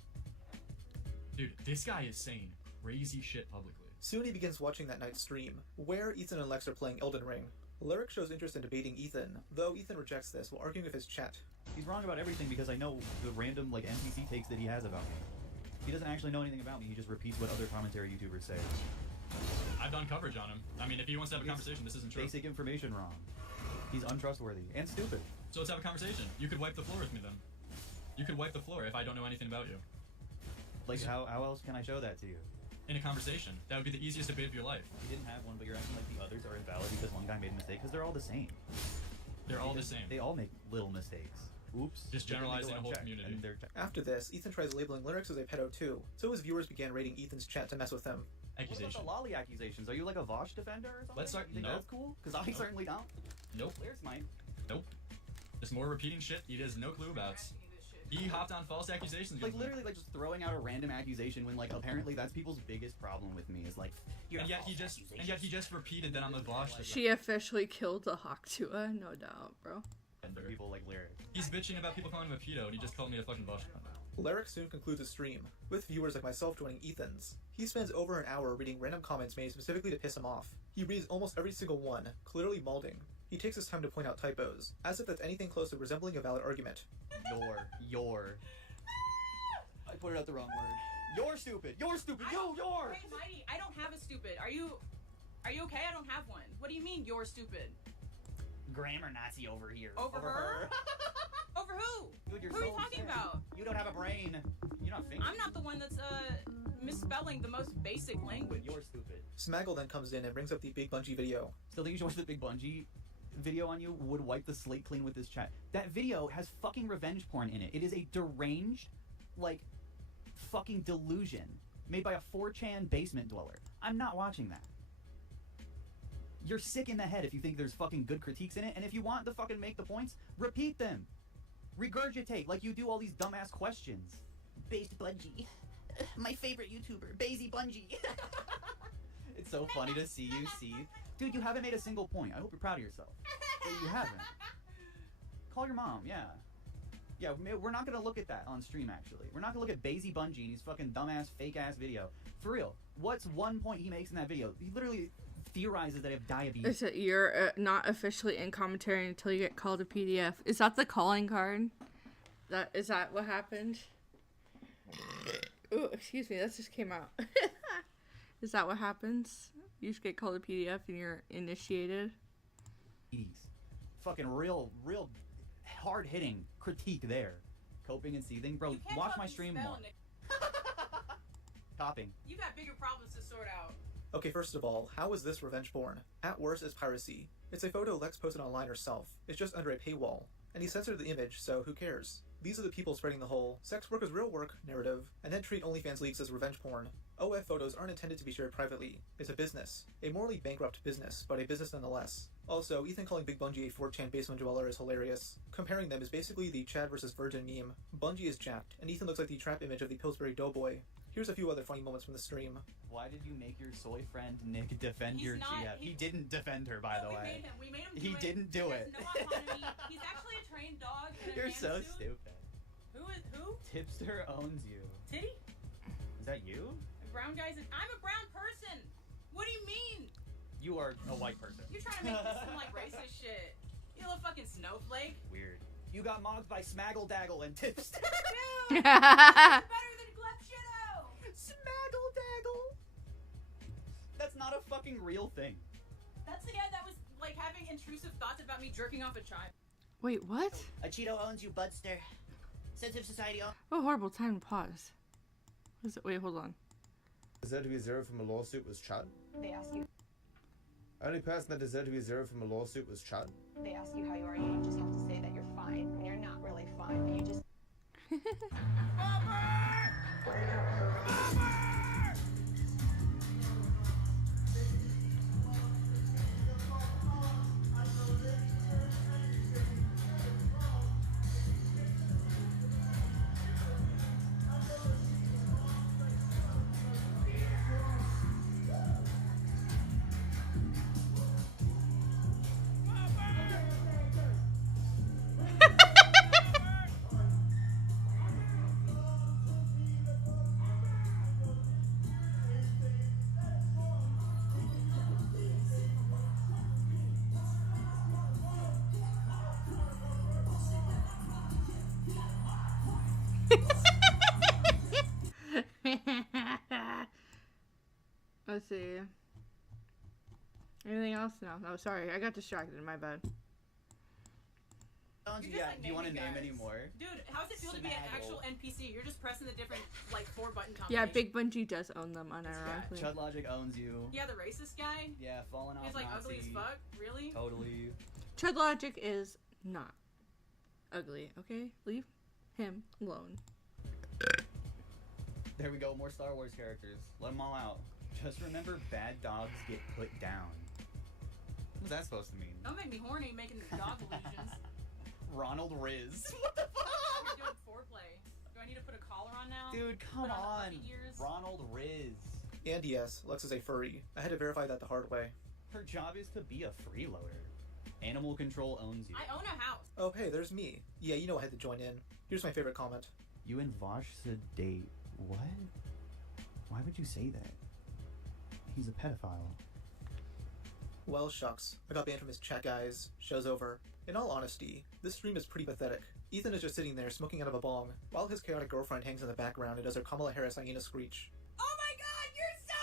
Dude, this guy is saying crazy shit publicly. Soon he begins watching that night's stream, where Ethan and Lex are playing Elden Ring. Lyric shows interest in debating Ethan, though Ethan rejects this while arguing with his chat. He's wrong about everything because I know the random, like, NPC takes that he has about me. He doesn't actually know anything about me, he just repeats what other commentary YouTubers say. I've done coverage on him. I mean, if he wants to have a conversation, this isn't true. Basic information wrong. He's untrustworthy and stupid. So let's have a conversation. You could wipe the floor with me then. You could wipe the floor if I don't know anything about you. Like, how else can I show that to you? In a conversation. That would be the easiest debate of your life. You didn't have one, but you're acting like the others are invalid because one guy made a mistake, because they're all the same. They're all the same. They all make little mistakes. Oops. Just generalizing a whole community. After this, Ethan tries labeling Lyrics as a pedo too, so his viewers began raiding Ethan's chat to mess with him. Accusation. What about the lolly accusations? Are you like a Vosh defender or something? Let's start. You think Nope. that's cool? Because I certainly don't. Nope. Lyrics might. Nope. Just more repeating shit he has no clue about. He hopped on false accusations. Like, literally, like, just throwing out a random accusation when, like, apparently that's people's biggest problem with me is, like, and yet he just repeated that I'm a Vosh. She officially killed the Hawktua, no doubt, bro. And people like Lyric. He's bitching about people calling him a pedo, and he just called me a fucking Vosh. Lyric soon concludes his stream, with viewers like myself joining Ethan's. He spends over an hour reading random comments made specifically to piss him off. He reads almost every single one, clearly malding. He takes his time to point out typos, as if that's anything close to resembling a valid argument. Your. I put it out the wrong word. You're stupid. You're stupid. You're. Hey, Mighty, I don't have a stupid. Are you okay? I don't have one. What do you mean you're stupid? Grammar Nazi over here. Over her? Over who? Dude, you're who are you talking about? You don't have a brain. You're not thinking. I'm not the one that's misspelling the most basic language. You're stupid. Smaggle then comes in and brings up the Big Bungie video. Still think you should watch the Big Bungie video on you? Would wipe the slate clean with this chat. That video has fucking revenge porn in it. It is a deranged, like, fucking delusion made by a 4chan basement dweller. I'm not watching that. You're sick in the head if you think there's fucking good critiques in it, and if you want to fucking make the points, repeat them. Regurgitate like you do all these dumbass questions. Based Bungie. My favorite YouTuber, Basie Bungie. It's so funny to see you see. Dude, you haven't made a single point. I hope you're proud of yourself. But you haven't. Call your mom, yeah. Yeah, we're not gonna look at that on stream, actually. We're not gonna look at Basie Bungie and his fucking dumbass, fake-ass video. For real, what's one point he makes in that video? He literally theorizes that I have diabetes. Is it you're not officially in commentary until you get called a PDF? Is that the calling card? Is that what happened? Ooh, excuse me, that just came out. Is that what happens? You just get called a PDF and you're initiated? Fucking real hard-hitting critique there. Coping and seething. Bro, watch my stream more. Copying. You got bigger problems to sort out. Okay, first of all, how is this revenge porn? At worst, it's piracy. It's a photo Lex posted online herself. It's just under a paywall. and he censored the image, so who cares? These are the people spreading the whole sex work is real work narrative, and then treat OnlyFans leaks as revenge porn. OF photos aren't intended to be shared privately. It's a business. A morally bankrupt business, but a business nonetheless. Also, Ethan calling Big Bungie a 4chan basement dweller is hilarious. Comparing them is basically the Chad versus Virgin meme. Bungie is jacked, and Ethan looks like the trap image of the Pillsbury Doughboy. Here's a few other funny moments from the stream. Why did you make your soy friend Nick defend your GF? He didn't defend her, by the way. We made him do he it. didn't do it. No autonomy. He's actually a trained dog. You're so stupid. Who? Tipster owns you. Titty? Is that you? Brown guys. I'm a brown person. What do you mean? You are a white person. You're trying to make this some like racist shit. You little fucking snowflake. Weird. You got mocked by Smaggle Daggle and Tipster. Dude, better than Glepshido. Smaggle Daggle. That's not a fucking real thing. That's the guy that was like having intrusive thoughts about me jerking off a child. Wait, what? A Cheeto owns you, Budster. Sensitive society. What a horrible time to pause. What is it? Wait, hold on. Deserved to be zero from a lawsuit was Chud. They ask you. Only person that deserved to be zero from a lawsuit was Chud. They ask you how you are. You just have to say that you're fine when you're not really fine. But you just. Let's see. Anything else? No, sorry. I got distracted in my bed. Do you want to name any more? Dude, how does it feel to be an actual NPC? You're just pressing the different, like, 4-button combinations. Yeah, Big Bungie does own them, unironically. Chud Logic owns you. Yeah, the racist guy? Yeah, falling off. He's, like, Nazi. ugly as fuck? Really? Totally. Chud Logic is not ugly, okay? Leave him alone. There we go, more Star Wars characters. Let them all out. Just remember, bad dogs get put down. What's that supposed to mean? Don't make me horny making dog illusions. Ronald Riz. What the fuck? We're doing foreplay. Do I need to put a collar on now? Dude, come Put on. the ears? Ronald Riz. And yes, Lex is a furry. I had to verify that the hard way. Her job is to be a freeloader. Animal Control owns you. I own a house. Oh, hey, there's me. Yeah, you know I had to join in. Here's my favorite comment. You and Vosh should date. What? Why would you say that? He's a pedophile. Well, shucks. I got banned from his chat, guys. Show's over. In all honesty, this stream is pretty pathetic. Ethan is just sitting there smoking out of a bong, while his chaotic girlfriend hangs in the background and does her Kamala Harris hyena screech. Oh my god, you're so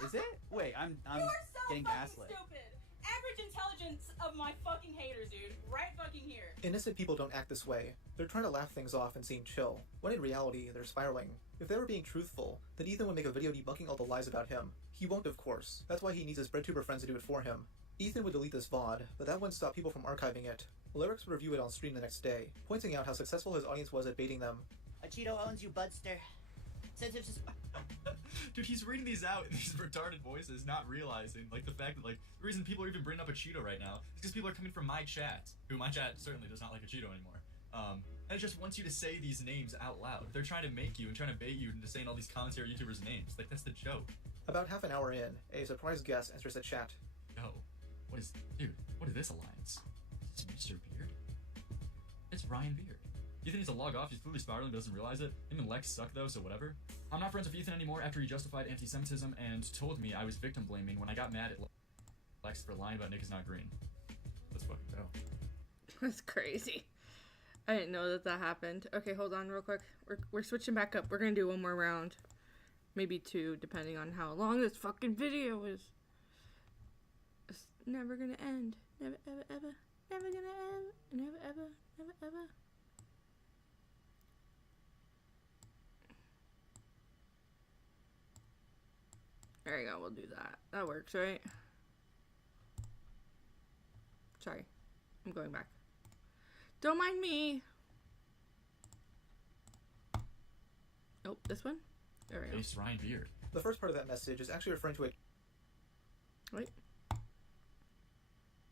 stupid! Is it? Wait, I'm You're so getting fucking gaslit. stupid! Average intelligence of my fucking haters, dude. Right fucking here. Innocent people don't act this way. They're trying to laugh things off and seem chill, when in reality, they're spiraling. If they were being truthful, then Ethan would make a video debunking all the lies about him. He won't, of course. That's why he needs his breadtuber friends to do it for him. Ethan would delete this VOD, but that wouldn't stop people from archiving it. Lyrics would review it on stream the next day, pointing out how successful his audience was at baiting them. A Cheeto owns you, Budster. Sensitive Dude, he's reading these out in these retarded voices, not realizing, like, the fact that, like, the reason people are even bringing up a Cheeto right now is because people are coming from my chat, who my chat certainly does not like a Cheeto anymore. And it just wants you to say these names out loud. They're trying to make you and trying to bait you into saying all these commentary YouTubers' names. Like, that's the joke. About half an hour in, a surprise guest enters the chat. Yo, what is this alliance? Is this Mr. Beard? It's Ryan Beard. Ethan needs to log off. He's clearly spiraling, but doesn't realize it. Him and Lex suck, though, so whatever. I'm not friends with Ethan anymore after he justified anti-Semitism and told me I was victim blaming when I got mad at Lex for lying about Nick is not green. Let's fucking go. That's crazy. I didn't know that happened. Okay, hold on real quick. We're switching back up. We're gonna do one more round. Maybe two, depending on how long this fucking video is. It's never gonna end. Never, ever, ever. Never gonna end. Never, ever. Never, ever. There you go, we'll do that. That works, right? Sorry. I'm going back. Don't mind me. Oh, this one? There we go. Face Ryan Beard. The first part of that message is actually referring to a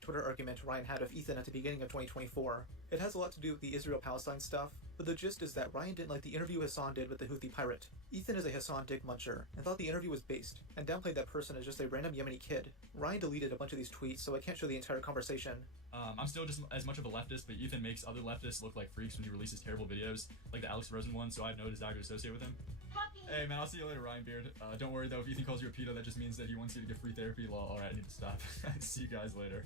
Twitter argument Ryan had with Ethan at the beginning of 2024. It has a lot to do with the Israel-Palestine stuff, but the gist is that Ryan didn't like the interview Hassan did with the Houthi pirate. Ethan is a Hassan dick muncher, and thought the interview was based, and downplayed that person as just a random Yemeni kid. Ryan deleted a bunch of these tweets, so I can't show the entire conversation. I'm still just as much of a leftist, but Ethan makes other leftists look like freaks when he releases terrible videos, like the Alex Rosen one, so I have no desire to associate with him. Hey man, I'll see you later, Ryan Beard. Don't worry though, if Ethan calls you a pedo, that just means that he wants you to get free therapy. Lol, alright, I need to stop. See you guys later.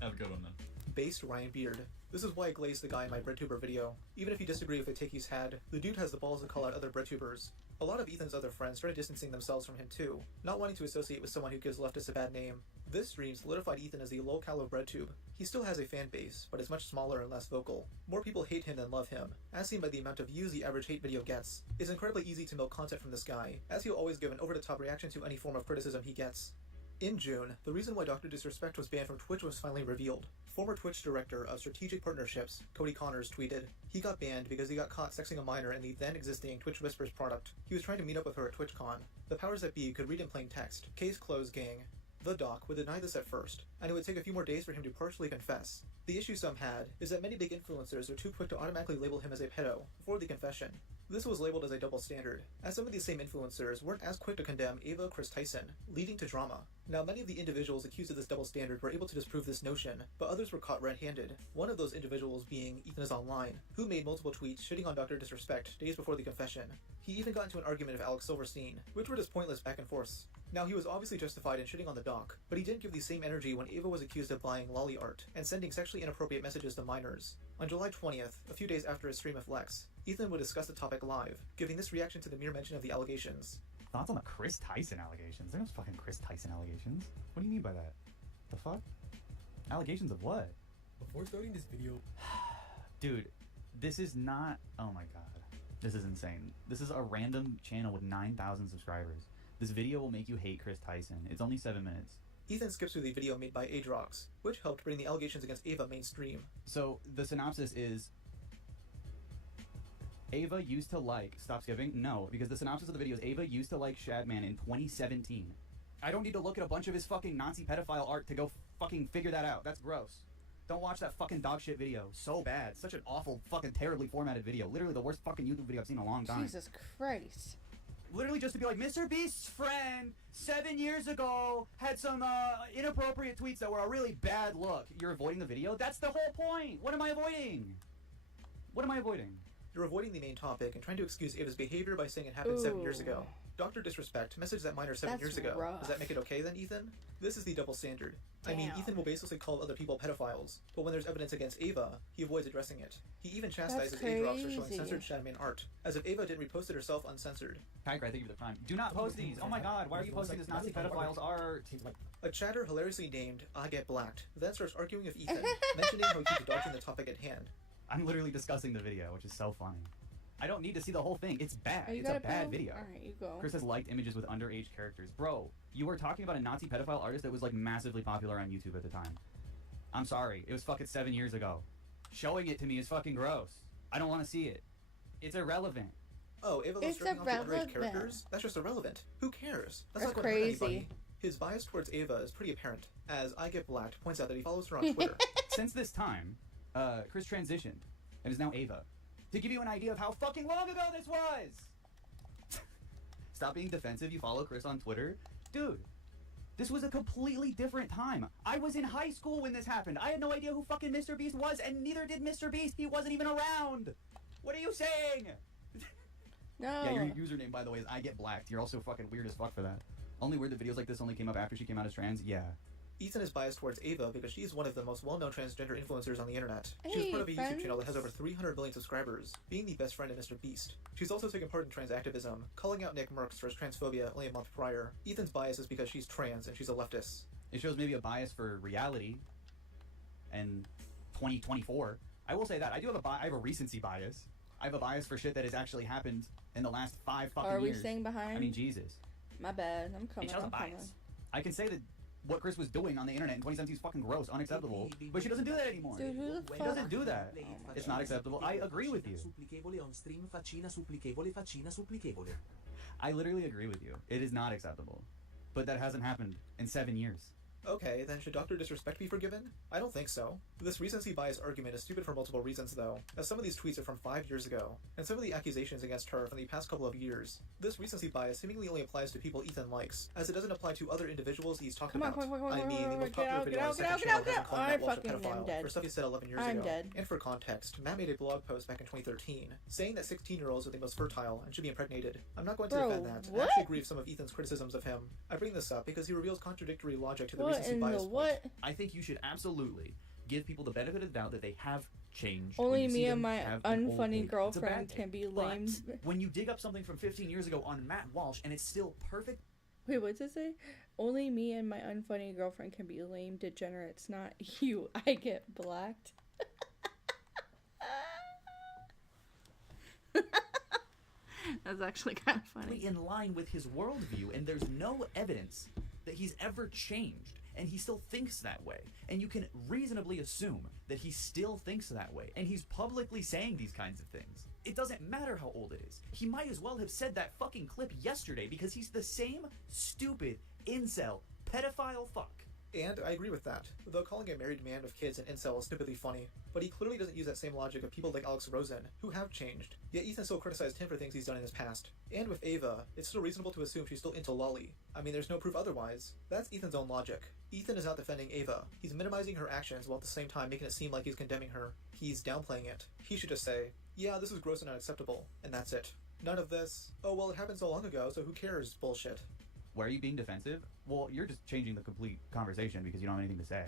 Have a good one, man. Based Ryan Beard. This is why I glazed the guy in my BreadTuber video. Even if you disagree with the take he's had, the dude has the balls to call out other BreadTubers. A lot of Ethan's other friends started distancing themselves from him too, not wanting to associate with someone who gives leftists a bad name. This stream solidified Ethan as the locale of BreadTube. He still has a fan base, but is much smaller and less vocal. More people hate him than love him, as seen by the amount of views the average hate video gets. It's incredibly easy to milk content from this guy, as he'll always give an over-the-top reaction to any form of criticism he gets. In June, the reason why Dr. Disrespect was banned from Twitch was finally revealed. Former Twitch director of strategic partnerships, Cody Connors, tweeted, he got banned because he got caught sexing a minor in the then-existing Twitch Whispers product. He was trying to meet up with her at TwitchCon. The powers that be could read in plain text. Case closed, gang. The doc would deny this at first, and it would take a few more days for him to partially confess. The issue some had is that many big influencers are too quick to automatically label him as a pedo before the confession. This was labeled as a double standard, as some of these same influencers weren't as quick to condemn Ava Chris Tyson, leading to drama. Now, many of the individuals accused of this double standard were able to disprove this notion, but others were caught red-handed. One of those individuals being Ethan is Online, who made multiple tweets shitting on Dr. Disrespect days before the confession. He even got into an argument with Alex Silverstein, which were just pointless back and forths. Now, he was obviously justified in shitting on the doc, but he didn't give the same energy when Ava was accused of buying lolly art and sending sexually inappropriate messages to minors. On July 20th, a few days after his stream of Lex, Ethan would discuss the topic live, giving this reaction to the mere mention of the allegations. Thoughts on the Chris Tyson allegations? There was fucking Chris Tyson allegations. What do you mean by that? The fuck? Allegations of what? Before starting this video... Dude, this is not... Oh my god. This is insane. This is a random channel with 9,000 subscribers. This video will make you hate Chris Tyson. It's only 7 minutes. Ethan skips through the video made by Adrox, which helped bring the allegations against Ava mainstream. So, the synopsis is... Ava used to like... Stop skipping? No, because the synopsis of the video is Ava used to like Shadman in 2017. I don't need to look at a bunch of his fucking Nazi pedophile art to go fucking figure that out. That's gross. Don't watch that fucking dog shit video. So bad. Such an awful, fucking terribly formatted video. Literally the worst fucking YouTube video I've seen in a long time. Jesus Christ. Literally just to be like, Mr. Beast's friend 7 years ago had some inappropriate tweets that were a really bad look. You're avoiding the video? That's the whole point. What am I avoiding? What am I avoiding? You're avoiding the main topic and trying to excuse Ava's behavior by saying it happened 7 years ago. Dr. Disrespect messaged that minor 7 years ago. Rough. Does that make it okay then, Ethan? This is the double standard. Damn. I mean, Ethan will basically call other people pedophiles, but when there's evidence against Ava, he avoids addressing it. He even chastises Adrox for showing censored Shadman art, as if Ava didn't repost it herself uncensored. Tiger, I thank you for the prime. Do not post these! Oh my god, why are you posting this Nazi pedophile's art? A chatter hilariously named I Get Blacked then starts arguing with Ethan, mentioning how he keeps dodging the topic at hand. I'm literally discussing the video, which is so funny. I don't need to see the whole thing. It's bad. It's a bad video. Alright, you go. Chris has liked images with underage characters. Bro, you were talking about a Nazi pedophile artist that was like massively popular on YouTube at the time. I'm sorry. It was fucking 7 years ago. Showing it to me is fucking gross. I don't want to see it. It's irrelevant. Oh, Ava loves jerking off to underage characters? That's just irrelevant. Who cares? That's not going to hurt anybody. His bias towards Ava is pretty apparent, as I Get Blacked points out that he follows her on Twitter. Since this time, Chris transitioned and is now Ava. To give you an idea of how fucking long ago this was! Stop being defensive, you follow Chris on Twitter. Dude, this was a completely different time. I was in high school when this happened. I had no idea who fucking Mr. Beast was, and neither did Mr. Beast. He wasn't even around. What are you saying? No. Yeah, your username, by the way, is I Get Blacked. You're also fucking weird as fuck for that. Only weird that videos like this only came up after she came out as trans? Yeah. Ethan is biased towards Ava because she is one of the most well-known transgender influencers on the internet. She's part of a YouTube channel that has over 300 million subscribers, being the best friend of Mr. Beast. She's also taken part in trans activism, calling out Nick Merckx for his transphobia only a month prior. Ethan's bias is because she's trans and she's a leftist. It shows maybe a bias for reality and 2024. I will say that. I do have I have a recency bias. I have a bias for shit that has actually happened in the last 5 fucking years. Are we staying behind? I mean, Jesus. My bad. I'm coming. It shows a bias. I can say that what Chris was doing on the internet in 2017 is fucking gross, unacceptable. But she doesn't do that anymore. Dude, who the fuck? She doesn't do that. It's not acceptable. I agree with you. I literally agree with you. It is not acceptable. But that hasn't happened in 7 years. Okay, then should Dr. Disrespect be forgiven? I don't think so. This recency bias argument is stupid for multiple reasons, though, as some of these tweets are from 5 years ago, and some of the accusations against her from the past couple of years. This recency bias seemingly only applies to people Ethan likes, as it doesn't apply to other individuals he's talking about. I mean, the most popular video on his second channel has him calling Matt Walsh a pedophile for stuff he said 11 years ago. And for context, Matt made a blog post back in 2013, saying that 16-year-olds are the most fertile and should be impregnated. I'm not going to defend that. I actually agree with some of Ethan's criticisms of him. I bring this up because he reveals contradictory logic to the recency bias point. I think you should absolutely give people the benefit of the doubt that they have changed. Only me and my unfunny girlfriend can be lame. When you dig up something from 15 years ago on Matt Walsh and it's still perfect. Wait, what's it say? Only me and my unfunny girlfriend can be lame degenerates, not you. I get blacked. That's actually kind of funny. In line with his worldview, and there's no evidence that he's ever changed. And he still thinks that way. And you can reasonably assume that he still thinks that way. And he's publicly saying these kinds of things. It doesn't matter how old it is. He might as well have said that fucking clip yesterday because he's the same stupid incel pedophile fuck. And I agree with that, though calling a married man with kids an incel is stupidly funny. But he clearly doesn't use that same logic of people like Alex Rosen, who have changed. Yet Ethan still criticized him for things he's done in his past. And with Ava, it's still reasonable to assume she's still into Lolly. I mean, there's no proof otherwise. That's Ethan's own logic. Ethan is not defending Ava. He's minimizing her actions while at the same time making it seem like he's condemning her. He's downplaying it. He should just say, yeah, this is gross and unacceptable, and that's it. None of this, oh well, it happened so long ago, so who cares bullshit. Why are you being defensive? Well, you're just changing the complete conversation because you don't have anything to say.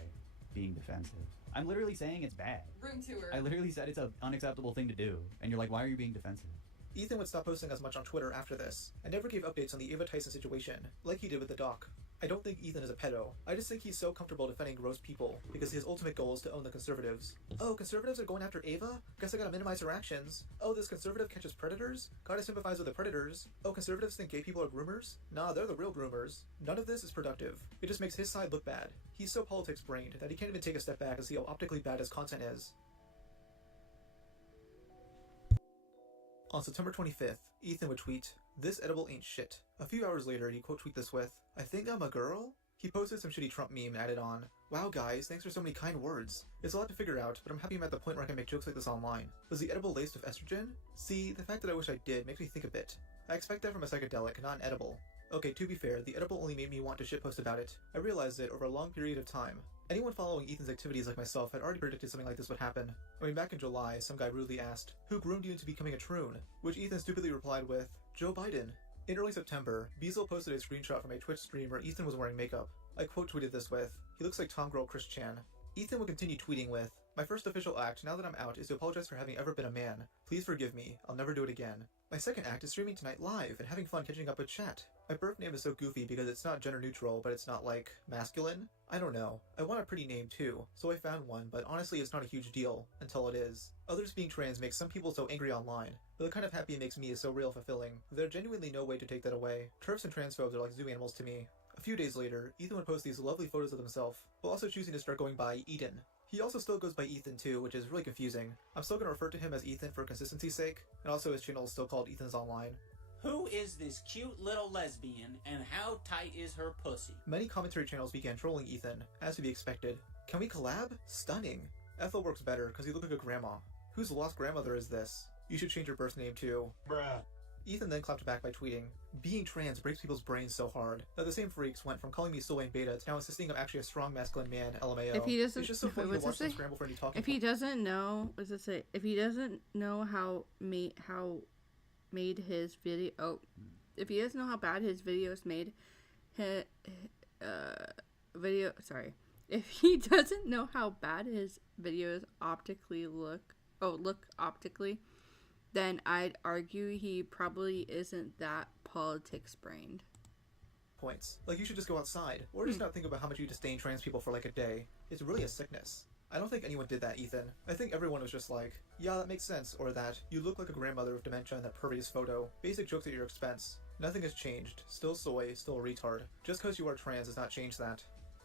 Being defensive. I'm literally saying it's bad. Room tour. I literally said it's an unacceptable thing to do. And you're like, why are you being defensive? Ethan would stop posting as much on Twitter after this, and never gave updates on the Ava Tyson situation, like he did with the doc. I don't think Ethan is a pedo. I just think he's so comfortable defending gross people, because his ultimate goal is to own the conservatives. Oh, conservatives are going after Ava? Guess I gotta minimize her actions. Oh, this conservative catches predators? Gotta sympathize with the predators. Oh, conservatives think gay people are groomers? Nah, they're the real groomers. None of this is productive. It just makes his side look bad. He's so politics-brained that he can't even take a step back and see how optically bad his content is. On September 25th, Ethan would tweet, "This edible ain't shit." A few hours later, he'd quote tweet this with, "I think I'm a girl?" He posted some shitty Trump meme and added on, "Wow guys, thanks for so many kind words. It's a lot to figure out, but I'm happy I'm at the point where I can make jokes like this online. Was the edible laced with estrogen? See, the fact that I wish I did makes me think a bit. I expect that from a psychedelic, not an edible. Okay, to be fair, the edible only made me want to shitpost about it. I realized it over a long period of time. Anyone following Ethan's activities like myself had already predicted something like this would happen. I mean, back in July, some guy rudely asked, "Who groomed you into becoming a troon?" Which Ethan stupidly replied with, "Joe Biden." In early September, Beazle posted a screenshot from a Twitch stream where Ethan was wearing makeup. I quote tweeted this with, "He looks like Tom Girl Chris Chan." Ethan would continue tweeting with, "My first official act now that I'm out is to apologize for having ever been a man. Please forgive me. I'll never do it again. My second act is streaming tonight live and having fun catching up with chat. My birth name is so goofy because it's not gender neutral, but it's not like masculine. I don't know. I want a pretty name too, so I found one, but honestly it's not a huge deal, until it is. Others being trans makes some people so angry online, but the kind of happy it makes me is so real fulfilling. There's genuinely no way to take that away. TERFs and transphobes are like zoo animals to me." A few days later, Ethan would post these lovely photos of himself, while also choosing to start going by Eden. He also still goes by Ethan too, which is really confusing. I'm still going to refer to him as Ethan for consistency's sake, and also his channel is still called Ethan's Online. Who is this cute little lesbian, and how tight is her pussy? Many commentary channels began trolling Ethan, as to be expected. Can we collab? Stunning. Ethel works better, because you look like a grandma. Whose lost grandmother is this? You should change your birth name too. Bruh. Ethan then clapped back by tweeting, "Being trans breaks people's brains so hard that the same freaks went from calling me soy and beta to now insisting I'm actually a strong masculine man, LMAO. If he doesn't, it's just so funny to watch them scramble for any talking If he doesn't know, what does it say? If he doesn't know how made his video, if he doesn't know how bad his videos made, if he doesn't know how bad his videos optically look optically, then I'd argue he probably isn't that politics brained. Points. Like, you should just go outside, or just not think about how much you disdain trans people for like a day. It's really a sickness. I don't think anyone did that, Ethan. I think everyone was just like, yeah, that makes sense, or that, you look like a grandmother with dementia in that previous photo. Basic jokes at your expense. Nothing has changed. Still soy, still a retard. Just because you are trans does not change that.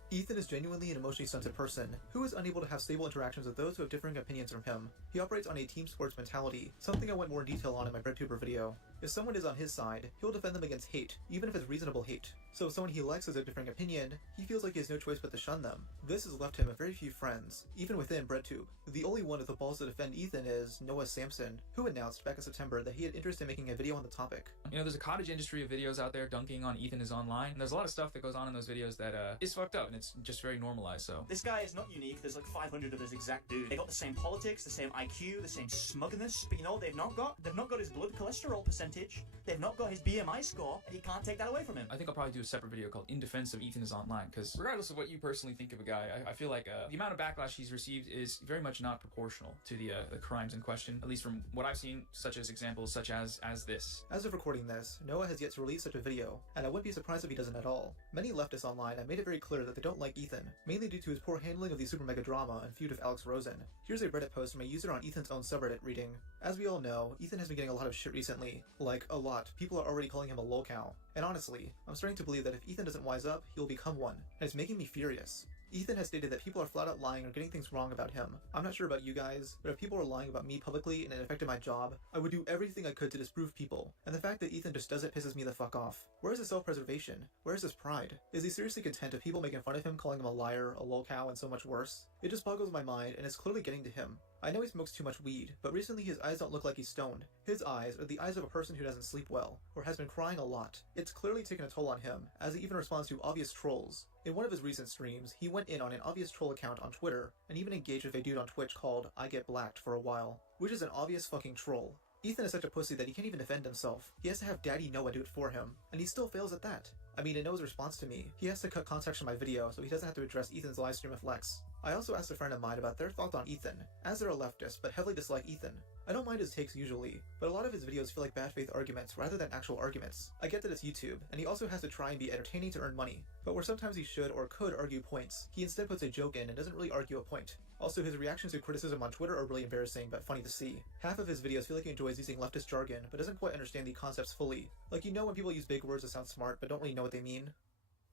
Ethan is genuinely an emotionally stunted person who is unable to have stable interactions with those who have differing opinions from him. He operates on a team sports mentality, something I went more in detail on in my BreadTuber video. If someone is on his side, he'll defend them against hate, even if it's reasonable hate. So if someone he likes has a differing opinion, he feels like he has no choice but to shun them. This has left him a very few friends, even within BreadTube. The only one with the balls to defend Ethan is Noah Sampson, who announced back in September that he had interest in making a video on the topic. You know, there's a cottage industry of videos out there dunking on Ethan is online, and there's a lot of stuff that goes on in those videos that is fucked up, and it's just very normalized, so. This guy is not unique, there's like 500 of his exact dude. They got the same politics, the same IQ, the same smugness, but you know what they've not got? They've not got his blood cholesterol percentage, they've not got his BMI score, and you can't take that away from him. I think I'll probably do a separate video called In Defense of Ethan is Online, because regardless of what you personally think of a guy, I feel like the amount of backlash he's received is very much not proportional to the crimes in question, at least from what I've seen, such as examples such as this. As of recording this, Noah has yet to release such a video, and I wouldn't be surprised if he doesn't at all. Many leftists online have made it very clear that they don't like Ethan, mainly due to his poor handling of the super mega drama and feud with Alex Rosen. Here's a Reddit post from a user on Ethan's own subreddit reading, "As we all know, Ethan has been getting a lot of shit recently. Like, a lot. People are already calling him a lolcow. And honestly, I'm starting to believe that if Ethan doesn't wise up, he'll become one. And it's making me furious. Ethan has stated that people are flat out lying or getting things wrong about him. I'm not sure about you guys, but if people are lying about me publicly and it affected my job, I would do everything I could to disprove people. And the fact that Ethan just does it pisses me the fuck off. Where is his self-preservation? Where is his pride? Is he seriously content of people making fun of him, calling him a liar, a lolcow, and so much worse? It just boggles my mind, and it's clearly getting to him. I know he smokes too much weed, but recently his eyes don't look like he's stoned. His eyes are the eyes of a person who doesn't sleep well, or has been crying a lot. It's clearly taken a toll on him, as he even responds to obvious trolls. In one of his recent streams, he went in on an obvious troll account on Twitter, and even engaged with a dude on Twitch called I Get Blacked for a while, which is an obvious fucking troll. Ethan is such a pussy that he can't even defend himself. He has to have Daddy Noah do it for him, and he still fails at that. I mean, in Noah's response to me, he has to cut context from my video so he doesn't have to address Ethan's live stream with Lex. I also asked a friend of mine about their thoughts on Ethan, as they're a leftist but heavily dislike Ethan. I don't mind his takes usually, but a lot of his videos feel like bad faith arguments rather than actual arguments. I get that it's YouTube, and he also has to try and be entertaining to earn money, but where sometimes he should or could argue points, he instead puts a joke in and doesn't really argue a point. Also, his reactions to criticism on Twitter are really embarrassing but funny to see. Half of his videos feel like he enjoys using leftist jargon, but doesn't quite understand the concepts fully. Like, you know when people use big words that sound smart but don't really know what they mean?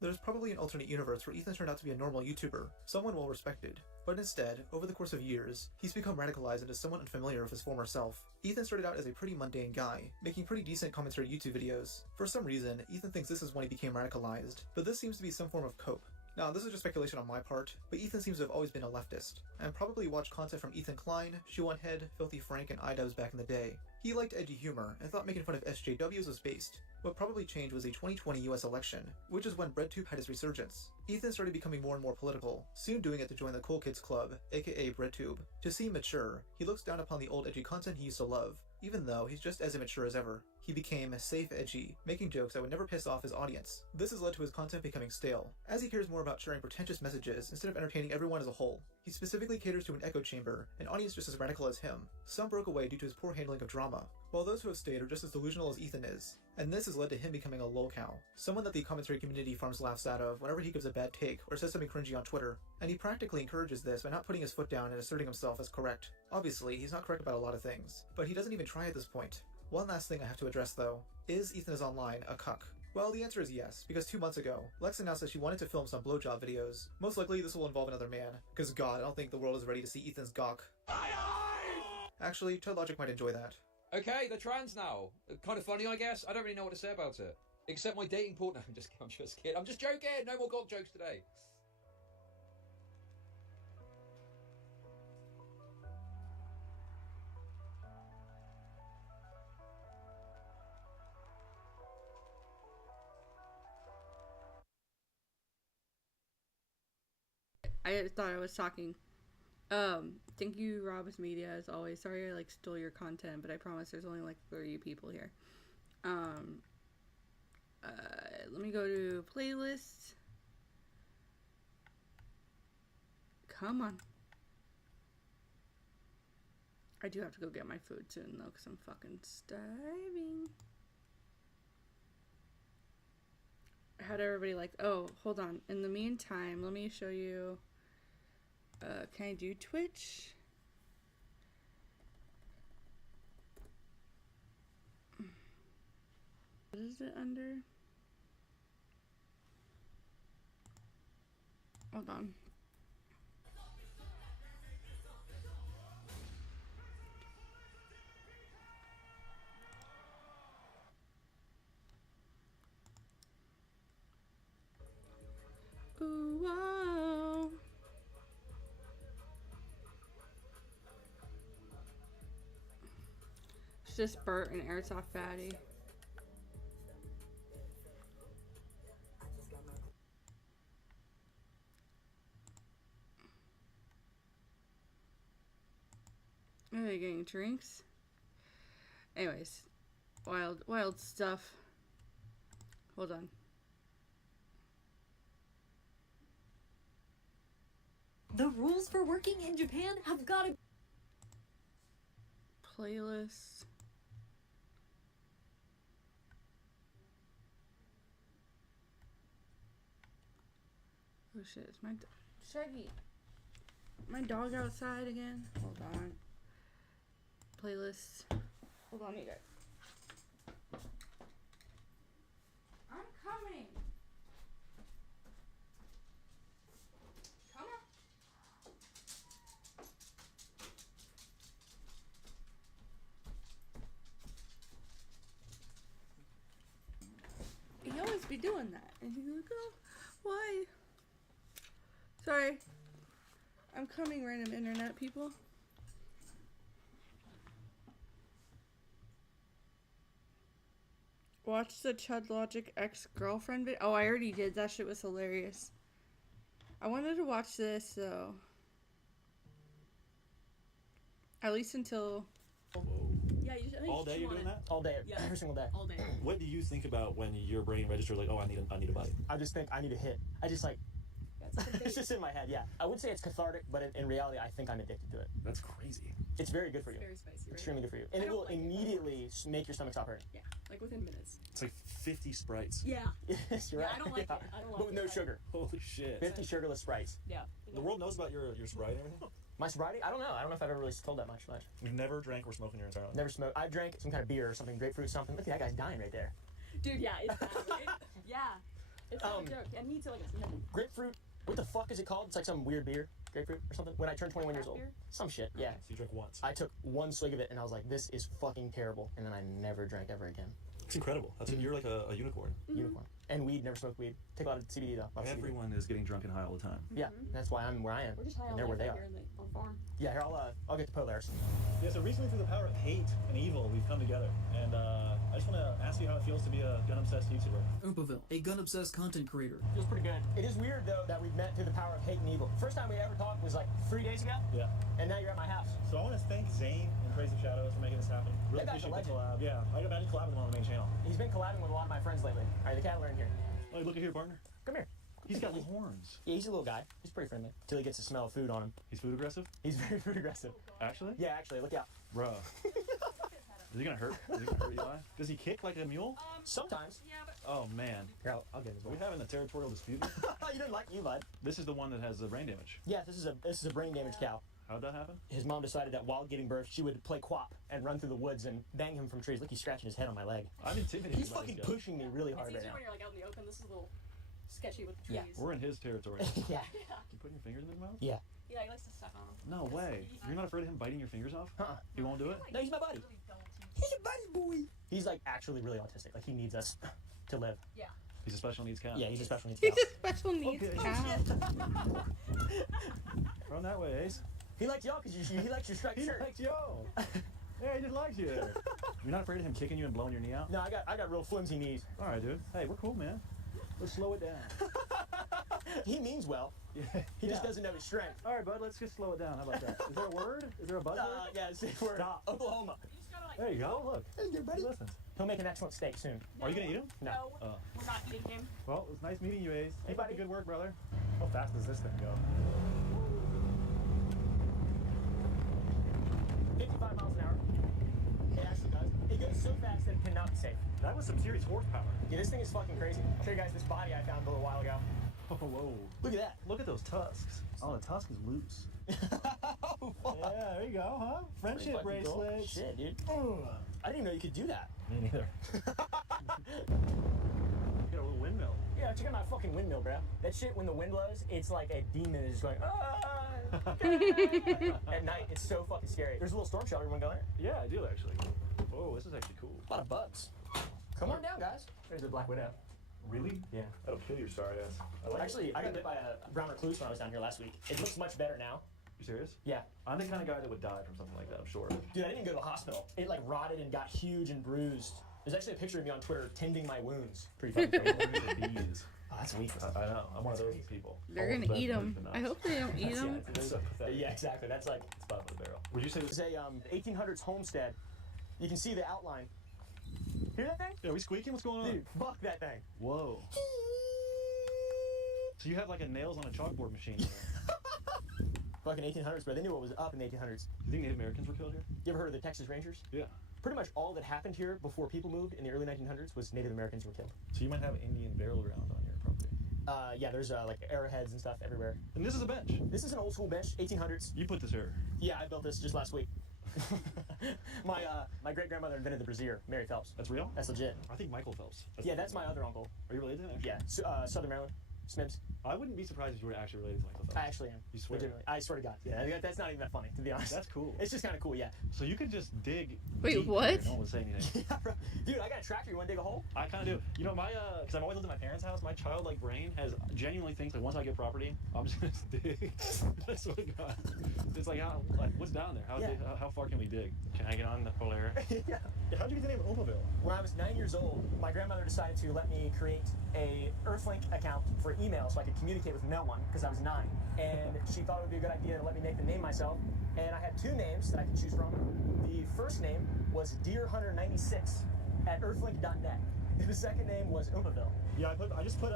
There's probably an alternate universe where Ethan turned out to be a normal YouTuber, someone well respected. But instead, over the course of years, he's become radicalized into someone unfamiliar with his former self. Ethan started out as a pretty mundane guy, making pretty decent commentary YouTube videos. For some reason, Ethan thinks this is when he became radicalized, but this seems to be some form of cope. Now, this is just speculation on my part, but Ethan seems to have always been a leftist, and probably watched content from Ethan Klein, Shoe on Head, Filthy Frank, and iDubbbz back in the day. He liked edgy humor, and thought making fun of SJWs was based. What probably changed was the 2020 US election, which is when BreadTube had its resurgence. Ethan started becoming more and more political, soon doing it to join the Cool Kids Club, aka BreadTube. To seem mature, he looks down upon the old edgy content he used to love, even though he's just as immature as ever. He became safe edgy, making jokes that would never piss off his audience. This has led to his content becoming stale, as he cares more about sharing pretentious messages instead of entertaining everyone as a whole. He specifically caters to an echo chamber, an audience just as radical as him. Some broke away due to his poor handling of drama, while those who have stayed are just as delusional as Ethan is. And this has led to him becoming a lolcow, someone that the commentary community farms laughs out of whenever he gives a bad take or says something cringy on Twitter. And he practically encourages this by not putting his foot down and asserting himself as correct. Obviously, he's not correct about a lot of things, but he doesn't even try at this point. One last thing I have to address though, is Ethan is Online a cuck? Well, the answer is yes, because 2 months ago, Lex announced that she wanted to film some blowjob videos. Most likely this will involve another man, because god, I don't think the world is ready to see Ethan's gawk. Actually, Todd Logic might enjoy that. Okay, they're trans now. Kind of funny, I guess. I don't really know what to say about it. Except my dating partner. I'm just kidding. I'm just joking. No more gawk jokes today. I thought I was talking. Thank you, ROBS Media, as always. Sorry I stole your content, but I promise there's only 30 people here. Let me go to playlist. Come on. I do have to go get my food soon though, because I'm fucking starving. How'd everybody oh, hold on. In the meantime, let me show you. Can I do Twitch? What is it under? Hold on. Ooh, whoa. It's just Bert and Airsoft Fatty. Are they getting drinks? Anyways, wild stuff. Hold on. The rules for working in Japan have got to... Playlist. Oh shit, is my Shaggy. My dog outside again? Hold on. Playlist. Hold on, you guys. I'm coming. Come on. He always be doing that. And he's like, oh, why? Sorry. I'm coming, random internet people. Watch the Chud Logic ex-girlfriend video. Oh, I already did. That shit was hilarious. I wanted to watch this, though. At least until... Yeah, all day you're doing that? All day, yeah. Every single day. All day. What do you think about when your brain registers like, oh, I need a bite? I just think I need a hit. I just like... It's just in my head, yeah. I would say it's cathartic, but in reality, I think I'm addicted to it. That's crazy. It's very good for you. It's very spicy, right? Extremely good for you. And it will immediately make your stomach stop hurting. Yeah, like within minutes. It's like 50 Sprites. Yeah. Yes, you're Yeah, right. I don't like it. I don't like But with it. no sugar. Holy shit. 50 sugarless Sprites. Yeah. The world knows about your sobriety and everything? My sobriety? I don't know. I don't know if I've ever really told that much. You've never drank or smoked in your entire life? Never smoked. I've drank some kind of beer or something, grapefruit something. Look at that guy's dying right there. Dude, yeah, it's bad, right? Yeah. It's not a joke. And me too, like it's nothing. Grapefruit. What the fuck is it called? It's like some weird beer. Grapefruit or something. When I turned 21 years old. Beer? Some shit, yeah. So you drank once? I took one swig of it and I was like, this is fucking terrible. And then I never drank ever again. It's incredible. You're like a unicorn. Unicorn. And weed, never smoked weed. Take a lot of CBD though. Everyone is getting drunk and high all the time. Yeah, that's why I'm where I am. We're just high and all they're where day they are. here on the farm. Yeah, here, I'll get the polars. Yeah, so recently through the power of hate and evil, we've come together. And I just want to ask you how it feels to be a gun-obsessed YouTuber. Oopaville, a gun-obsessed content creator. Feels pretty good. It is weird, though, that we've met through the power of hate and evil. First time we ever talked was like 3 days ago. Yeah. And now you're at my house. So I want to thank Zane and Crazy Shadows for making this happen. Really That guy's a appreciate the legend. collab. Yeah, I got back to collab with him on the main channel. He's been collabing with a lot of my friends lately. All right, the cattle are in here. Oh, look at here, partner. Come here. He's got little horns. Yeah, he's a little guy. He's pretty friendly. Till he gets to smell food on him. He's food aggressive? He's very food aggressive. Actually? Yeah, actually. Look out. Bruh. Is he gonna hurt? Is he gonna hurt Eli? Does he kick like a mule? Sometimes. Yeah, but... Oh, man. Here, I'll get his Are we having a territorial dispute? You didn't like Eli. This is the one that has the brain damage. Yeah, this is a brain damaged cow. How'd that happen? His mom decided that while giving birth, she would play quap and run through the woods and bang him from trees. Look, he's scratching his head on my leg. I'm intimidated. He's fucking pushing me really hard It's right easier now. when you're like out in the open. This is a little sketchy with the Yeah. trees. We're in his territory. Yeah. You putting your fingers in his mouth? Yeah. Yeah, he likes to suck on them. No way. You're not afraid of him biting your fingers off? He won't do it? No, he's my buddy. He's a buddy boy. He's like actually really autistic. Like he needs us to live. Yeah. He's a special needs cow. Yeah, he's a special needs cow. He's a special needs cow. Run that way, Ace. He likes y'all because he likes your striped shirt. He likes y'all. Yeah, he just likes you there. You're not afraid of him kicking you and blowing your knee out? No, I got real flimsy knees. All right, dude. Hey, we're cool, man. Let's slow it down. He means well. Yeah. He just doesn't know his strength. All right, bud, let's just slow it down. How about that? Is there a word? Is there a buzzword? Yeah, it's a word. Stop. Oklahoma. There you go. Look. Hey, there, buddy. Listen. He'll make an excellent steak soon. Are you going to eat him? No. We're not eating him. Well, it was nice meeting you, Ace. Hey, Keep up buddy. the good work, brother. How fast does this thing go? 55 miles an hour. It actually does. It goes so fast that it cannot be safe. That was some serious horsepower. Yeah, this thing is fucking crazy. I'll show you guys this body I found a little while ago. Oh, whoa. Look at that. Look at those tusks. Oh, the tusk is loose. Oh, yeah, there you go, huh? Friendship Pretty fucking cool. bracelets. Shit, dude. I didn't even know you could do that. Me neither. You got a little windmill. Yeah, check out my fucking windmill, bro. That shit, when the wind blows, it's like a demon is just going, at night. It's so fucking scary. There's a little storm shelter. You want to go in it? Yeah, I do actually. Oh, this is actually cool. A lot of bugs. Come on down, guys. There's a black widow. Really? Yeah. That'll kill your sorry ass. Actually, I got bit by a brown recluse when I was down here last week. It looks much better now. You serious? Yeah. I'm the kind of guy that would die from something like that, I'm sure. Dude, I didn't even go to the hospital. It like rotted and got huge and bruised. There's actually a picture of me on Twitter tending my wounds. Pretty funny. Bees. Oh, that's weak. I know. I'm one of those people. They're gonna eat them. I hope they don't eat them. Yeah, exactly. That's like it's bottom of the barrel. Would you say it's a 1800s homestead? You can see the outline. Hear that thing? Yeah, are we squeaking? What's going on? Dude, fuck that thing. Whoa. So you have like a nails on a chalkboard machine here. Fucking 1800s, bro. They knew what was up in the 1800s. You think Native Americans were killed here? You ever heard of the Texas Rangers? Yeah. Pretty much all that happened here before people moved in the early 1900s was Native Americans were killed. So you might have Indian burial ground on your property. Yeah, there's like arrowheads and stuff everywhere. And this is a bench. This is an old school bench, 1800s. You put this here. Yeah, I built this just last week. My great grandmother invented the brassiere, Mary Phelps. That's real? That's legit. I think Michael Phelps. That's my other uncle. Are you related to him? Actually? Yeah, Southern Maryland, Smibs. I wouldn't be surprised if you were actually related to Michael Phelps. I actually am. You swear? Legitimately. I swear to God. Yeah, that's not even that funny, to be honest. That's cool. It's just kind of cool, yeah. So you can just dig. Wait, deep what? here, no one would say anything. Yeah, bro. Dude, I got a tractor. You want to dig a hole? I kind of do. You know, because I've always lived in my parents' house, my childlike brain has genuinely thinks like once I get property, I'm just gonna dig. I swear to God. It's like what's down there? How far can we dig? Can I get on the PLUR? Yeah. How'd you get the name Opoville? When I was 9 years old, my grandmother decided to let me create a Earthlink account for email so I could communicate with no one because I was 9. And she thought it would be a good idea to let me make the name myself. And I had 2 names that I could choose from. The first name was Deer Hunter 96 at earthlink.net. The second name was Opoville. Yeah, I just put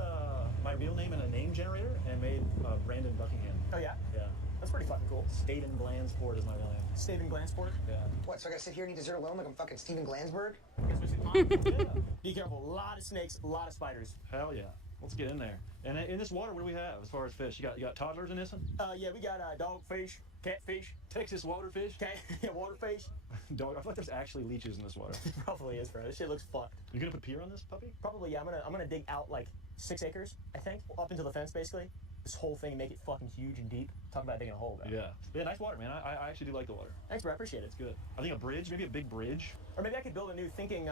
my real name in a name generator and made Brandon Buckingham. Oh yeah? Yeah. That's pretty fucking cool. Staten Glansport is my real name. Staten Glansport? Yeah. What, so I gotta sit here and eat dessert alone like I'm fucking Steven Glansberg? Yeah. Be careful. A lot of snakes, a lot of spiders. Hell yeah. Let's get in there. And in this water, what do we have as far as fish? You got toddlers in this one? Yeah, we got dogfish, catfish, Texas waterfish. Yeah, waterfish. Dog. I feel like there's actually leeches in this water. Probably is, bro. This shit looks fucked. You gonna put pier on this puppy? Probably, yeah. I'm gonna dig out like 6 acres, I think, up into the fence basically. This whole thing and make it fucking huge and deep. Talk about digging a hole, bro. Yeah, nice water, man. I actually do like the water. Thanks, bro. I appreciate it. It's good. I think a bridge, maybe a big bridge. Or maybe I could build a new thinking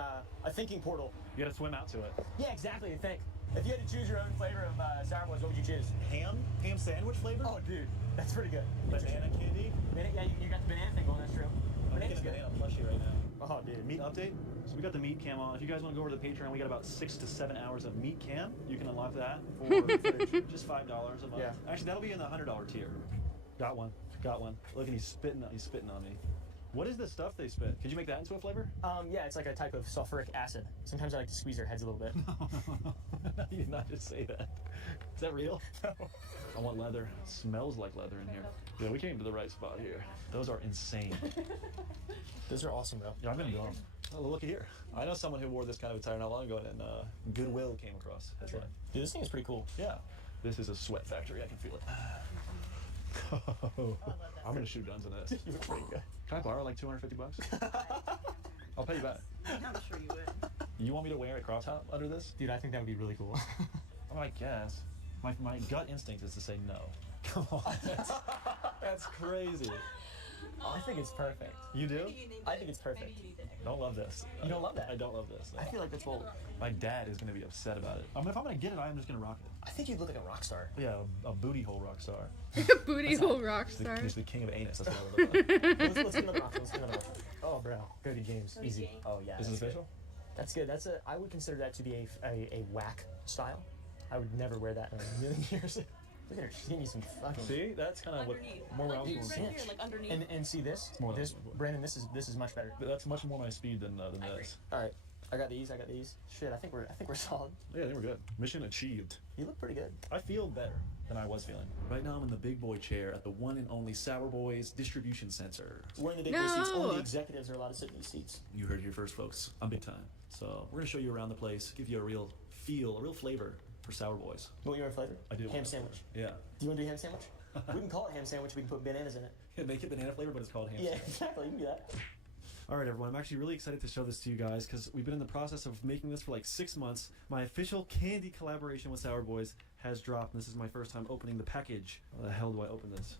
portal. You gotta swim out to it. Yeah, exactly. To think. If you had to choose your own flavor of sour boys, what would you choose? Ham sandwich flavor? Oh, dude, that's pretty good. Banana candy? Yeah, you got the banana thing going, that's true. I'm making a banana plushie right now. Oh, dude. Meat update? So we got the meat cam on. If you guys want to go over to the Patreon, we got about 6 to 7 hours of meat cam. You can unlock that for just $5 a month. Yeah. Actually, that'll be in the $100 tier. Got one. Look, and he's spitting on me. What is the stuff they spit? Could you make that into a flavor? Yeah, it's like a type of sulfuric acid. Sometimes I like to squeeze their heads a little bit. You did not just say that. Is that real? No. I want leather. It smells like leather in here. Yeah, we came to the right spot here. Those are insane. Those are awesome, though. Yeah, I'm gonna do them. Oh, look here. I know someone who wore this kind of attire not long ago, and Goodwill came across. That's right. Dude, this thing is pretty cool. Yeah. This is a sweat factory. I can feel it. I'm gonna shoot guns in this. You look pretty good. Can I borrow like $250? I'll pay you back. I'm sure you would. You want me to wear a crop top under this? Dude, I think that would be really cool. I guess. My gut instinct is to say no. Come on. That's crazy. Oh, I think it's perfect. You do? I think it's perfect. Don't love this. You don't love that? I don't love this. I feel like that's bold. My dad is going to be upset about it. I mean, if I'm going to get it, I'm just going to rock it. I think you'd look like a rock star. Yeah, a booty hole rock star. Booty hole rock star. He's the king of anus. That's what I look like. Let's get another rock. Oh, bro. Cody James. Easy. Oh, yeah. Is this official? That's good. I would consider that to be a whack style. I would never wear that in a million years. Look at her. She's giving you some fucking. See, that's kind of what more around. Right here, like underneath. And see this? Brandon, this is much better. But that's much more my speed than this. All right, I got these. Shit, I think we're solid. Yeah, I think we're good. Mission achieved. You look pretty good. I feel better than I was feeling. Right now, I'm in the big boy chair at the one and only Sour Boys Distribution Center. We're in the big boy seats. Only executives are allowed to sit in these seats. You heard it here first, folks. I'm big time. So we're gonna show you around the place, give you a real feel, a real flavor for Sour Boys. You want your own flavor? I do. Ham sandwich. Yeah. Do you want to do ham sandwich? We can call it ham sandwich. We can put bananas in it. Yeah, make it banana flavor, but it's called ham sandwich. Yeah, exactly. You can do that. Alright everyone, I'm actually really excited to show this to you guys because we've been in the process of making this for like 6 months. My official candy collaboration with Sour Boys has dropped, and this is my first time opening the package. How the hell do I open this?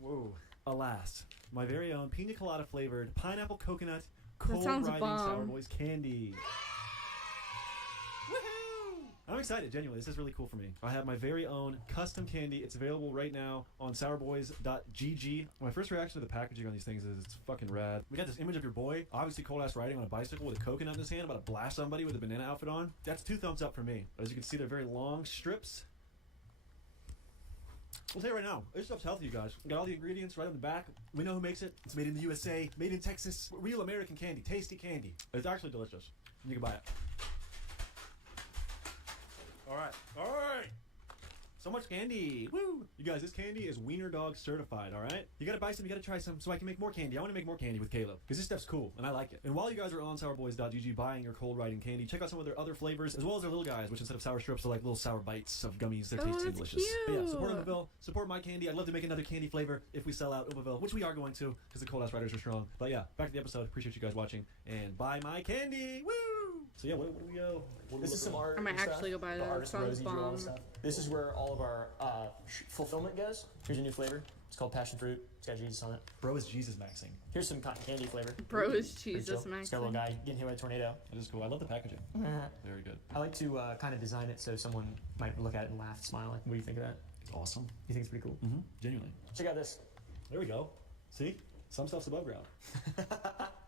Whoa. Alas, my very own pina colada flavored pineapple coconut cold riding Sour Boys candy. I'm excited, genuinely. This is really cool for me. I have my very own custom candy. It's available right now on sourboys.gg. My first reaction to the packaging on these things is it's fucking rad. We got this image of your boy, obviously cold-ass riding on a bicycle with a coconut in his hand, about to blast somebody with a banana outfit on. That's 2 thumbs up for me. As you can see, they're very long strips. I'll tell you right now, this stuff's healthy, you guys. We got all the ingredients right on the back. We know who makes it. It's made in the USA, made in Texas. Real American candy, tasty candy. It's actually delicious. You can buy it. Alright. So much candy. Woo! You guys, this candy is Wiener Dog certified, alright? You gotta buy some, you gotta try some so I can make more candy. I wanna make more candy with Caleb, because this stuff's cool, and I like it. And while you guys are on sourboys.gg buying your cold riding candy, check out some of their other flavors, as well as their little guys, which instead of sour strips are like little sour bites of gummies. They're tasty and delicious. But yeah, support Oomaville, support my candy. I'd love to make another candy flavor if we sell out Oomaville, which we are going to, because the cold ass riders are strong. But yeah, back to the episode. Appreciate you guys watching, and buy my candy! Woo! So yeah, where do we go? This is some art. I might actually go buy that. Sounds bomb. This is where all of our fulfillment goes. Here's a new flavor. It's called passion fruit. It's got Jesus on it. Bro is Jesus maxing. Here's some cotton candy flavor. Bro is Jesus maxing. It's got a little guy getting hit by a tornado. It is cool. I love the packaging. Very good. I like to kind of design it so someone might look at it and laugh, smile. Like, what do you think of that? It's awesome. You think it's pretty cool? Mm-hmm. Genuinely. Check out this. There we go. See? Some stuff's above ground. I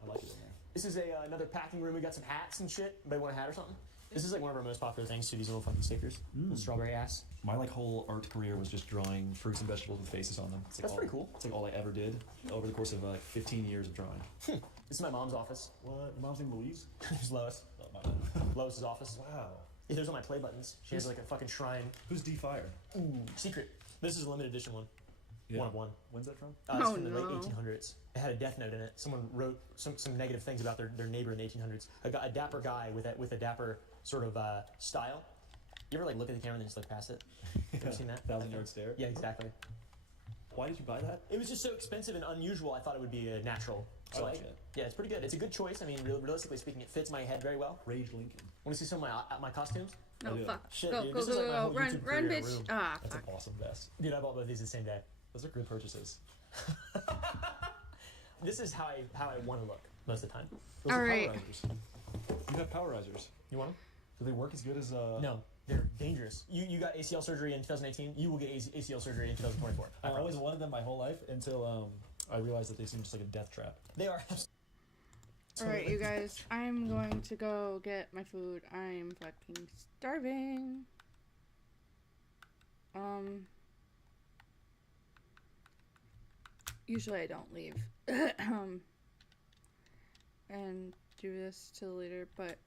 like it in there. This is another packing room. We got some hats and shit. Anybody want a hat or something? This is like one of our most popular things too. These little fucking stickers. Little strawberry ass. My like whole art career was just drawing fruits and vegetables with faces on them. It's like That's pretty cool. It's like all I ever did over the course of like 15 years of drawing. This is my mom's office. What? Your mom's name Louise? There's Lois. Oh, my bad. Lois's office. Wow. Yeah, there's all my play buttons. She has like a fucking shrine. Who's D-Fire? Ooh, secret. This is a limited edition one. Yeah. 1 of 1. When's that from? It's from the late 1800s. It had a death note in it. Someone wrote some negative things about their neighbor in the 1800s. A dapper guy with a dapper sort of style. You ever like look at the camera and then just look past it? Have you seen that? 1,000-yard stare? Yeah, exactly. Why did you buy that? It was just so expensive and unusual. I thought it would be natural. So I like it. Yeah, it's pretty good. It's a good choice. I mean, realistically speaking, it fits my head very well. Rage Lincoln. Want to see some of my costumes? No, fuck. Shit, Go, dude. go, This is like my go, whole run, YouTube run, career in a bitch. room. Ah, That's fuck. an awesome vest. Dude, I bought both these the same day. Those are good purchases. This is how I want to look most of the time. Those All are right. Power Risers. You have Power Risers. You want them? Do they work as good as No, they're dangerous. You got ACL surgery in 2018. You will get ACL surgery in 2024. I always wanted them my whole life until I realized that they seem just like a death trap. They are. Alright, you guys, I'm going to go get my food. I'm fucking starving. Usually I don't leave and do this till later, but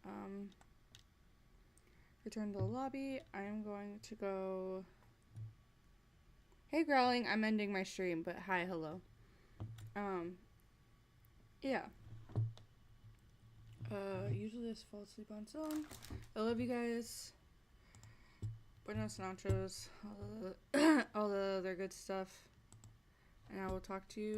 return to the lobby. I'm going to go. Hey Growling, I'm ending my stream, but hi, hello. Yeah. Usually I just fall asleep on song. I love you guys. Buenos nachos, all the other good stuff. And I will talk to you